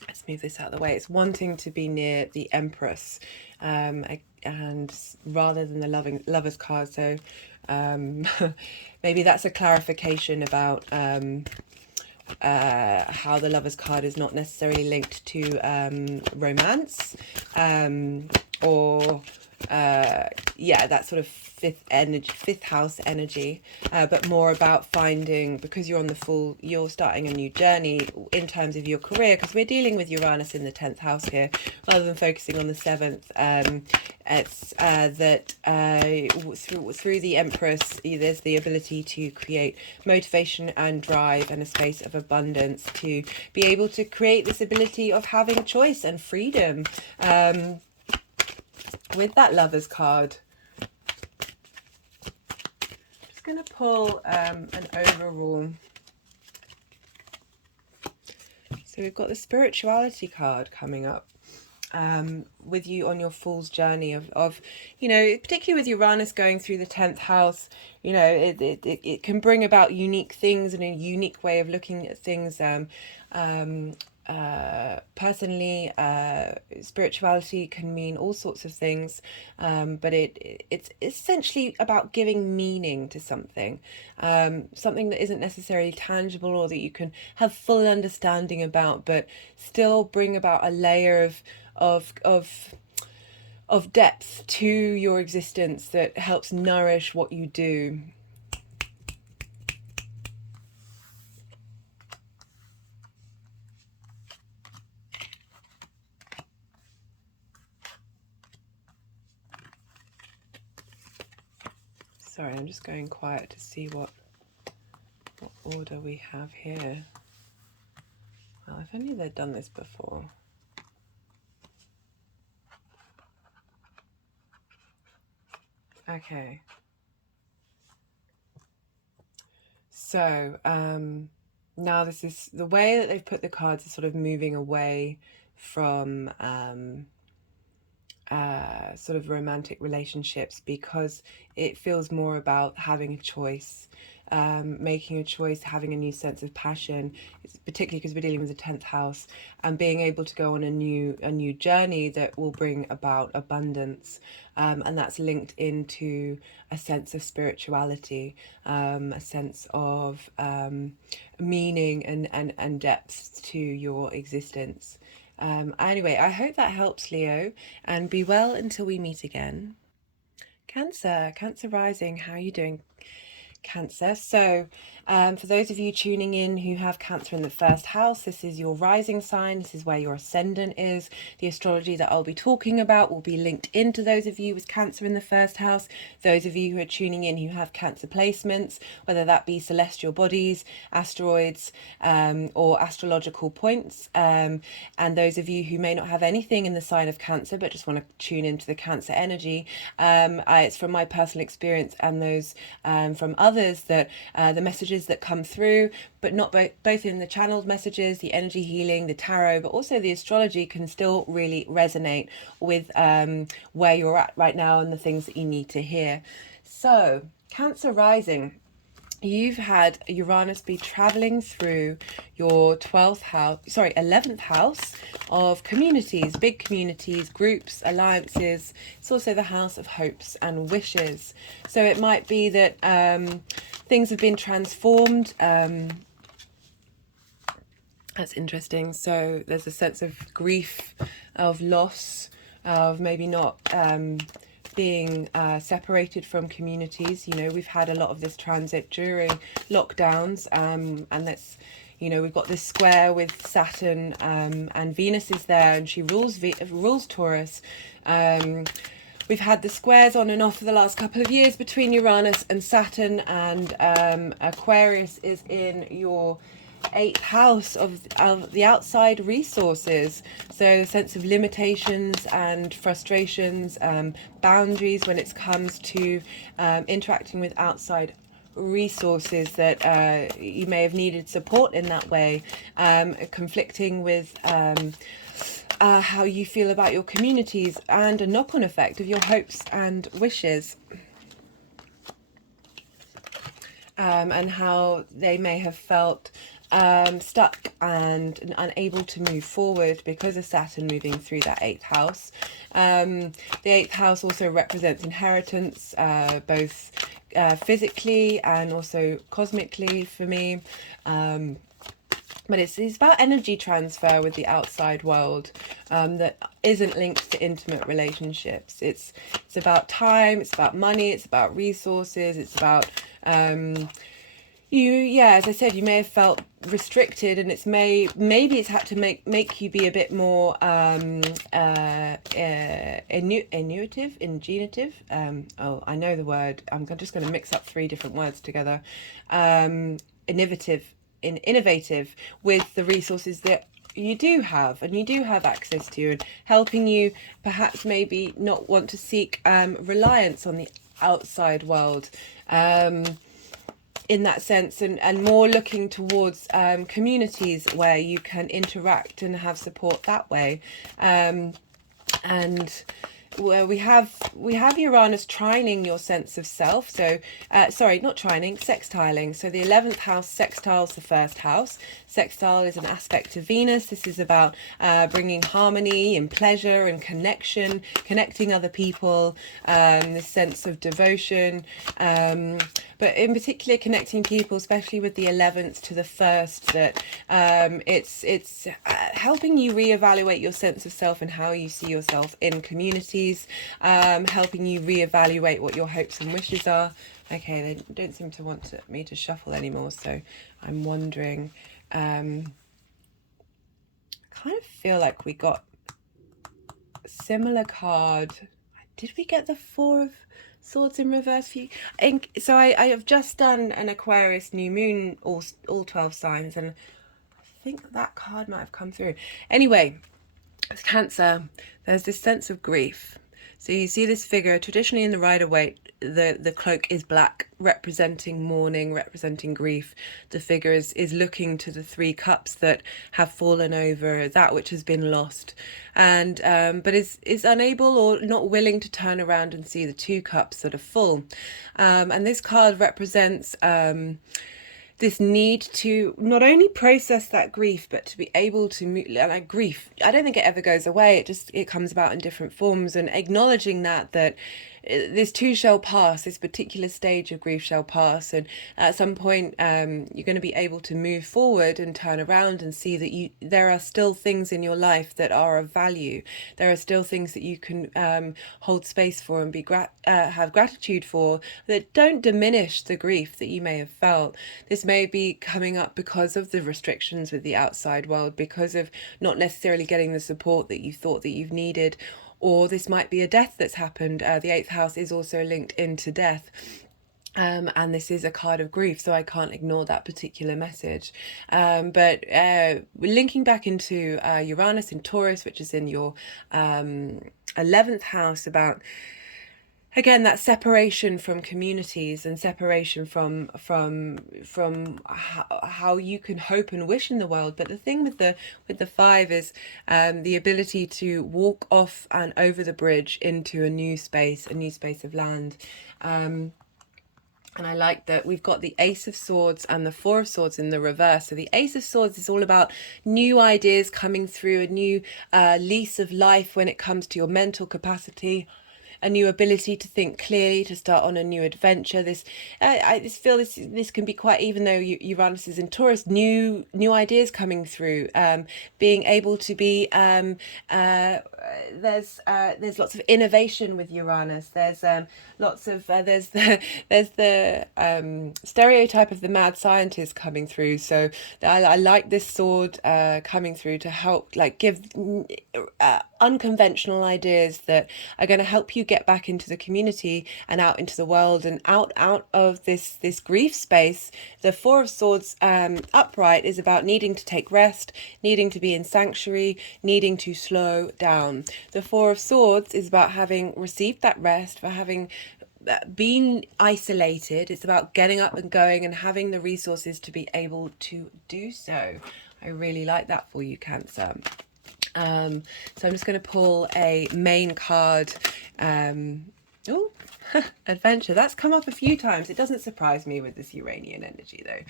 let's move this out of the way. It's wanting to be near the Empress, and rather than the Lover's card. So maybe that's a clarification about how the Lover's card is not necessarily linked to romance, or yeah, that sort of fifth house energy, but more about finding, because you're on the full, you're starting a new journey in terms of your career, because we're dealing with Uranus in the 10th house here, rather than focusing on the 7th. It's that through the Empress, there's the ability to create motivation and drive and a space of abundance, to be able to create this ability of having a choice and freedom. With that Lover's card, just going to pull an overall. So we've got the spirituality card coming up, with you on your Fool's journey of, you know, particularly with Uranus going through the 10th house, you know, it can bring about unique things and a unique way of looking at things. Personally, spirituality can mean all sorts of things, but it's essentially about giving meaning to something, something that isn't necessarily tangible or that you can have full understanding about, but still bring about a layer of depth to your existence that helps nourish what you do. Sorry, I'm just going quiet to see what order we have here. Well, if only they'd done this before. Okay. So, now this is the way that they've put the cards, is sort of moving away from sort of romantic relationships, because it feels more about having a choice, making a choice, having a new sense of passion, particularly because we're dealing with the 10th house, and being able to go on a new journey that will bring about abundance, and that's linked into a sense of spirituality, a sense of meaning and depth to your existence. Anyway, I hope that helps, Leo, and be well until we meet again. Cancer rising, how are you doing? Cancer. So for those of you tuning in who have Cancer in the first house, this is your rising sign. This is where your ascendant is. The astrology that I'll be talking about will be linked into those of you with Cancer in the first house. Those of you who are tuning in who have Cancer placements, whether that be celestial bodies, asteroids, or astrological points. And those of you who may not have anything in the sign of Cancer but just want to tune into the Cancer energy, it's from my personal experience and those from others that the messages that come through, but not both in the channeled messages, the energy healing, the tarot, but also the astrology can still really resonate with where you're at right now and the things that you need to hear. So Cancer rising, you've had Uranus be traveling through your 11th house of communities, big communities, groups, alliances. It's also the house of hopes and wishes. So it might be that things have been transformed. That's interesting. So there's a sense of grief, of loss, of maybe not being separated from communities. You know, we've had a lot of this transit during lockdowns, and that's, you know, we've got this square with Saturn, and Venus is there, and she rules Taurus. We've had the squares on and off for the last couple of years between Uranus and Saturn, and Aquarius is in your 8th house of the outside resources. So a sense of limitations and frustrations, boundaries when it comes to interacting with outside resources, that you may have needed support in that way, conflicting with how you feel about your communities, and a knock-on effect of your hopes and wishes, and how they may have felt stuck and unable to move forward because of Saturn moving through that 8th house. The 8th house also represents inheritance, both physically and also cosmically for me. But it's about energy transfer with the outside world, that isn't linked to intimate relationships. It's about time, it's about money, it's about resources, it's about as I said, you may have felt restricted, and it's maybe it's had to make you be a bit more ingenitive. I know the word. I'm just going to mix up 3 different words together. Innovative with the resources that you do have and you do have access to, and helping you perhaps maybe not want to seek reliance on the outside world, in that sense, and more looking towards communities where you can interact and have support that way. And where we have Uranus trining your sense of self. So sorry, not trining, sextiling. So the 11th house sextiles the first house. Sextile is an aspect of Venus. This is about bringing harmony and pleasure and connecting other people, this sense of devotion, but in particular connecting people, especially with the 11th to the 1st, that it's helping you reevaluate your sense of self and how you see yourself in communities, helping you reevaluate what your hopes and wishes are. Okay, they don't seem to want me to shuffle anymore, so I'm wondering, I kind of feel like we got a similar card. Did we get the 4 of Swords in reverse for you? So I have just done an Aquarius New Moon, all 12 signs, and I think that card might have come through. Anyway, with Cancer, there's this sense of grief. So you see this figure, traditionally in the Rider-Waite, the cloak is black, representing mourning, representing grief. The figure is looking to the 3 cups that have fallen over, that which has been lost, and but is unable or not willing to turn around and see the 2 cups that are full. And this card represents this need to not only process that grief, but to be able to move. Like, grief, I don't think it ever goes away. It comes about in different forms, and acknowledging that this too shall pass. This particular stage of grief shall pass, and at some point you're going to be able to move forward and turn around and see that there are still things in your life that are of value. There are still things that you can hold space for and have gratitude for, that don't diminish the grief that you may have felt. This may be coming up because of the restrictions with the outside world, because of not necessarily getting the support that you thought that you've needed, or this might be a death that's happened. The eighth house is also linked into death. And this is a card of grief, so I can't ignore that particular message. But linking back into Uranus in Taurus, which is in your 11th house, about, again, that separation from communities and separation from how you can hope and wish in the world. But the thing with the 5 is the ability to walk off and over the bridge into a new space of land. And I like that we've got the Ace of Swords and the 4 of Swords in the reverse. So the Ace of Swords is all about new ideas coming through, a new lease of life when it comes to your mental capacity, a new ability to think clearly, to start on a new adventure. I just feel this can be quite, even though Uranus is in Taurus, new ideas coming through, being able to be there's lots of innovation with Uranus. There's lots of there's the stereotype of the mad scientist coming through. So I like this sword coming through to help, like, give unconventional ideas that are going to help you get back into the community and out into the world and out of this grief space. The 4 of Swords upright is about needing to take rest, needing to be in sanctuary, needing to slow down. The 4 of Swords is about having received that rest, for having been isolated. It's about getting up and going and having the resources to be able to do so. I really like that for you, Cancer. So I'm just going to pull a main card. Oh, adventure. That's come up a few times. It doesn't surprise me with this Uranian energy, though.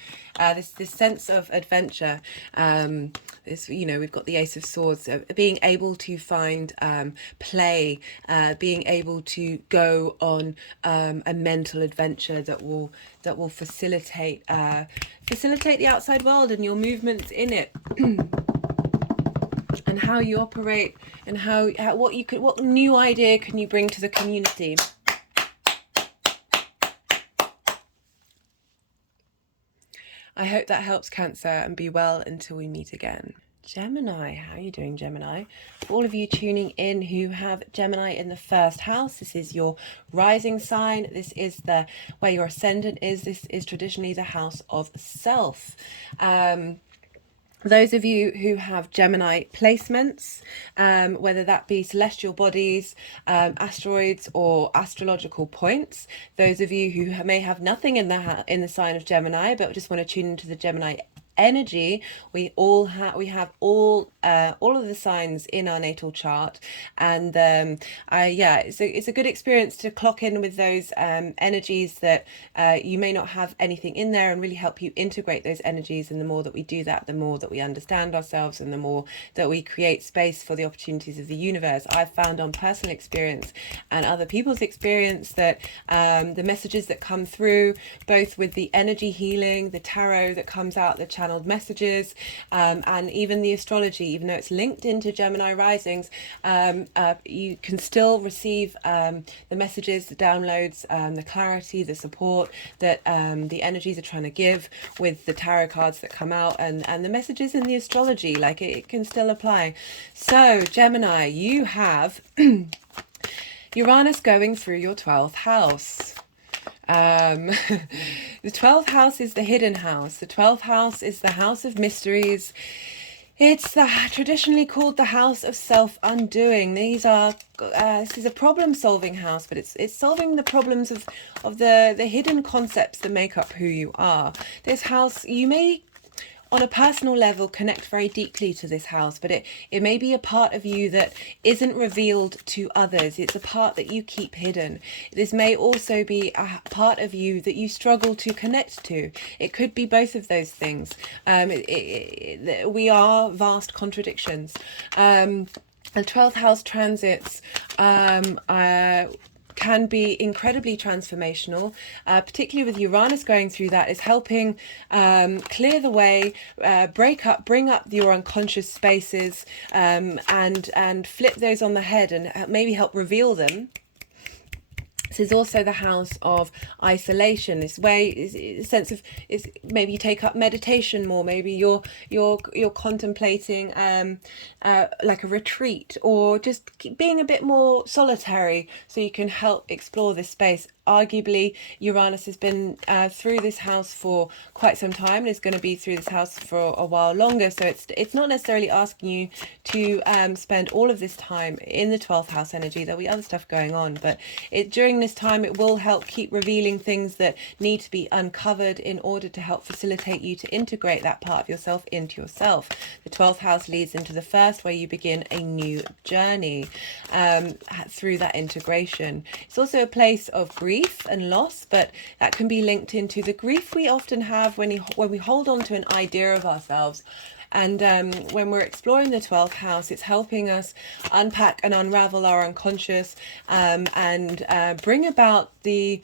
This sense of adventure. We've got the Ace of Swords, being able to find play, being able to go on a mental adventure that will facilitate the outside world and your movements in it. And how you operate, and what new idea can you bring to the community? I hope that helps, Cancer, and be well until we meet again. Gemini, how are you doing, Gemini? For all of you tuning in who have Gemini in the 1st house, this is your rising sign. This is where your ascendant is. This is traditionally the house of self. Those of you who have Gemini placements, whether that be celestial bodies, asteroids, or astrological points, those of you who may have nothing in the sign of Gemini but just want to tune into the Gemini energy, we have all of the signs in our natal chart, and it's a good experience to clock in with those energies that you may not have anything in there, and really help you integrate those energies. And the more that we do that, the more that we understand ourselves, and the more that we create space for the opportunities of the universe. I've found on personal experience and other people's experience that the messages that come through, both with the energy healing, the tarot that comes out, the channeled messages, and even the astrology, even though it's linked into Gemini risings, you can still receive the messages, the downloads, the clarity, the support that the energies are trying to give with the tarot cards that come out, and the messages in the astrology. Like, it can still apply. So Gemini, you have Uranus going through your 12th house. The 12th house is the hidden house. The 12th house is the house of mysteries. It's traditionally called the house of self-undoing. This is a problem-solving house, but it's solving the problems of the hidden concepts that make up who you are. This house, you may, on a personal level, connect very deeply to this house, but it may be a part of you that isn't revealed to others. It's a part that you keep hidden. This may also be a part of you that you struggle to connect to. It could be both of those things. We are vast contradictions. And 12th house transits can be incredibly transformational, particularly with Uranus going through that, is helping clear the way, bring up your unconscious spaces, and flip those on the head and maybe help reveal them. This is also the house of isolation. This way is a sense of, is maybe you take up meditation more. Maybe you're contemplating like a retreat, or just being a bit more solitary, so you can help explore this space. Arguably, Uranus has been through this house for quite some time, and is going to be through this house for a while longer. So it's not necessarily asking you to spend all of this time in the 12th house energy. There'll be other stuff going on, but during this time it will help keep revealing things that need to be uncovered in order to help facilitate you to integrate that part of yourself into yourself. The 12th house leads into the first, where you begin a new journey through that integration. It's also a place of grief and loss, but that can be linked into the grief we often have when we hold on to an idea of ourselves. And when we're exploring the 12th house, it's helping us unpack and unravel our unconscious, and bring about the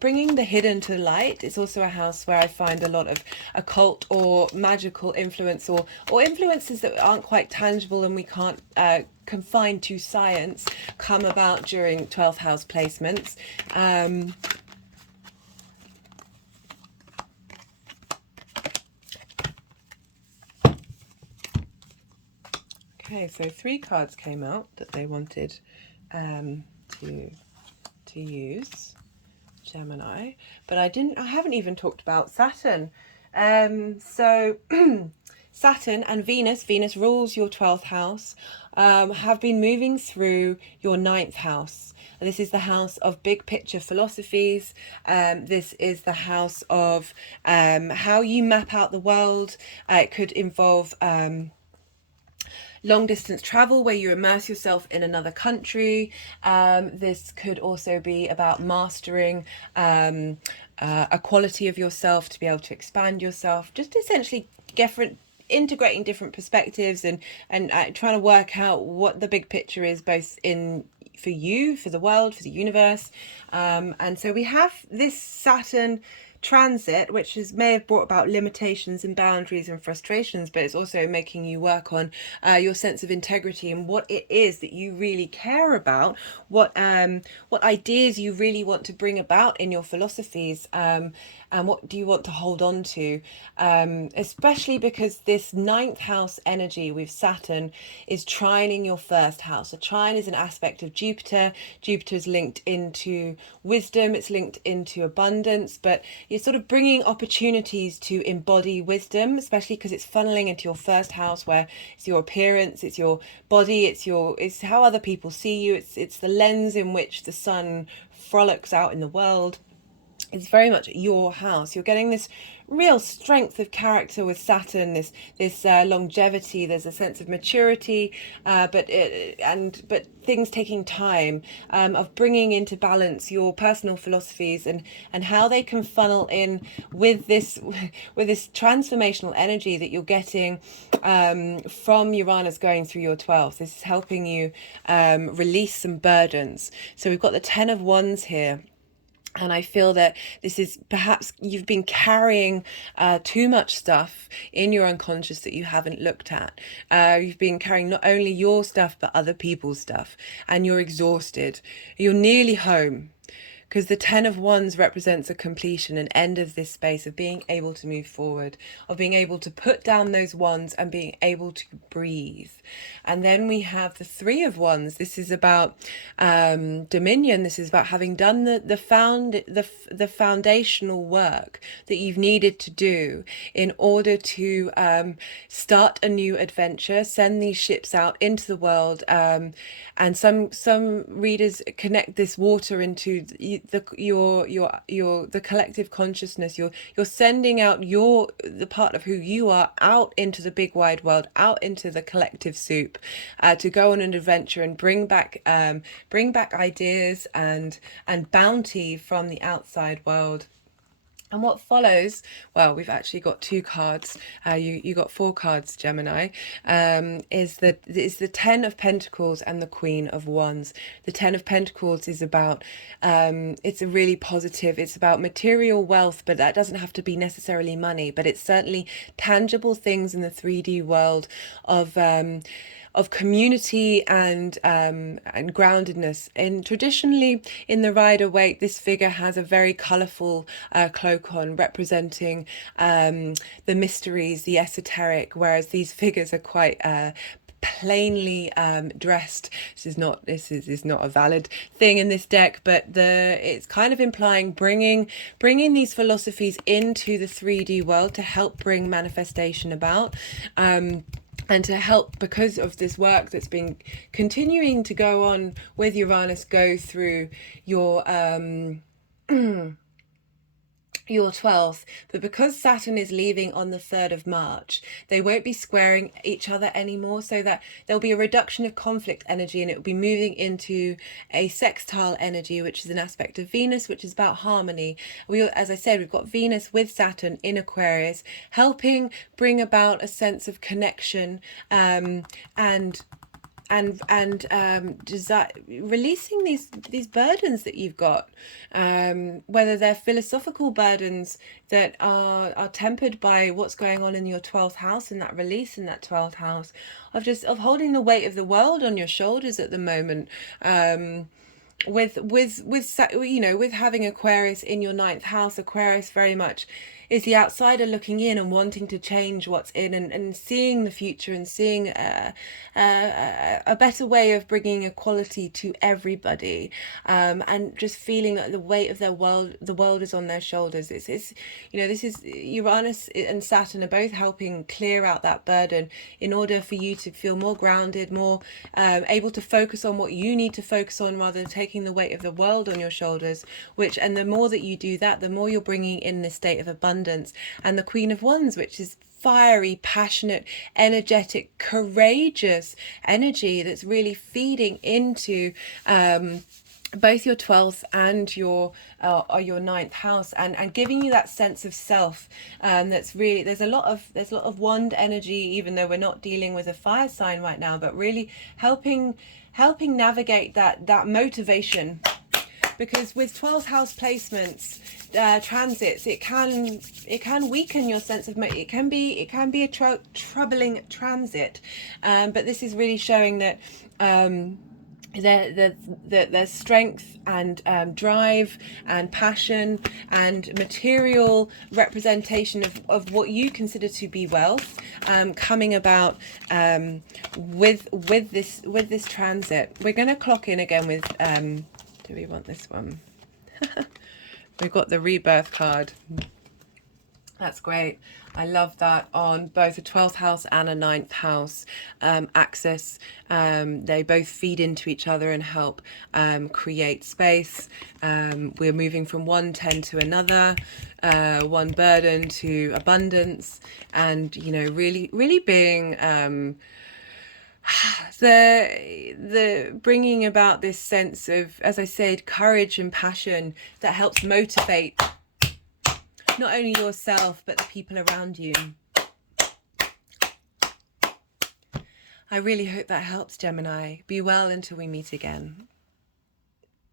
bringing the hidden to light. It's also a house where I find a lot of occult or magical influence, or influences that aren't quite tangible and we can't confine to science, come about during 12th house placements. Okay, so 3 cards came out that they wanted to use, Gemini, but I haven't even talked about Saturn. So Saturn and Venus rules your 12th house, have been moving through your 9th house. This is the house of big picture philosophies. This is the house of how you map out the world. It could involve long distance travel, where you immerse yourself in another country. This could also be about mastering a quality of yourself to be able to expand yourself, just essentially integrating different perspectives, and trying to work out what the big picture is, both for you, for the world, for the universe. And so we have this Saturn transit, which may have brought about limitations and boundaries and frustrations, but it's also making you work on your sense of integrity and what it is that you really care about, what ideas you really want to bring about in your philosophies, and what do you want to hold on to, especially because this 9th house energy with Saturn is trining your 1st house. A trine is an aspect of Jupiter. Jupiter's linked into wisdom, it's linked into abundance, but you're sort of bringing opportunities to embody wisdom, especially because it's funneling into your 1st house, where it's your appearance, it's your body, it's how other people see you, it's the lens in which the sun frolics out in the world. It's very much your house. You're getting this real strength of character with Saturn, this longevity. There's a sense of maturity, but things taking time, of bringing into balance your personal philosophies and how they can funnel in with this transformational energy that you're getting from Uranus going through your 12th. This is helping you release some burdens. So we've got the 10 of Wands here. And I feel that this is perhaps you've been carrying too much stuff in your unconscious that you haven't looked at. You've been carrying not only your stuff, but other people's stuff. And you're exhausted. You're nearly home. Because the 10 of Wands represents a completion, an end of this space of being able to move forward, of being able to put down those wands and being able to breathe. And then we have the 3 of Wands. This is about dominion. This is about having done the foundational work that you've needed to do in order to start a new adventure, send these ships out into the world. And some readers connect this water into the collective consciousness. You're sending out the part of who you are out into the big wide world, out into the collective soup, to go on an adventure and bring back ideas and bounty from the outside world. And what follows, well, we've actually got two cards. You got four cards, Gemini. Is the Ten of Pentacles and the Queen of Wands. The Ten of Pentacles is about, it's a really positive, it's about material wealth, but that doesn't have to be necessarily money, but it's certainly tangible things in the 3D world of community and groundedness. And traditionally in the Rider-Waite, this figure has a very colourful cloak on, representing the mysteries, the esoteric, whereas these figures are quite plainly dressed. This is not a valid thing in this deck, but it's kind of implying bringing these philosophies into the 3D world to help bring manifestation about. And to help, because of this work that's been continuing to go on with Uranus, go through your your 12th, but because Saturn is leaving on the 3rd of March, they won't be squaring each other anymore, so that there'll be a reduction of conflict energy, and it will be moving into a sextile energy, which is an aspect of Venus, which is about harmony. As I said, we've got Venus with Saturn in Aquarius, helping bring about a sense of connection, releasing these burdens that you've got, whether they're philosophical burdens that are tempered by what's going on in your 12th house, and that release in that 12th house of holding the weight of the world on your shoulders at the moment. With having Aquarius in your 9th house, Aquarius very much is the outsider looking in and wanting to change what's in, and seeing the future, and seeing a better way of bringing equality to everybody, and just feeling that the weight of the world is on their shoulders. This is Uranus and Saturn are both helping clear out that burden in order for you to feel more grounded, more able to focus on what you need to focus on, rather than taking the weight of the world on your shoulders. And the more that you do that, the more you're bringing in this state of abundance. And the Queen of Wands, which is fiery, passionate, energetic, courageous energy that's really feeding into both your 12th and your 9th house, and giving you that sense of self. That's really, there's a lot of wand energy, even though we're not dealing with a fire sign right now, but really helping navigate that motivation. Because with 12th house placements, transits, it can weaken your sense of it can be a troubling transit, but this is really showing that there's strength and drive and passion and material representation of what you consider to be wealth, coming about with this transit. We're going to clock in again with do we want this one? We've got the rebirth card. That's great. I love that on both a 12th house and a 9th house axis. They both feed into each other and help create space. We're moving from one 10 to another, one burden to abundance, and really being the bringing about this sense of, as I said, courage and passion that helps motivate not only yourself but the people around you. I really hope that helps, Gemini. Be well until we meet again.